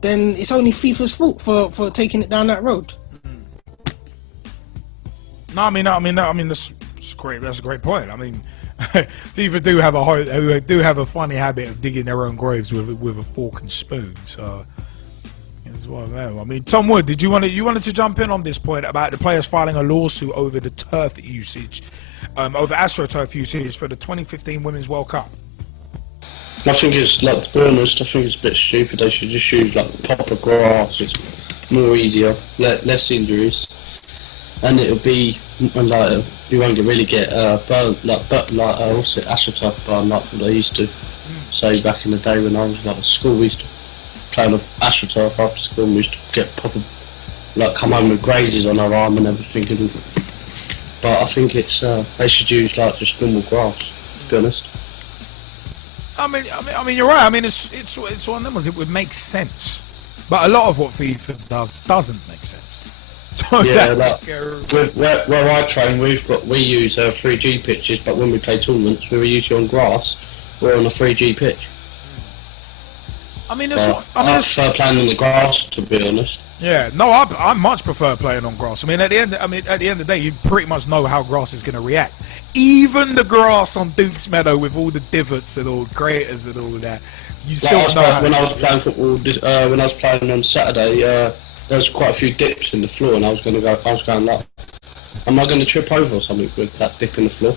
then it's only FIFA's fault for taking it down that road. No, I mean that's great. That's a great point. I mean, FIFA do have a funny habit of digging their own graves with a fork and spoon. So it's one of them. I mean, Tom Wood, you wanted to jump in on this point about the players filing a lawsuit over the turf usage, over AstroTurf usage for the 2015 Women's World Cup? I think it's, like, to be honest, I think it's a bit stupid. They should just use like proper grass. It's more easier, less injuries, and it'll be like you won't really get burnt what's it, AstroTurf burn like what they used to say back in the day when I was like at school. We used to play on AstroTurf after school. And we used to get proper come home with grazes on our arm and everything. But I think it's they should use like just normal grass. To be honest. I mean, you're right. I mean, it's one of them ones. It would make sense, but a lot of what FIFA does doesn't make sense. So yeah, that's where I train, we use 3G pitches, but when we play tournaments, we usually on grass. We're on a 3G pitch. I mean, I prefer playing on the grass, to be honest. Yeah, no, I much prefer playing on grass. At the end of the day, you pretty much know how grass is going to react. Even the grass on Duke's Meadow with all the divots and all craters and all that, you still know. When I was playing football, when I was playing on Saturday, there was quite a few dips in the floor, and I was going like, am I going to trip over or something with that dip in the floor?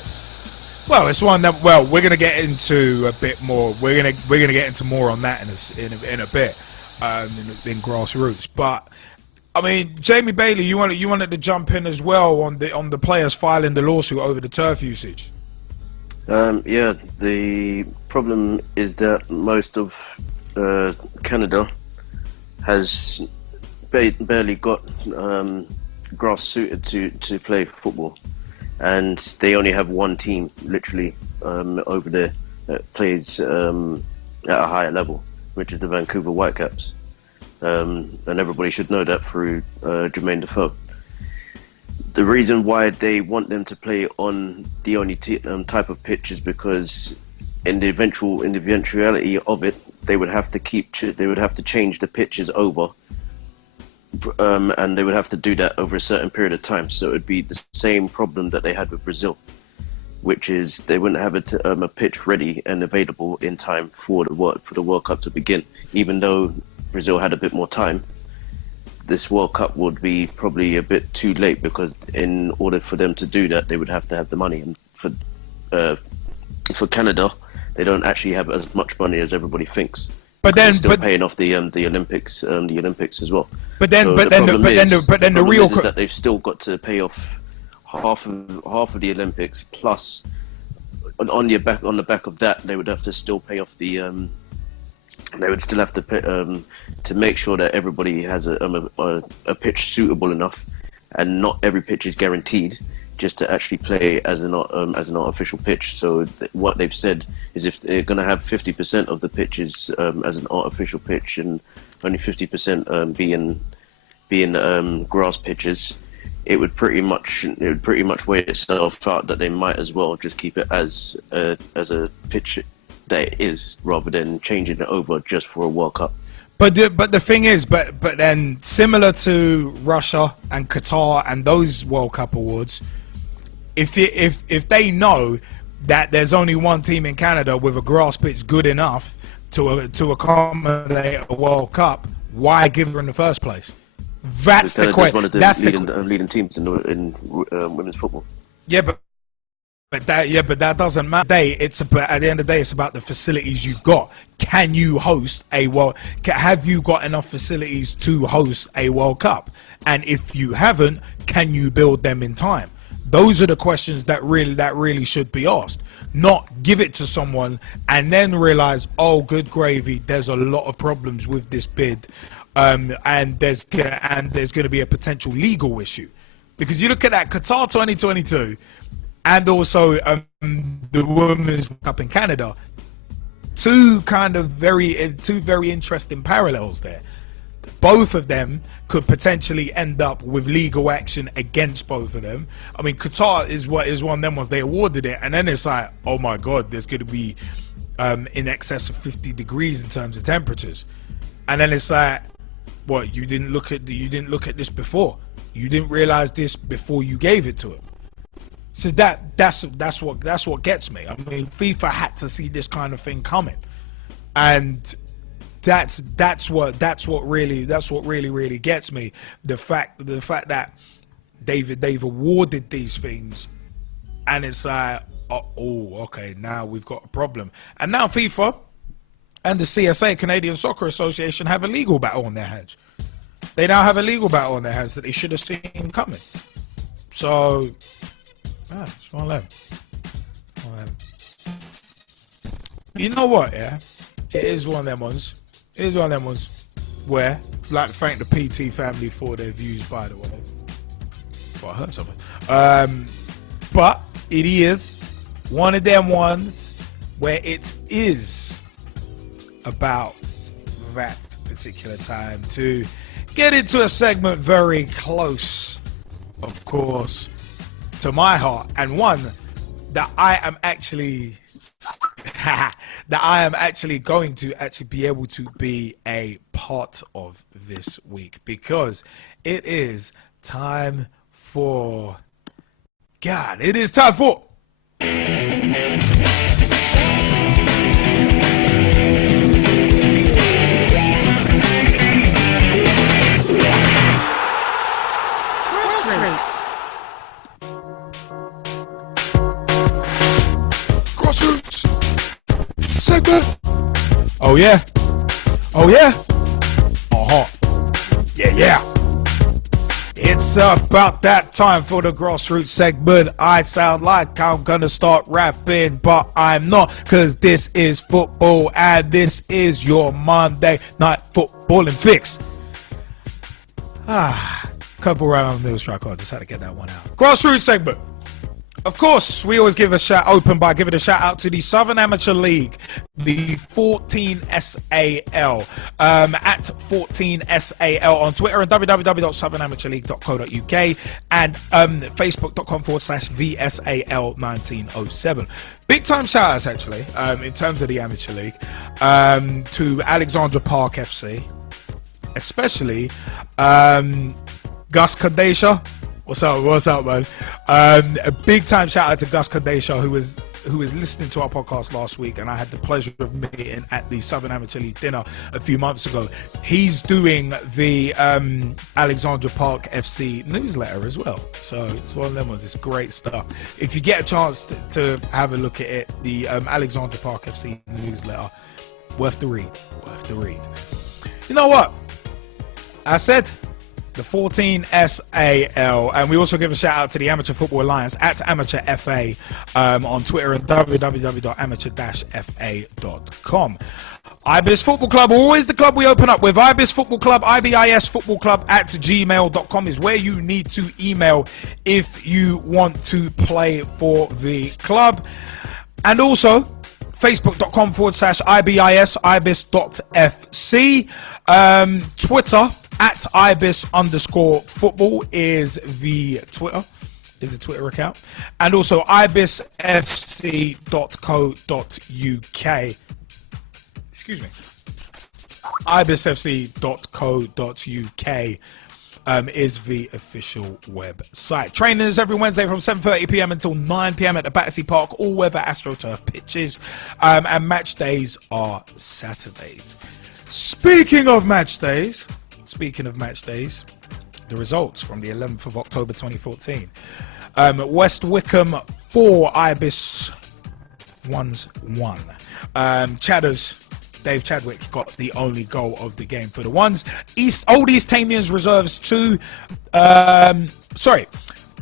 Well, it's one that we're going to get into a bit more. We're going to get into more on that in a bit. In grassroots, but I mean, Jaymie Bailey, you wanted to jump in as well on the players filing the lawsuit over the turf usage. Yeah, the problem is that most of Canada has barely got grass suited to play football, and they only have one team literally over there that plays at a higher level, which is the Vancouver Whitecaps. And everybody should know that through Jermaine Defoe. The reason why they want them to play on the only type of pitch is because in the eventuality of it, they would have to change the pitches over, and they would have to do that over a certain period of time. So it would be the same problem that they had with Brazil, which is they wouldn't have a pitch ready and available in time for the World Cup to begin. Even though Brazil had a bit more time, this World Cup would be probably a bit too late, because in order for them to do that, they would have to have the money. And for Canada, they don't actually have as much money as everybody thinks. But then, they're still paying off the Olympics as well. But then, So but then the real is that they've still got to pay off half of the Olympics, plus on the back of that, they would have to still pay off the. They would still have to pay, to make sure that everybody has a pitch suitable enough, and not every pitch is guaranteed, just to actually play as an artificial pitch. So what they've said is, if they're going to have 50% of the pitches as an artificial pitch and only 50% being grass pitches, it would pretty much weigh itself out that they might as well just keep it as a pitch that it is, rather than changing it over just for a World Cup. But the thing is, but then, similar to Russia and Qatar and those World Cup awards, if they know that there's only one team in Canada with a grass pitch good enough to accommodate a World Cup, why give her in the first place? That's the question. That's the leading teams in women's football. Yeah, but that doesn't matter. It's about, at the end of the day, it's about the facilities you've got. Can you host a have you got enough facilities to host a World Cup? And if you haven't, can you build them in time? Those are the questions that really should be asked. Not give it to someone and then realize, oh, good gravy, there's a lot of problems with this bid, and there's going to be a potential legal issue. Because you look at that Qatar 2022 and also the Women's World Cup in Canada, two very interesting parallels there. Both of them could potentially end up with legal action against both of them. I mean, Qatar is one of them ones. They awarded it, and then it's like, oh my God, there's going to be in excess of 50 degrees in terms of temperatures, and then it's like, what, you didn't look at this before? You didn't realize this before you gave it to it? So that's what gets me. I mean, FIFA had to see this kind of thing coming, and that's what really gets me. The fact that they've awarded these things, and it's like, oh, okay, now we've got a problem. And now FIFA and the CSA, Canadian Soccer Association, have a legal battle on their hands. They now have a legal battle on their hands that they should have seen coming. So, it's one of them. You know what, yeah? It is one of them ones. It is one of them ones where I'd like to thank the PT family for their views, by the way. Before I heard something. But it is one of them ones where it is about that particular time to get into a segment very close, of course, to my heart, and one that I am actually going to be able to be a part of this week, because it is time for Grassroots segment. Oh yeah. Yeah. It's about that time for the Grassroots segment. I sound like I'm gonna start rapping, but I'm not, cause this is football and this is your Monday night footballing fix. Couple round of meal strike. I just had to get that one out. Grassroots segment. Of course, we always give a shout by giving a shout out to the Southern Amateur League, the 14SAL, at 14SAL on Twitter and www.southernamateurleague.co.uk and facebook.com/VSAL1907. Big time shout outs actually, in terms of the Amateur League, to Alexandra Park FC, especially Gus Kadesha. What's up, man? A big time shout out to Gus Kadesha, who was listening to our podcast last week, and I had the pleasure of meeting at the Southern Amateur League dinner a few months ago. He's doing the Alexandra Park FC newsletter as well, so it's one of them ones. It's great stuff. If you get a chance to have a look at it, the Alexandra Park FC newsletter, worth the read. You know what? I said the 14SAL, and we also give a shout out to the Amateur Football Alliance at Amateur FA on Twitter and www.amateur-fa.com. IBIS Football Club, always the club we open up with. IBIS Football Club, IBIS Football Club at gmail.com is where you need to email if you want to play for the club. And also facebook.com/IBIS, ibis.fc. Twitter at ibis_football is the Twitter account, and also ibisfc.co.uk. Excuse me, ibisfc.co.uk is the official website. Training is every Wednesday from 7:30 p.m. until 9 p.m. at the Battersea Park all-weather AstroTurf pitches, and match days are Saturdays. Speaking of match days, the results from the 11th of October 2014. West Wickham 4, Ibis 1. Chadders, Dave Chadwick got the only goal of the game for the ones. Old East Tamians reserves 2.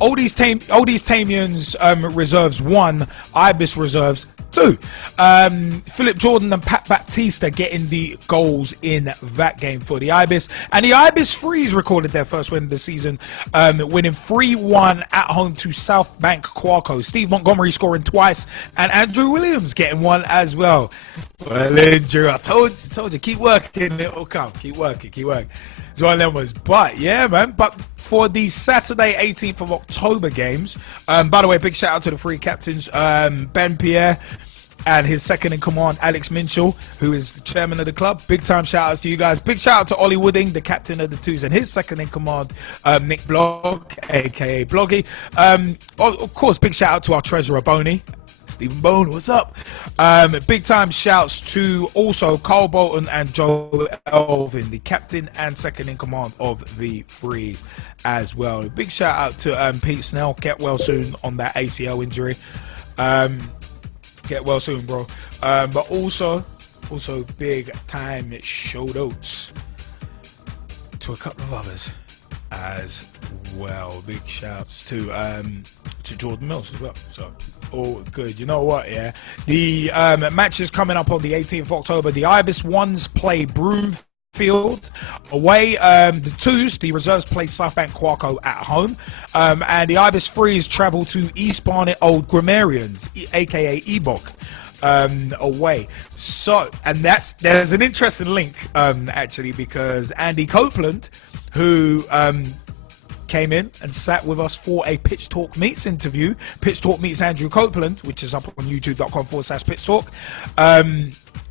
Old East Tamians reserves 1. Ibis reserves 2. Philip Jordan and Pat Baptista getting the goals in that game for the Ibis. And the Ibis Freeze recorded their first win of the season, winning 3-1 at home to South Bank Quarko. Steve Montgomery scoring twice, and Andrew Williams getting one as well. Well, Andrew, I told you, keep working, it'll come. Keep working. It's one of them ones. But yeah, man. But for the Saturday 18th of October games, by the way, big shout out to the three captains, Ben Pierre and his second in command, Alex Minchell, who is the chairman of the club. Big time shout outs to you guys. Big shout out to Ollie Wooding, the captain of the twos, and his second in command, Nick Blogg, aka Bloggy. Of course, big shout out to our treasurer, Boney. Stephen Bone, what's up? Big time shouts to also Carl Bolton and Joe Elvin, the captain and second in command of the Freeze as well. Big shout out to Pete Snell. Get well soon on that ACL injury. Get well soon, bro. But also big time shout outs to a couple of others as well. Big shouts to Jordan Mills as well. So all good. You know what, yeah? The match is coming up on the 18th of October. The Ibis Ones play Broomfield away. The twos, the reserves, play Southbank Quarko at home. And the Ibis Freeze travel to East Barnet Old Grammarians, aka Ebok, away. So, and there's an interesting link actually, because Andy Copeland, who came in and sat with us for a Pitch Talk Meets interview. Pitch Talk Meets Andrew Copeland, which is up on youtube.com/Pitch Talk.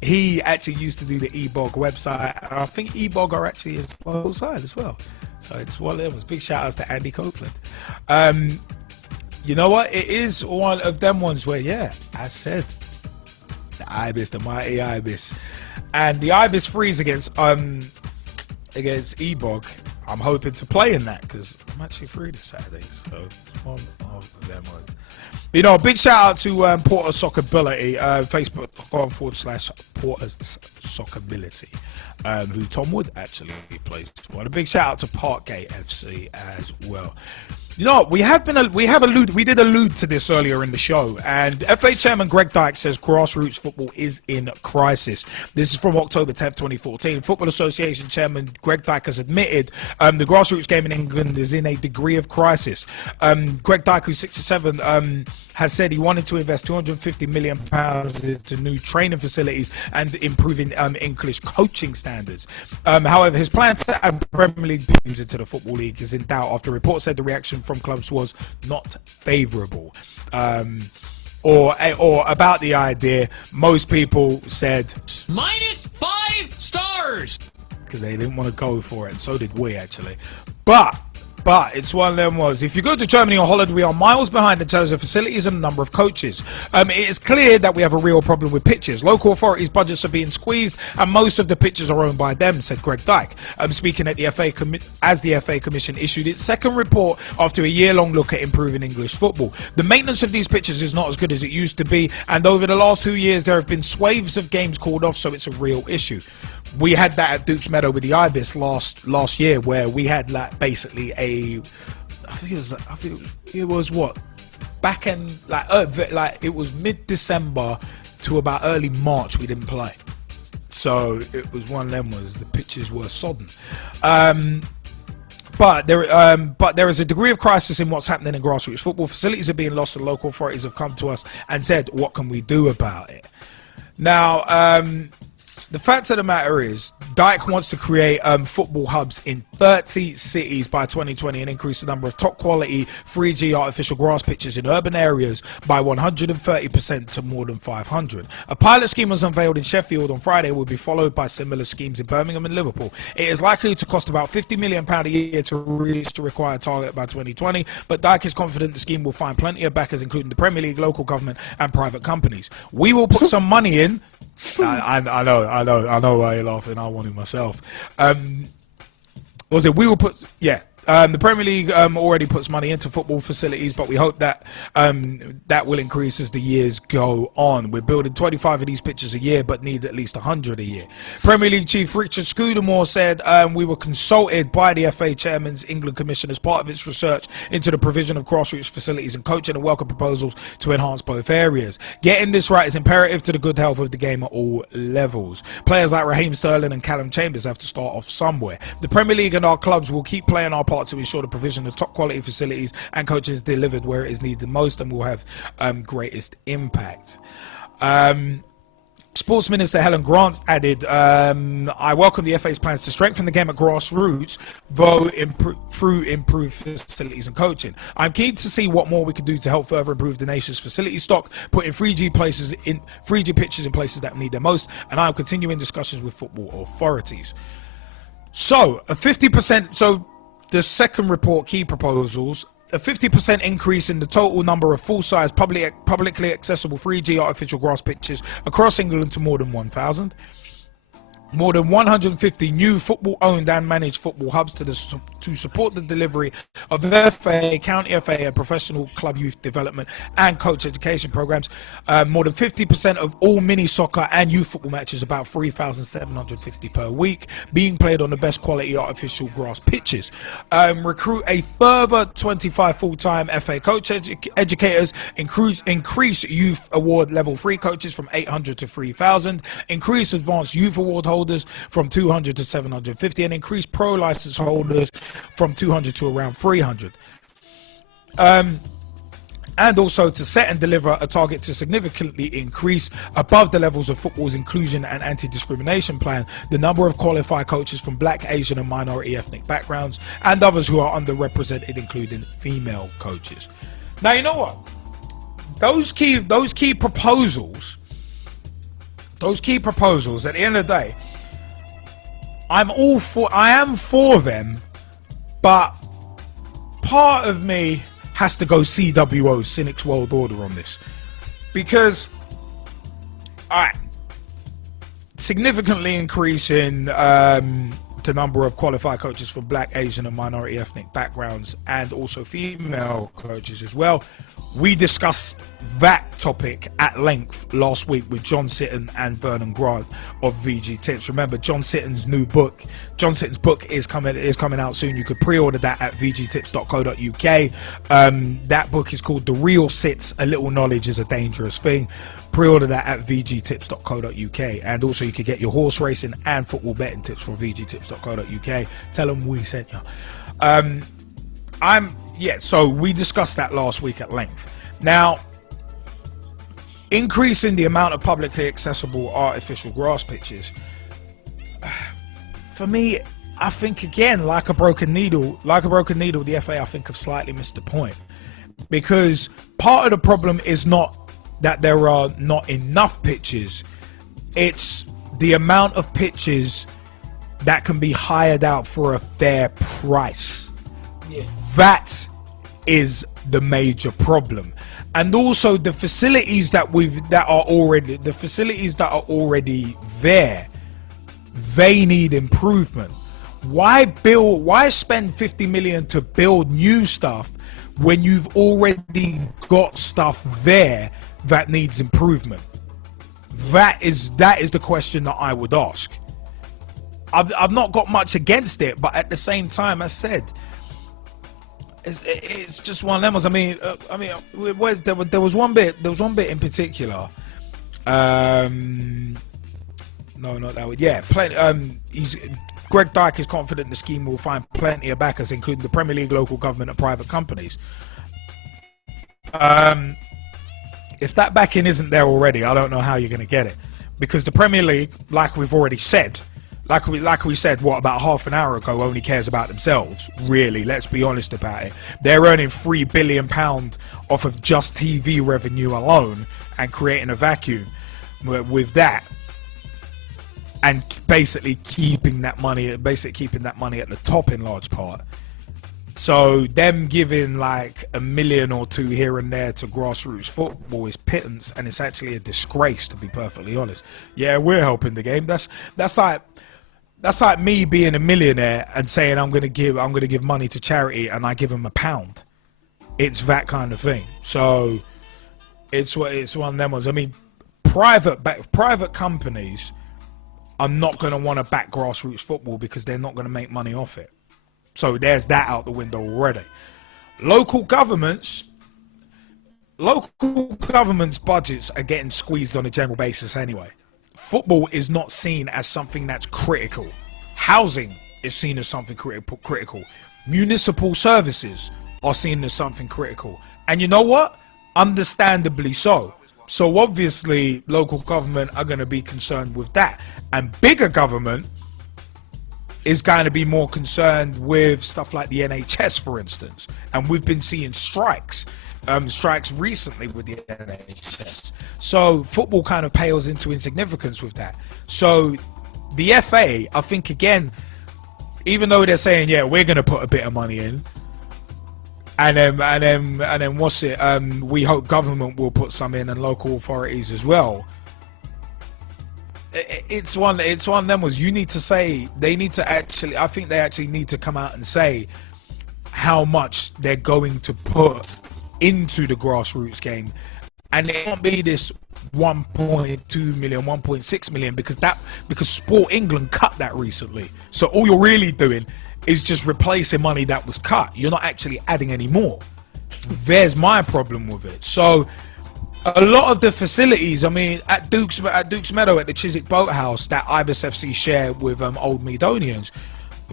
He actually used to do the eBog website, and I think eBog are actually his local side as well. So it's one of them. Big shout outs to Andy Copeland. You know what? It is one of them ones where, yeah, I said the Ibis, the mighty Ibis, and the Ibis Freeze against eBog. I'm hoping to play in that because I'm actually free this Saturday, so it's one of them ones. You know, big shout out to Porter Soccerability, facebook.com/Porter Soccerability, who Tom Wood actually plays for. And a big shout out to Parkgate FC as well. You know, we did allude to this earlier in the show, and FA Chairman Greg Dyke says grassroots football is in crisis. This is from October 10th, 2014. Football Association Chairman Greg Dyke has admitted the grassroots game in England is in a degree of crisis. Greg Dyke, who's 67, has said he wanted to invest £250 million into new training facilities and improving English coaching standards. However, his plan to add Premier League teams into the Football League is in doubt after reports said the reaction from clubs was not favourable. Or about the idea, most people said -5 stars because they didn't want to go for it, and so did we actually. But it's one of them was, if you go to Germany or Holland, we are miles behind in terms of facilities and number of coaches. It is clear that we have a real problem with pitches. Local authorities' budgets are being squeezed, and most of the pitches are owned by them, said Greg Dyke. Speaking at the FA as the FA Commission issued its second report after a year-long look at improving English football. The maintenance of these pitches is not as good as it used to be, and over the last 2 years, there have been swathes of games called off, so it's a real issue. We had that at Duke's Meadow with the Ibis last year, where we had like basically I think it was what back end like it was mid-December to about early March we didn't play, so it was one of them was the pitches were sodden. But there is a degree of crisis in what's happening in grassroots football. Facilities are being lost, and local authorities have come to us and said, "What can we do about it?" Now, the fact of the matter is, Dyke wants to create football hubs in 30 cities by 2020 and increase the number of top-quality 3G artificial grass pitches in urban areas by 130% to more than 500. A pilot scheme was unveiled in Sheffield on Friday and will be followed by similar schemes in Birmingham and Liverpool. It is likely to cost about £50 million a year to reach the required target by 2020, but Dyke is confident the scheme will find plenty of backers, including the Premier League, local government and private companies. We will put some money in. I know why you're laughing. I want it myself. The Premier League already puts money into football facilities, but we hope that that will increase as the years go on. We're building 25 of these pitches a year, but need at least 100 a year. Premier League chief Richard Scudamore said, we were consulted by the FA Chairman's England Commission as part of its research into the provision of grassroots facilities and coaching, and welcome proposals to enhance both areas. Getting this right is imperative to the good health of the game at all levels. Players like Raheem Sterling and Callum Chambers have to start off somewhere. The Premier League and our clubs will keep playing our part to ensure the provision of top quality facilities and coaches is delivered where it is needed most and will have greatest impact. Sports Minister Helen Grant added, I welcome the FA's plans to strengthen the game at grassroots through improved facilities and coaching. I'm keen to see what more we can do to help further improve the nation's facility stock, putting 3G pitches in places that need them most, and I'm continuing discussions with football authorities. So, a 50%, the second report, key proposals, a 50% increase in the total number of full-size publicly accessible 3G artificial grass pitches across England to more than 1,000. More than 150 new football-owned and managed football hubs to support the delivery of FA, county FA and professional club youth development and coach education programs. More than 50% of all mini soccer and youth football matches, about 3,750 per week, being played on the best quality artificial grass pitches. Recruit a further 25 full-time FA coach educators. Increase youth award level 3 coaches from 800 to 3,000. Increase advanced youth award holders from 200 to 750, and increase pro license holders from 200 to around 300. And also to set and deliver a target to significantly increase above the levels of football's inclusion and anti-discrimination plan the number of qualified coaches from black, Asian and minority ethnic backgrounds and others who are underrepresented, including female coaches. Now, you know what? Those key proposals, at the end of the day, I am for them, but part of me has to go CWO, Cynic's World Order, on this. Because, alright, significantly increasing the number of qualified coaches from black, Asian and minority ethnic backgrounds, and also female coaches as well. We discussed that topic at length last week with John Sitton and Vernon Grant of VG Tips. Remember, John Sitton's book is coming out soon. You could pre-order that at vgtips.co.uk. That book is called The Real Sits, A Little Knowledge is a Dangerous Thing. Pre-order that at vgtips.co.uk, and also you could get your horse racing and football betting tips from vgtips.co.uk. Tell them we sent you. So we discussed that last week at length. Now, increasing the amount of publicly accessible artificial grass pitches, for me, I think again, like a broken needle, the FA I think have slightly missed the point, because part of the problem is not that there are not enough pitches, it's the amount of pitches that can be hired out for a fair price. That is the major problem. And also the facilities that are already there, they need improvement. Why spend 50 million to build new stuff when you've already got stuff there that needs improvement? That is the question that I would ask. I've not got much against it, but at the same time, I said, it's just one of them. There was one bit in particular. No, not that one. Yeah, Greg Dyke is confident the scheme will find plenty of backers, including the Premier League, local government, and private companies. If that backing isn't there already, I don't know how you're going to get it, because the Premier League, like we've already said, like we said, what, about half an hour ago, only cares about themselves. Really, let's be honest about it. They're earning £3 billion off of just TV revenue alone and creating a vacuum with that, and basically keeping that money at the top in large part. So them giving like $1 million or $2 million here and there to grassroots football is pittance, and it's actually a disgrace, to be perfectly honest. Yeah, we're helping the game. That's like me being a millionaire and saying I'm gonna give money to charity, and I give them £1. It's that kind of thing. So it's one of them ones. I mean, private companies are not gonna want to back grassroots football because they're not gonna make money off it. So there's that out the window already. Local governments' budgets are getting squeezed on a general basis anyway. Football is not seen as something that's critical. Housing is seen as something critical. Municipal services are seen as something critical. And you know what? Understandably so. So obviously local government are going to be concerned with that. And bigger government is going to be more concerned with stuff like the NHS, for instance. And we've been seeing strikes recently with the NHS. So football kind of pales into insignificance with that. So the FA, I think, again, even though they're saying, yeah, we're going to put a bit of money in, and then what's it? We hope government will put some in, and local authorities as well. It's one of them was, you need to say, I think they actually need to come out and say how much they're going to put into the grassroots game, and it won't be this 1.2 million, 1.6 million, because Sport England cut that recently. So all you're really doing is just replacing money that was cut. You're not actually adding any more. There's my problem with it. So a lot of the facilities, I mean, at Duke's Meadow, at the Chiswick Boathouse that Ibis FC share with Old Meadonians,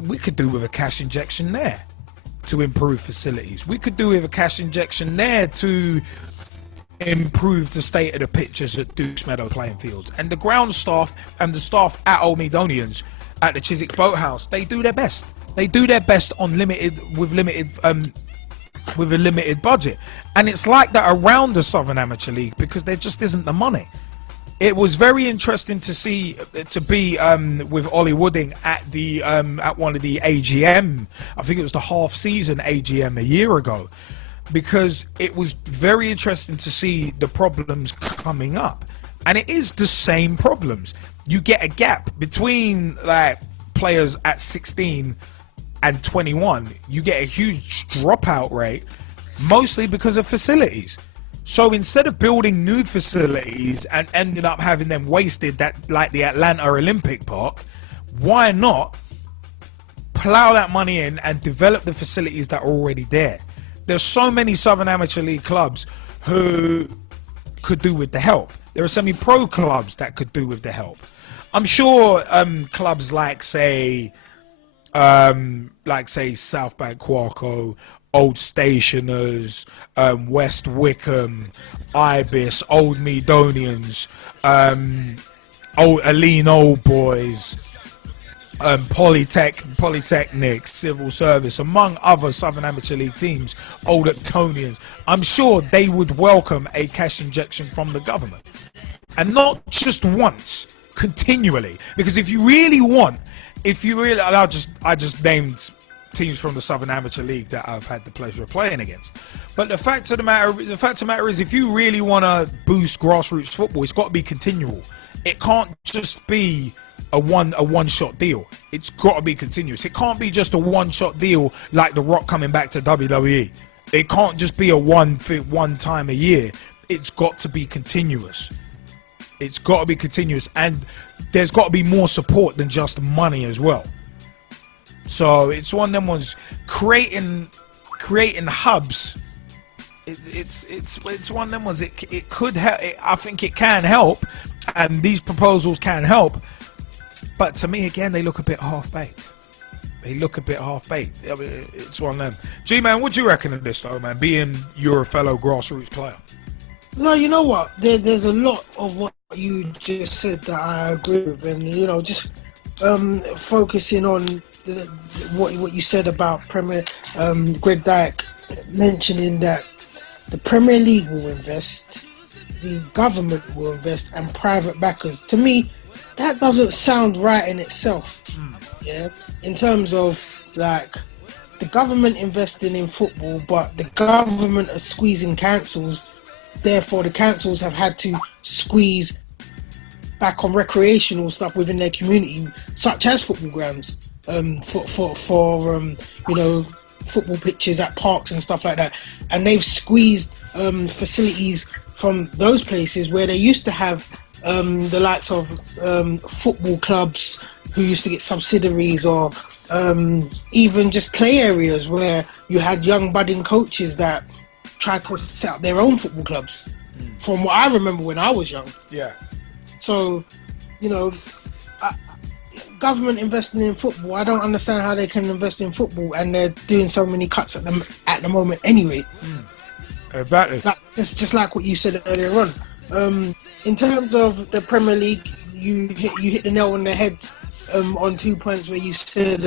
we could do with a cash injection there to improve facilities. We could do with a cash injection there to improve the state of the pitches at Duke's Meadow playing fields. And the ground staff and the staff at Old Meadonians at the Chiswick Boathouse, they do their best. They do their best on with a limited budget. And it's like that around the Southern Amateur League, because there just isn't the money. It was very interesting to be with Ollie Wooding at one of the AGM. I think it was the half-season AGM a year ago, because it was very interesting to see the problems coming up, and it is the same problems. You get a gap between like players at 16 and 21, you get a huge dropout rate, mostly because of facilities. So instead of building new facilities and ending up having them wasted, that like the Atlanta Olympic Park, why not plow that money in and develop the facilities that are already there? There's so many Southern Amateur League clubs who could do with the help. There are semi-pro clubs that could do with the help. I'm sure clubs like say South Bank Quarko, Old Stationers, West Wickham, Ibis, Old Meadonians, Aline Old Boys, Polytechnic, Civil Service, among other Southern Amateur League teams, Old Actonians. I'm sure they would welcome a cash injection from the government, and not just once, continually. Because if you really, I just named teams from the Southern Amateur League that I've had the pleasure of playing against. But the fact of the matter is, if you really want to boost grassroots football, it's got to be continual. It can't just be a one-shot deal. It's got to be continuous. It can't be just a one-shot deal like The Rock coming back to WWE. It can't just be a one time a year. It's got to be continuous. It's got to be continuous, and there's got to be more support than just money as well. So it's one of them ones, creating hubs. It's one of them ones. It could help. I think it can help, and these proposals can help. But to me, again, they look a bit half-baked. I mean, it's one of them. G-Man, what do you reckon of this, though, man? Being you're a fellow grassroots player. No, you know what? There's a lot of what you just said that I agree with, and just focusing on what you said about Premier. Greg Dyke mentioning that the Premier League will invest, the government will invest, and private backers. To me, that doesn't sound right in itself. Yeah, in terms of like the government investing in football, but the government are squeezing councils. Therefore, the councils have had to squeeze back on recreational stuff within their community, such as football grounds, for football pitches at parks and stuff like that. And they've squeezed facilities from those places where they used to have the likes of football clubs who used to get subsidiaries, or even just play areas where you had young budding coaches that tried to set up their own football clubs. From what I remember when I was young. Yeah. So, government investing in football, I don't understand how they can invest in football and they're doing so many cuts at the moment anyway. Exactly. Just like what you said earlier on. In terms of the Premier League, you hit the nail on the head on 2 points where you said,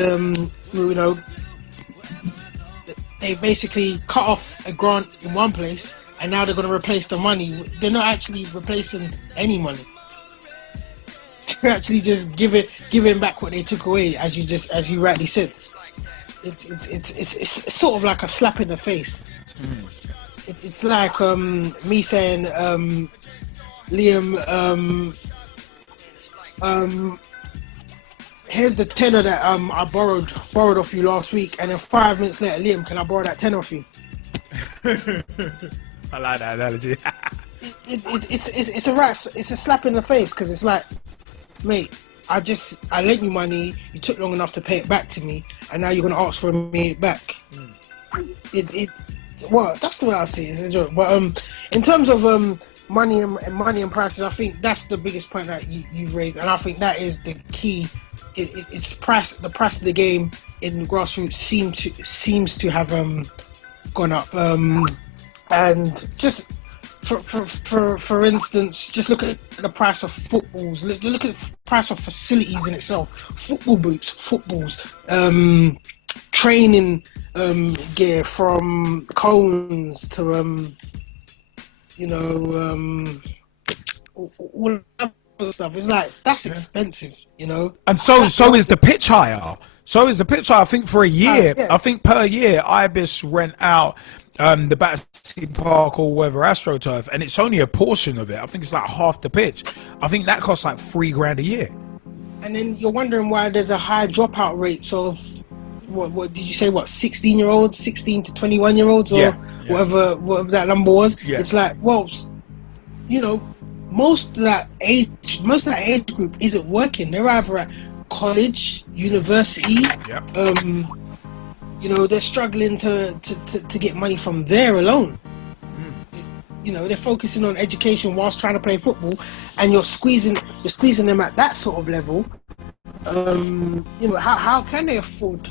they basically cut off a grant in one place and now they're going to replace the money. They're not actually replacing any money. They're actually just giving back what they took away, as you rightly said. It's sort of like a slap in the face. It's like me saying, Liam, here's the tenner that I borrowed off you last week, and then 5 minutes later, Liam, can I borrow that tenner off you? I like that analogy. It's a slap in the face, because it's like, mate, I lent you money, you took long enough to pay it back to me, and now you're gonna ask for me back. Well, that's the way I see it. It's a joke. But in terms of money and prices, I think that's the biggest point that you've raised, and I think that is the key. It's the price of the game in the grassroots seems to have gone up, and just for instance, just look at the price of footballs. Look at the price of facilities in itself. Football boots, footballs, training gear, from cones to all other stuff. It's like, that's expensive, And so is the pitch hire. I think for a year, I think per year, Ibis rent out the Battersea Park or whatever AstroTurf, and it's only a portion of it. I think it's like half the pitch. I think that costs like $3,000 a year. and then you're wondering why there's a high dropout rates of what did you say? What 16-year-olds, 16 to 21-year-olds, or whatever that number was. Yeah. It's like, well, you know, most of that age group isn't working. They're either at college, university. You know, they're struggling to get money from there alone. You know, they're focusing on education whilst trying to play football, and you're squeezing them at that sort of level. You know, how can they afford,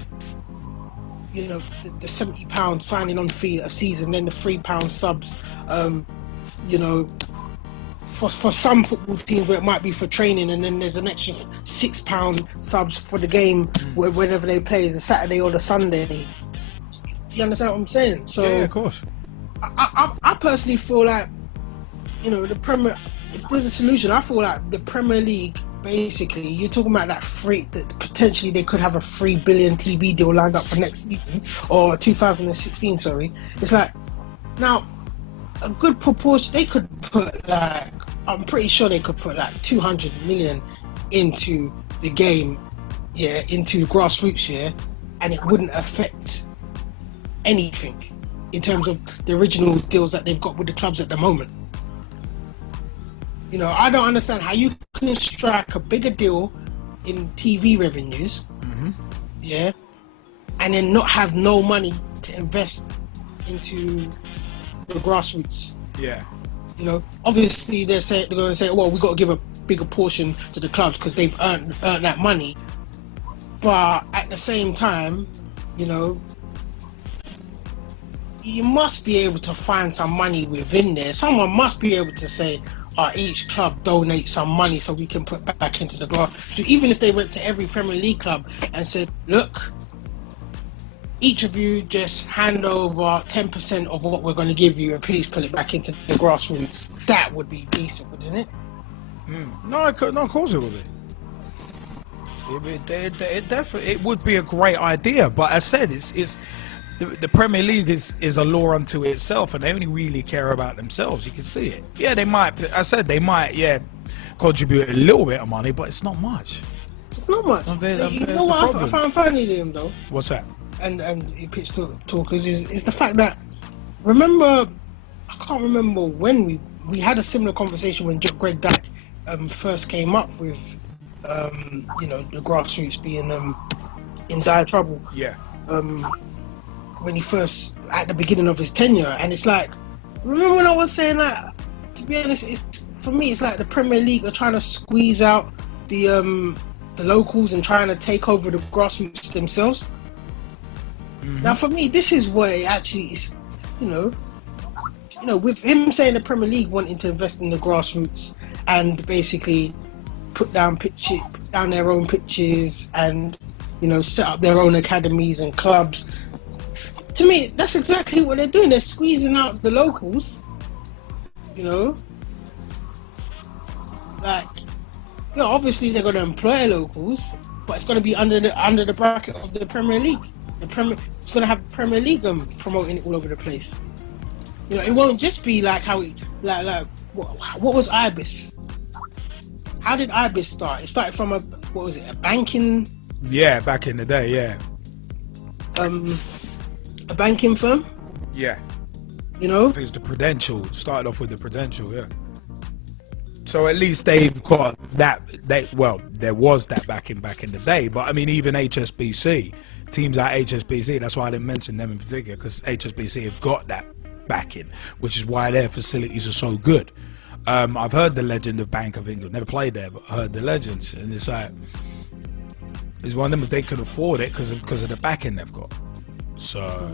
you know, the £70 signing on fee a season, then the £3 subs? You know, for some football teams where it might be for training, and then there's an extra £6 subs for the game whenever they play, the Saturday or the Sunday. You understand what I'm saying? So yeah, of course. I personally feel like, you know, the Premier, if there's a solution, I feel like the Premier League, basically, you're talking about that potentially they could have a $3 billion TV deal lined up for next season, or 2016, sorry. It's like, now, a good proportion, they could put like, I'm pretty sure they could put like 200 million into the game, into grassroots, and it wouldn't affect anything in terms of the original deals that they've got with the clubs at the moment. You know, I don't understand how you can strike a bigger deal in TV revenues, and then not have no money to invest into the grassroots. Yeah. You know, obviously they're going to say, well, we've got to give a bigger portion to the clubs because they've earned that money. But at the same time, you know, you must be able to find some money within there. Someone must be able to say, each club donate some money so we can put back into the grass. So even if they went to every Premier League club and said, look, each of you just hand over 10% of what we're going to give you and please put it back into the grassroots. That would be decent, wouldn't it? No, of course it would be. It definitely, it would be a great idea, but as I said, it's the Premier League is a law unto itself, and they only really care about themselves. You can see it. Yeah, they might. I said they might. Yeah, contribute a little bit of money, but it's not much. It's not much. You know what I found funny, Liam, though? What's that? And pitch talkers is the fact that, remember, I can't remember when we had a similar conversation when Greg Dyke first came up with you know, the grassroots being in dire trouble. Yeah. When he first, at the beginning of his tenure, and it's like, remember when I was saying that, to be honest, for me it's like the Premier League are trying to squeeze out the locals and trying to take over the grassroots themselves. Now for me, this is where it actually is, you know, with him saying the Premier League wanting to invest in the grassroots and basically put down their own pitches and, you know, set up their own academies and clubs. To me, that's exactly what they're doing. They're squeezing out the locals, you know. Like, you know, obviously they're going to employ locals, but it's going to be under the bracket of the Premier League. It's going to have Premier League promoting it all over the place. You know, it won't just be like how what was Ibis? How did Ibis start? It started from a banking? Yeah, back in the day, yeah. A banking firm? Yeah. You know? I think it's the Prudential. Started off with the Prudential, yeah. So at least they've got that. There was that back in the day. But I mean, even HSBC, teams like HSBC, that's why I didn't mention them in particular, because HSBC have got that backing, which is why their facilities are so good. I've heard the legend of Bank of England. Never played there, but I heard the legends, and it's like, it's one of them, they could afford it because of the backing they've got. So,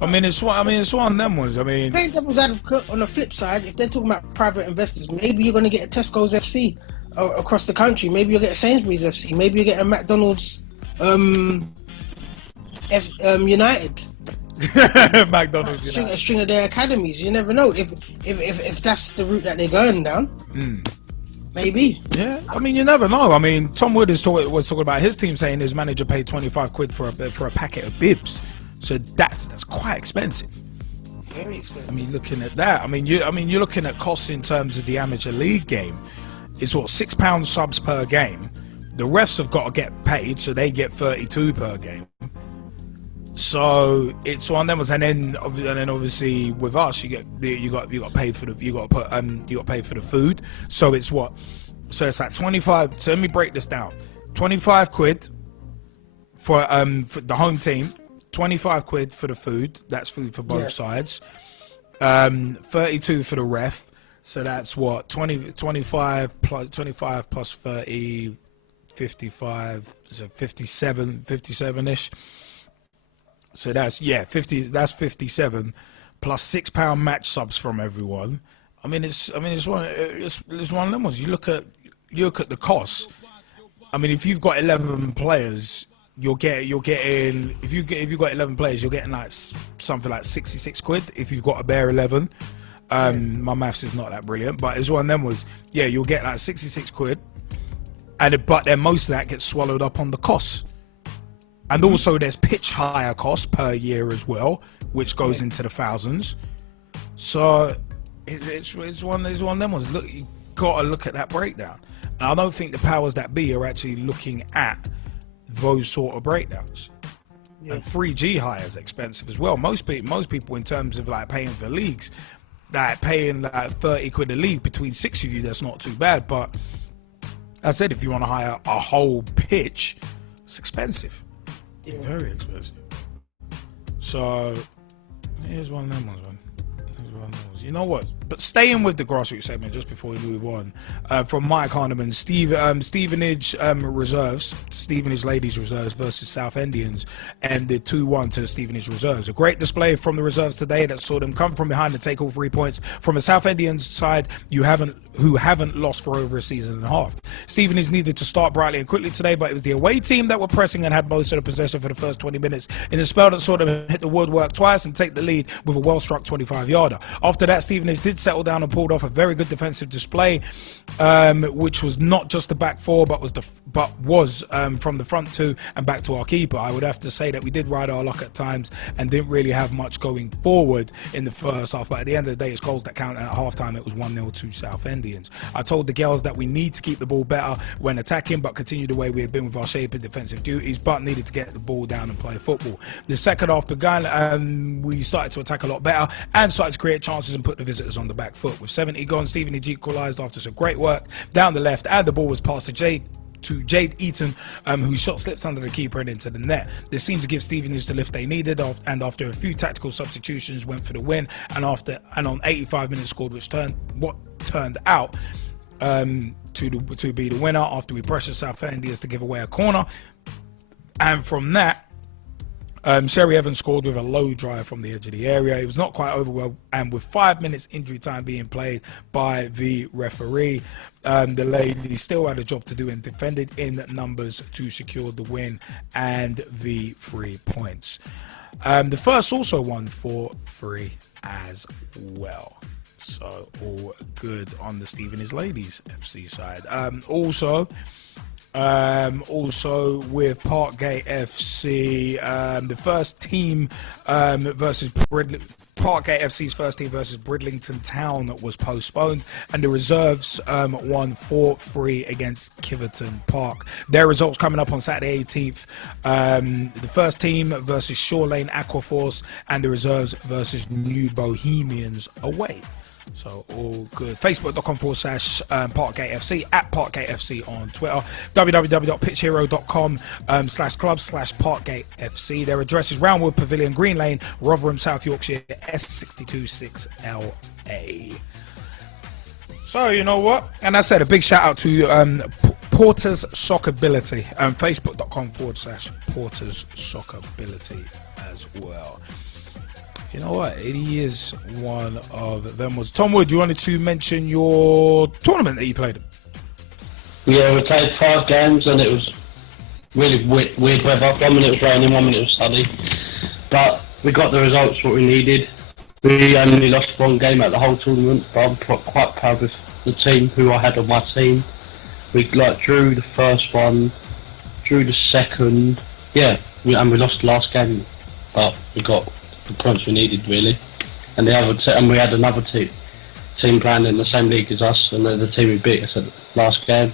I mean, it's one of them ones. I mean, playing devil's advocate on the flip side, if they're talking about private investors, maybe you're going to get a Tesco's FC across the country. Maybe you'll get a Sainsbury's FC. Maybe you get a McDonald's United. McDonald's a string of their academies. You never know if that's the route that they're going down. Maybe. Yeah, I mean, you never know. I mean, Tom Wood was talking about his team saying his manager paid 25 quid for a packet of bibs. So that's quite expensive. Very expensive. I mean, looking at that, I mean, you're looking at costs in terms of the amateur league game. it's what, £6 subs per game. The refs have got to get paid, so they get 32 per game. So it's one of them. And then obviously with us, you got paid for the food. So it's what? So it's like 25. So let me break this down. 25 quid for the home team. 25 quid for the food. That's food for both sides. 32 for the ref. So that's what, 25 plus 30, 55, so 57-ish. So that's 57 plus £6 match subs from everyone. It's one of them ones. You look at the costs. I mean, if you've got 11 players, you're getting if you've got 11 players, you're getting like something like 66 quid if you've got a bare 11. My maths is not that brilliant, but it's one of them was, you'll get like 66 quid, but then most of that gets swallowed up on the costs. And also there's pitch hire costs per year as well, which goes into the thousands. So it's one of them ones. Look, you got to look at that breakdown. And I don't think the powers that be are actually looking at those sort of breakdowns. And 3G hire is expensive as well. Most people in terms of like paying for leagues, like paying like 30 quid a league between 6 of you, that's not too bad. But I said, if you want to hire a whole pitch, it's expensive. Very expensive. So here's one of them ones, man. You know what? But staying with the grassroots segment, just before we move on, from Mike Harniman, Stevenage reserves, Stevenage ladies reserves versus South Indians, ended 2-1 to the Stevenage reserves. A great display from the reserves today that saw them come from behind and take all 3 points from a South Indians side who haven't lost for over a season and a half. Stevenage needed to start brightly and quickly today, but it was the away team that were pressing and had most of the possession for the first 20 minutes in a spell that saw them hit the woodwork twice and take the lead with a well-struck 25-yarder. After that, Stevenage did settle down and pulled off a very good defensive display, which was not just the back four, but was from the front two and back to our keeper. I would have to say that we did ride our luck at times and didn't really have much going forward in the first half, but at the end of the day, it's goals that count, and at halftime it was 1-0 to South Indians. I told the girls that we need to keep the ball better when attacking, but continue the way we have been with our shape and defensive duties, but needed to get the ball down and play football. The second half began, we started to attack a lot better and started to create chances and put the visitors on the back foot. With 70 gone, Stevenage equalised after some great work down the left, and the ball was passed to Jade Eaton, whose shot slipped under the keeper and into the net. This seemed to give Stevenage the lift they needed, and after a few tactical substitutions, went for the win. And on 85 minutes scored, which turned out to be the winner after we pressured South Indians to give away a corner. And from that, Sherry Evans scored with a low drive from the edge of the area. It was not quite over well, and with 5 minutes injury time being played by the referee, the ladies still had a job to do and defended in numbers to secure the win and the 3 points. The first also won 4-3 as well. So all good on the Stevenage ladies FC side. Also with Parkgate FC, the first team versus Parkgate FC's first team versus Bridlington Town was postponed, and the reserves won 4-3 against Kiverton Park. Their results coming up on Saturday 18th. The first team versus Shore Lane Aquaforce, and the reserves versus New Bohemians away. So all good. Facebook.com/Parkgate FC, at Parkgate FC on Twitter, www.pitchhero.com/club/Parkgate FC. Their address is Roundwood Pavilion, Green Lane, Rotherham, South Yorkshire, S626LA. So you know what? And I said a big shout out to Porter's Soccerability, Facebook.com/Porter's Soccerability as well. You know what? 80 years one of them was. Tom Wood, you wanted to mention your tournament that you played? Yeah, we played 5 games and it was really weird weather. 1 minute it was raining, 1 minute it was sunny. But we got the results what we needed. We only lost 1 game at the whole tournament, but I'm quite proud of the team who I had on my team. We drew the first one, drew the second, and we lost the last game, but we got the points we needed really, and we had another team team playing in the same league as us, and they're the team who beat us at the last game.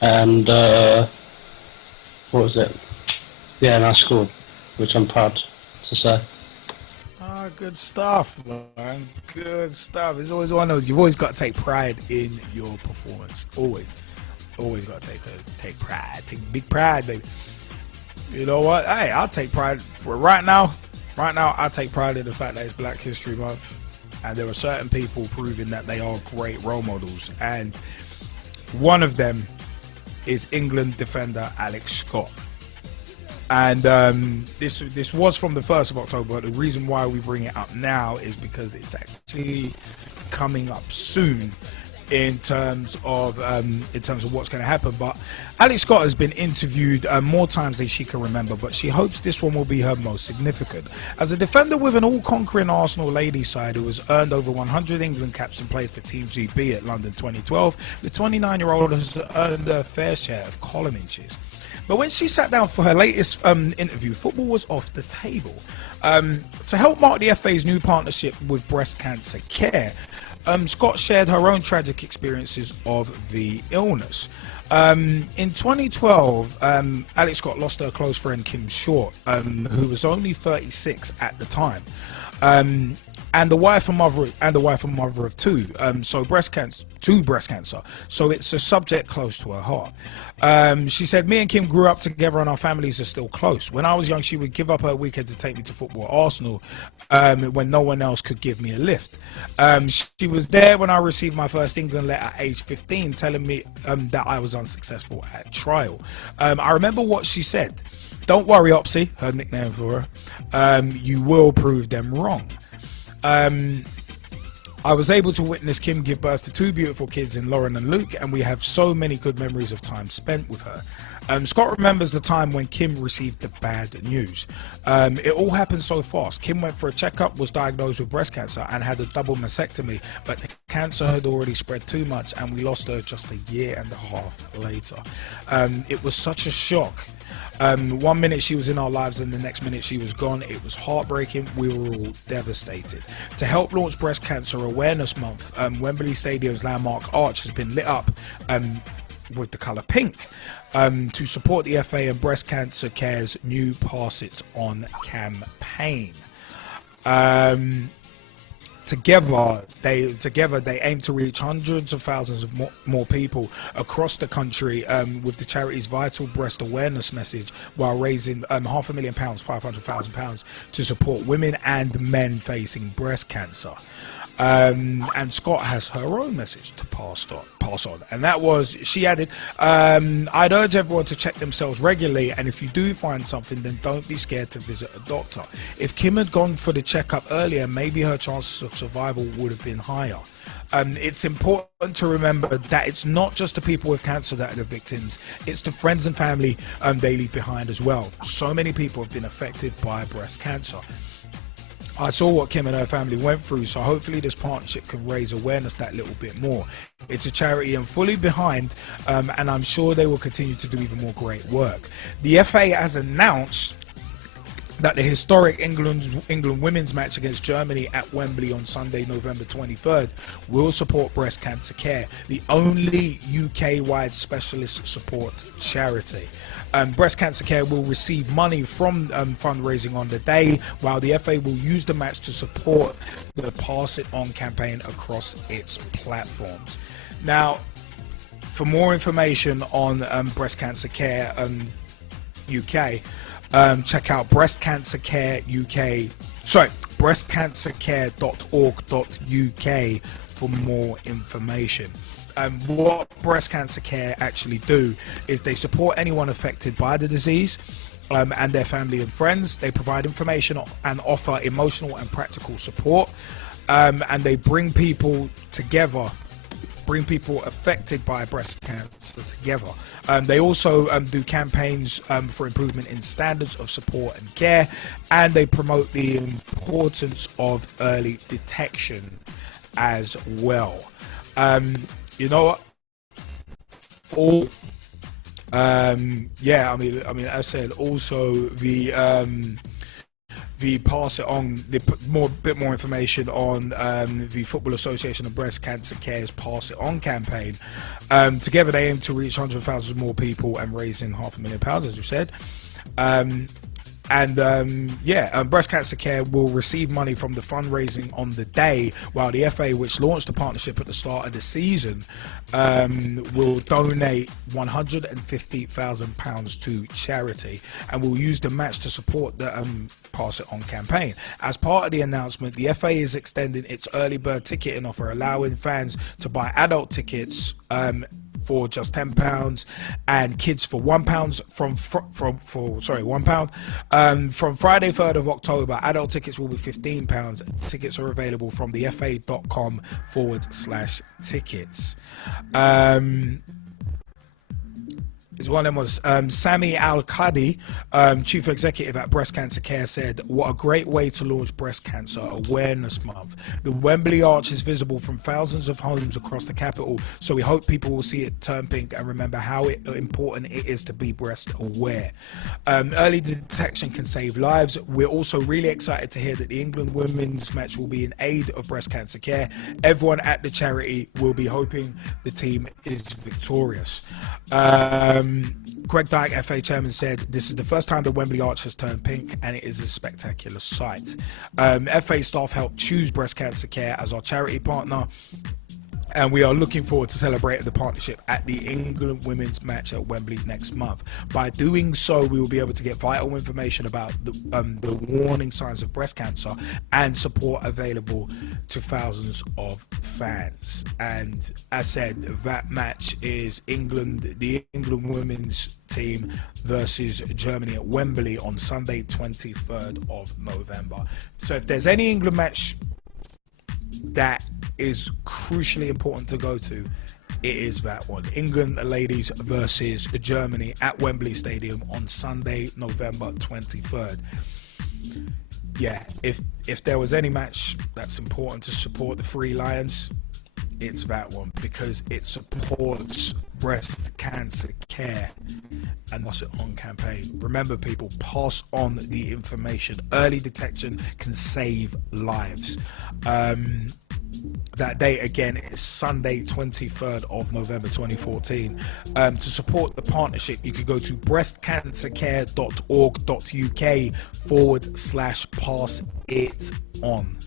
And what was it? Yeah, and I scored, which I'm proud to say. Ah, good stuff, man. Good stuff. It's always one of those. You've always got to take pride in your performance. Always got to take pride, take big pride, baby. You know what? Hey, I'll take pride for right now. Right now, I take pride in the fact that it's Black History Month, and there are certain people proving that they are great role models, and one of them is England defender Alex Scott. And this was from the 1st of October, but the reason why we bring it up now is because it's actually coming up soon in terms of what's going to happen. But Alex Scott has been interviewed more times than she can remember, but she hopes this one will be her most significant. As a defender with an all-conquering Arsenal ladies side who has earned over 100 England caps and played for Team GB at London 2012, the 29-year-old has earned her fair share of column inches. But when she sat down for her latest interview, football was off the table. To help mark the FA's new partnership with breast cancer care, Scott shared her own tragic experiences of the illness. In 2012, Alex Scott lost her close friend Kim Short, who was only 36 at the time, and the wife and mother of two. So breast cancer. So it's a subject close to her heart. She said, "Me and Kim grew up together, and our families are still close. When I was young, she would give up her weekend to take me to football at Arsenal when no one else could give me a lift. She was there when I received my first England letter at age 15, telling me that I was unsuccessful at trial. I remember what she said. 'Don't worry, Opsy,' her nickname for her. You will prove them wrong." I was able to witness Kim give birth to two beautiful kids in Lauren and Luke, and we have so many good memories of time spent with her. Scott remembers the time when Kim received the bad news. It all happened so fast. Kim went for a checkup, was diagnosed with breast cancer, and had a double mastectomy, but the cancer had already spread too much, and we lost her just a year and a half later. It was such a shock. 1 minute she was in our lives and the next minute she was gone. It was heartbreaking. We were all devastated. To help launch Breast Cancer Awareness Month, Wembley Stadium's landmark arch has been lit up with the colour pink to support the FA and Breast Cancer Care's new Pass It On campaign. Together they aim to reach hundreds of thousands of more people across the country with the charity's vital breast awareness message, while raising £500,000, £500,000 to support women and men facing breast cancer. And Scott has her own message to pass on, and that was, she added, "I'd urge everyone to check themselves regularly, and if you do find something, then don't be scared to visit a doctor. If Kim had gone for the checkup earlier, maybe her chances of survival would have been higher." It's important to remember that it's not just the people with cancer that are the victims, it's the friends and family they leave behind as well. So many people have been affected by breast cancer. I saw what Kim and her family went through, so hopefully this partnership can raise awareness that little bit more. It's a charity I'm fully behind, and I'm sure they will continue to do even more great work. The FA has announced that the historic England women's match against Germany at Wembley on Sunday, November 23rd, will support breast cancer care, the only UK-wide specialist support charity. Breast Cancer Care will receive money from fundraising on the day, while the FA will use the match to support the Pass It On campaign across its platforms. Now, for more information on Breast Cancer Care UK, check out breastcancercare.org.uk for more information. What Breast Cancer Care actually do is they support anyone affected by the disease and their family and friends. They provide information and offer emotional and practical support, and they bring people together, bring people affected by breast cancer together. They also do campaigns for improvement in standards of support and care, and they promote the importance of early detection as well. You know what? Yeah, I mean, as I said, also the the bit more information on the Football Association of Breast Cancer Care's Pass It On campaign. Together they aim to reach 100,000 more people and raising £500,000, as you said. Breast Cancer Care will receive money from the fundraising on the day, while the FA, which launched the partnership at the start of the season, will donate £150,000 to charity and will use the match to support the Pass It On campaign. As part of the announcement, the FA is extending its early bird ticketing offer, allowing fans to buy adult tickets for just £10 and kids for £1 from £1 from Friday 3rd of October. Adult tickets will be £15. Tickets are available from the fa.com/tickets. One of them was Sami Al-Qadi, Chief Executive at Breast Cancer Care, said, "What a great way to launch Breast Cancer Awareness Month. The Wembley Arch is visible from thousands of homes across the capital, so we hope people will see it turn pink and remember how important it is to be breast aware. Early detection can save lives. We're also really excited to hear that the England women's match will be in aid of breast cancer care. Everyone at the charity will be hoping the team is victorious." Greg Dyke, FA chairman, said, "This is the first time the Wembley Arch has turned pink and it is a spectacular sight." FA staff helped choose Breast Cancer Care as our charity partner, and we are looking forward to celebrating the partnership at the England women's match at Wembley next month. By doing so, we will be able to get vital information about the warning signs of breast cancer and support available to thousands of fans. And as said, that match is the England women's team versus Germany at Wembley on Sunday 23rd of November. So if there's any England match that is crucially important to go to, it is that one. England ladies versus Germany at Wembley Stadium on Sunday, November 23rd. Yeah, if there was any match that's important to support the Three Lions, it's that one, because it supports breast cancer care and Pass It On campaign. Remember, people, pass on the information. Early detection can save lives. That date again is Sunday 23rd of November 2014. To support the partnership, you could go to breastcancercare.org.uk/pass it on.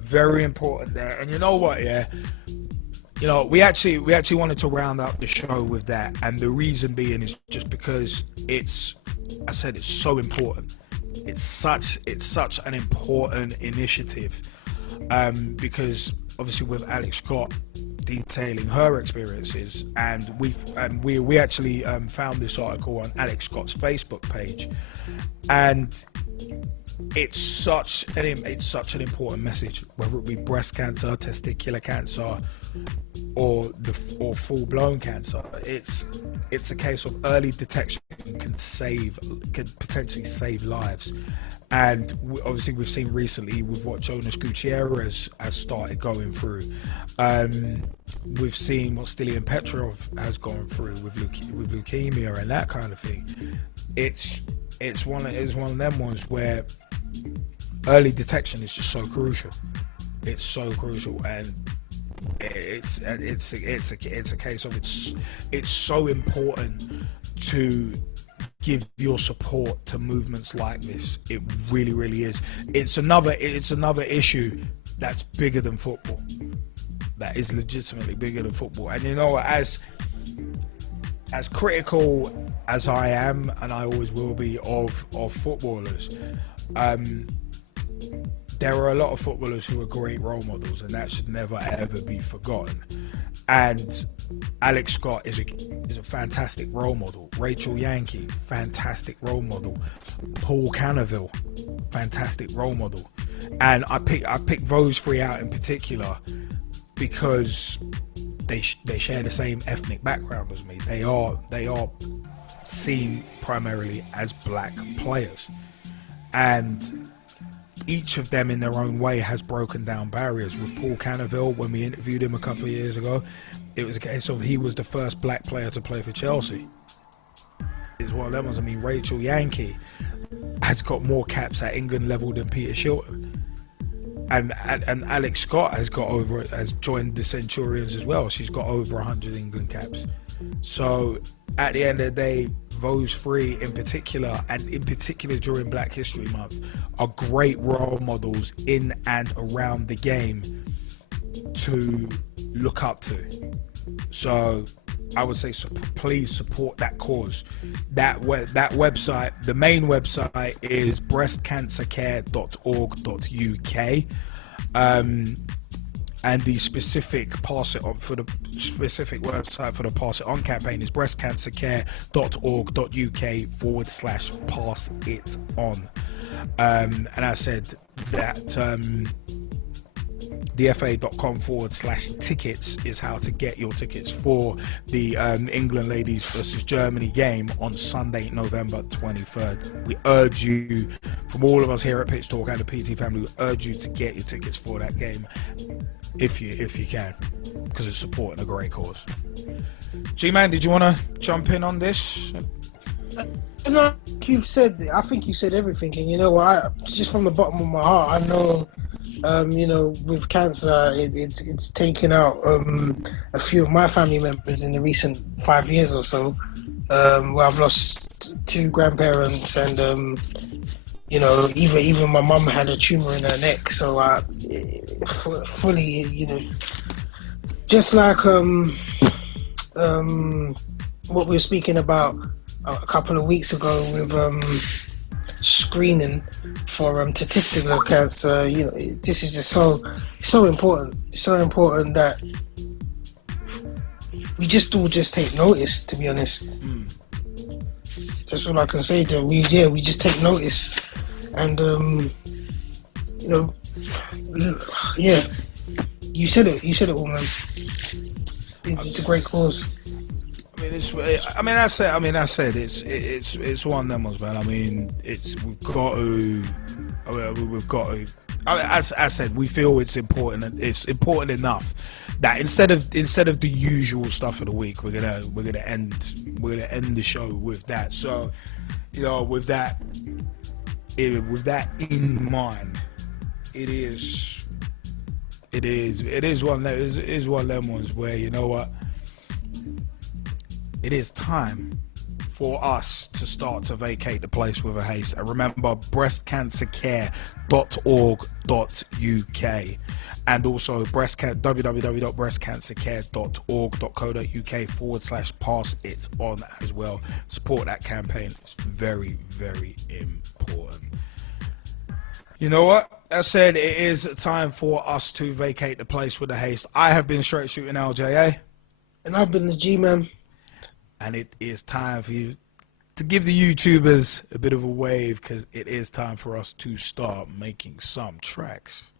Very important there. And you know what, yeah, you know, we actually wanted to round up the show with that, and the reason being is just because it's so important. It's such an important initiative, because obviously with Alex Scott detailing her experiences, and we actually found this article on Alex Scott's Facebook page, and it's such an important message, whether it be breast cancer, testicular cancer, or full-blown cancer. It's a case of early detection can potentially save lives. And obviously we've seen recently with what Jonas Gutierrez has started going through. We've seen what Stilian Petrov has gone through with leukemia and that kind of thing. It's one of them ones where early detection is just so crucial. It's so crucial, and it's a case of it's so important to give your support to movements like this. It really, really is. It's another issue that's bigger than football. That is legitimately bigger than football. And you know, as critical as I am, and I always will be, of footballers, there are a lot of footballers who are great role models, and that should never ever be forgotten. And Alex Scott is a fantastic role model. Rachel Yankee, fantastic role model. Paul Canaville, fantastic role model. And I pick those three out in particular because they share the same ethnic background as me. They are seen primarily as black players, and each of them in their own way has broken down barriers. With Paul Canaville, when we interviewed him a couple of years ago, it was a case of he was the first black player to play for Chelsea. It's one of them ones. I mean, Rachel Yankee, has got more caps at England level than Peter Shilton. And Alex Scott has joined the Centurions as well. She's got over 100 England caps. So at the end of the day, those three in particular, and in particular during Black History Month, are great role models in and around the game to look up to. So I would say, please support that cause. That website, the main website is breastcancercare.org.uk. And the specific pass it on for the specific website for the pass it on campaign is breastcancercare.org.uk/pass it on. And I said that the fa.com/tickets is how to get your tickets for the England ladies versus Germany game on Sunday, November 23rd. We urge you, from all of us here at Pitch Talk and the PT family, we urge you to get your tickets for that game if you can, because it's supporting a great cause. G-Man, did you want to jump in on this? No, I think you said everything, and you know what? Just from the bottom of my heart, I know. With cancer, it's taken out a few of my family members in the recent 5 years or so. Where I've lost 2 grandparents, and even my mum had a tumor in her neck. So I fully, just like what we were speaking about a couple of weeks ago with screening for testicular cancer. This is just so important. It's so important that we just take notice, to be honest. That's all I can say. That we just take notice, and you said it all, man. It's a great cause. I said it's one of them ones, man. We've got to. As I said, we feel it's important. It's important enough that instead of the usual stuff of the week, we're gonna end the show with that. So, with that in mind, it is one of them ones where, you know what, it is time for us to start to vacate the place with a haste. And remember, breastcancercare.org.uk, and also www.breastcancercare.org.co.uk/pass it on as well. Support that campaign. It's very, very important. You know what? That said, it is time for us to vacate the place with a haste. I have been Straight Shooting LJA. And I've been the G-Man. And it is time for you to give the YouTubers a bit of a wave, because it is time for us to start making some tracks.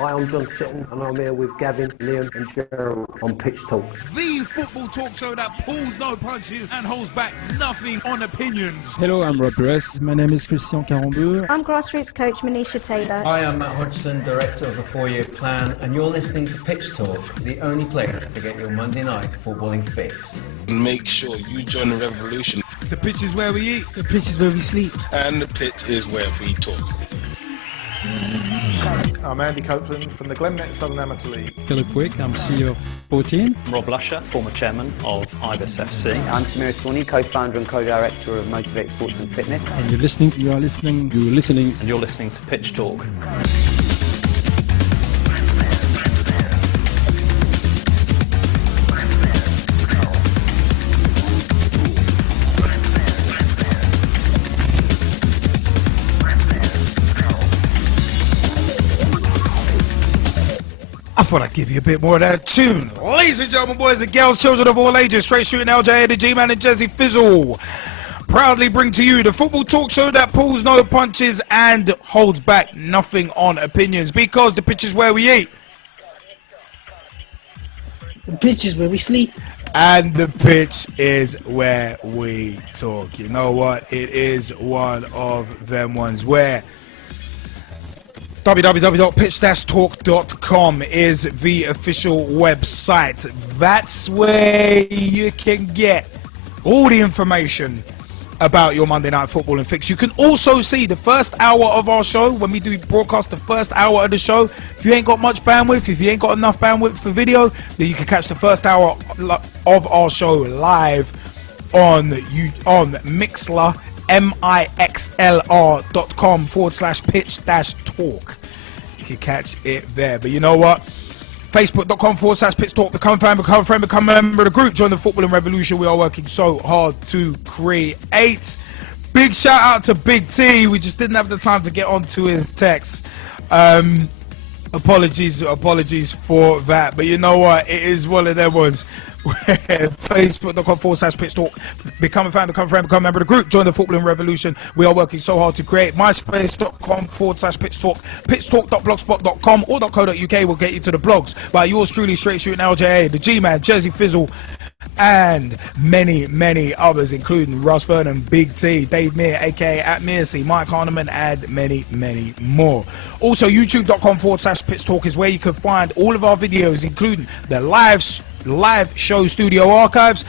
Hi, I'm John Sitton, and I'm here with Gavin, Liam and Gerald on Pitch Talk. The football talk show that pulls no punches and holds back nothing on opinions. Hello, I'm Rob Russ. My name is Christian Carambeu. I'm grassroots coach Manisha Taylor. Hi, I'm Matt Hodgson, director of the 4-year plan, and you're listening to Pitch Talk, the only place to get your Monday night footballing fix. Make sure you join the revolution. The pitch is where we eat. The pitch is where we sleep. And the pitch is where we talk. I'm Andy Copeland from the Glennet Southern Amateur League. Philip Wick, I'm CEO of 14. Rob Lusher, former chairman of Ibis FC. I'm Samir Sawhney, co-founder and co-director of Motivate Sports and Fitness. And you're listening to Pitch Talk. I thought I'd give you a bit more of that tune. Ladies and gentlemen, boys and girls, children of all ages, Straight Shooting LJ, the G-Man and Jesse Fizzle proudly bring to you the football talk show that pulls no punches and holds back nothing on opinions, because the pitch is where we eat. The pitch is where we sleep. And the pitch is where we talk. You know what? It is one of them ones where www.pitch-talk.com is the official website. That's where you can get all the information about your Monday Night Football and fix. You can also see the first hour of our show when we do broadcast the first hour of the show. If you ain't got much bandwidth, if you ain't got enough bandwidth for video, then you can catch the first hour of our show live on Mixlr, mixlr.com/pitch-talk. You can catch it there. But you know what? Facebook.com/pitch talk. Become a fan, become a friend, become a member of the group. Join the footballing revolution we are working so hard to create. Big shout out to Big T. We just didn't have the time to get onto his text. Apologies for that. But you know what? It is one of them ones. Facebook.com/pitch talk. Become a fan, become a friend, become a member of the group. Join the footballing revolution we are working so hard to create. MySpace.com/pitch talk. pitchtalk.blogspot.com or .co.uk will get you to the blogs by yours truly, Straight Shooting LJA, the G-Man, Jersey Fizzle, and many others, including Russ Vernon, Big T, Dave Meir, aka at Mearsey, Mike Harniman, and many more. Also, youtube.com/pitch talk is where you can find all of our videos, including the live show studio archives,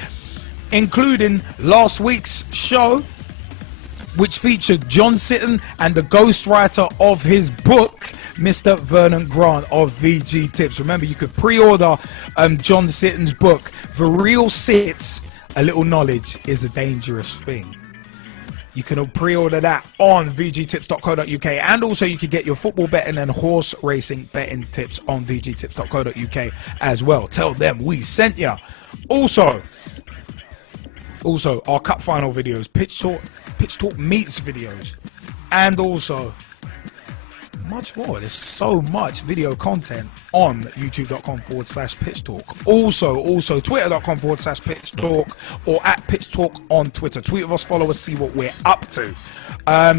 including last week's show, which featured John Sitton and the ghostwriter of his book, Mr. Vernon Grant of VG Tips. Remember, you could pre-order John Sitton's book, The Real Sits, A Little Knowledge is a Dangerous Thing. You can pre-order that on vgtips.co.uk, and also you can get your football betting and horse racing betting tips on vgtips.co.uk as well. Tell them we sent you. Also our cup final videos, pitch talk meets videos, and also much more. There's so much video content on youtube.com/pitch talk. Also twitter.com/pitch talk or at pitch talk on Twitter. Tweet with us, follow us, see what we're up to.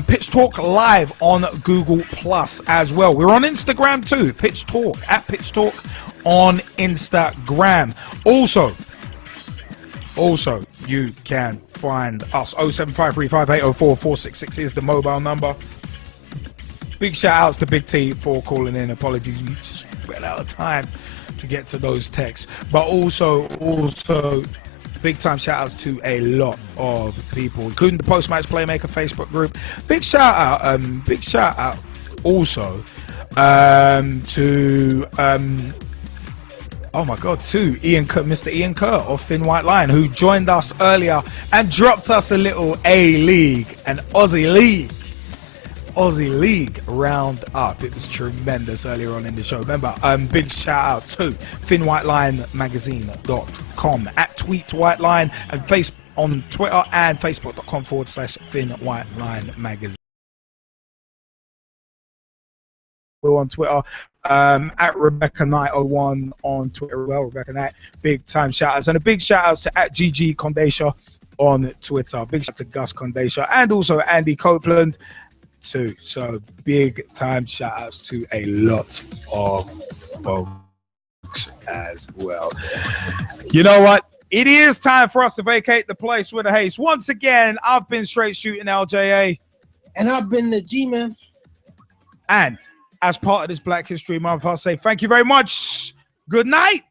Pitch Talk live on Google Plus as well. We're on Instagram too. Pitch Talk at Pitch Talk on Instagram. Also you can find us. 07535804466 is the mobile number. Big shout outs to Big T for calling in. Apologies, we just ran out of time to get to those texts. But also big time shout outs to a lot of people, including the Post Match Playmaker Facebook group. Big shout out also to Mr. Ian Kerr of Thin White Line, who joined us earlier and dropped us a little A-League and Aussie League round up. It was tremendous earlier on in the show. Remember, big shout out to thinwhitelinemagazine.com, at tweetwhiteline, and face on Twitter and facebook.com/thinwhiteline-magazine. We're on Twitter at Rebecca Knight01 on Twitter. Well, Rebecca Knight, big time shout outs, and a big shout outs to at GG Condesha on Twitter. Big shout out to Gus Condesha and also Andy Copeland too. So big time shout outs to a lot of folks as well. You know what? It is time for us to vacate the place with a haste. Once again, I've been Straight Shooting LJA. And I've been the G-Man. And as part of this Black History Month, I'll say thank you very much. Good night.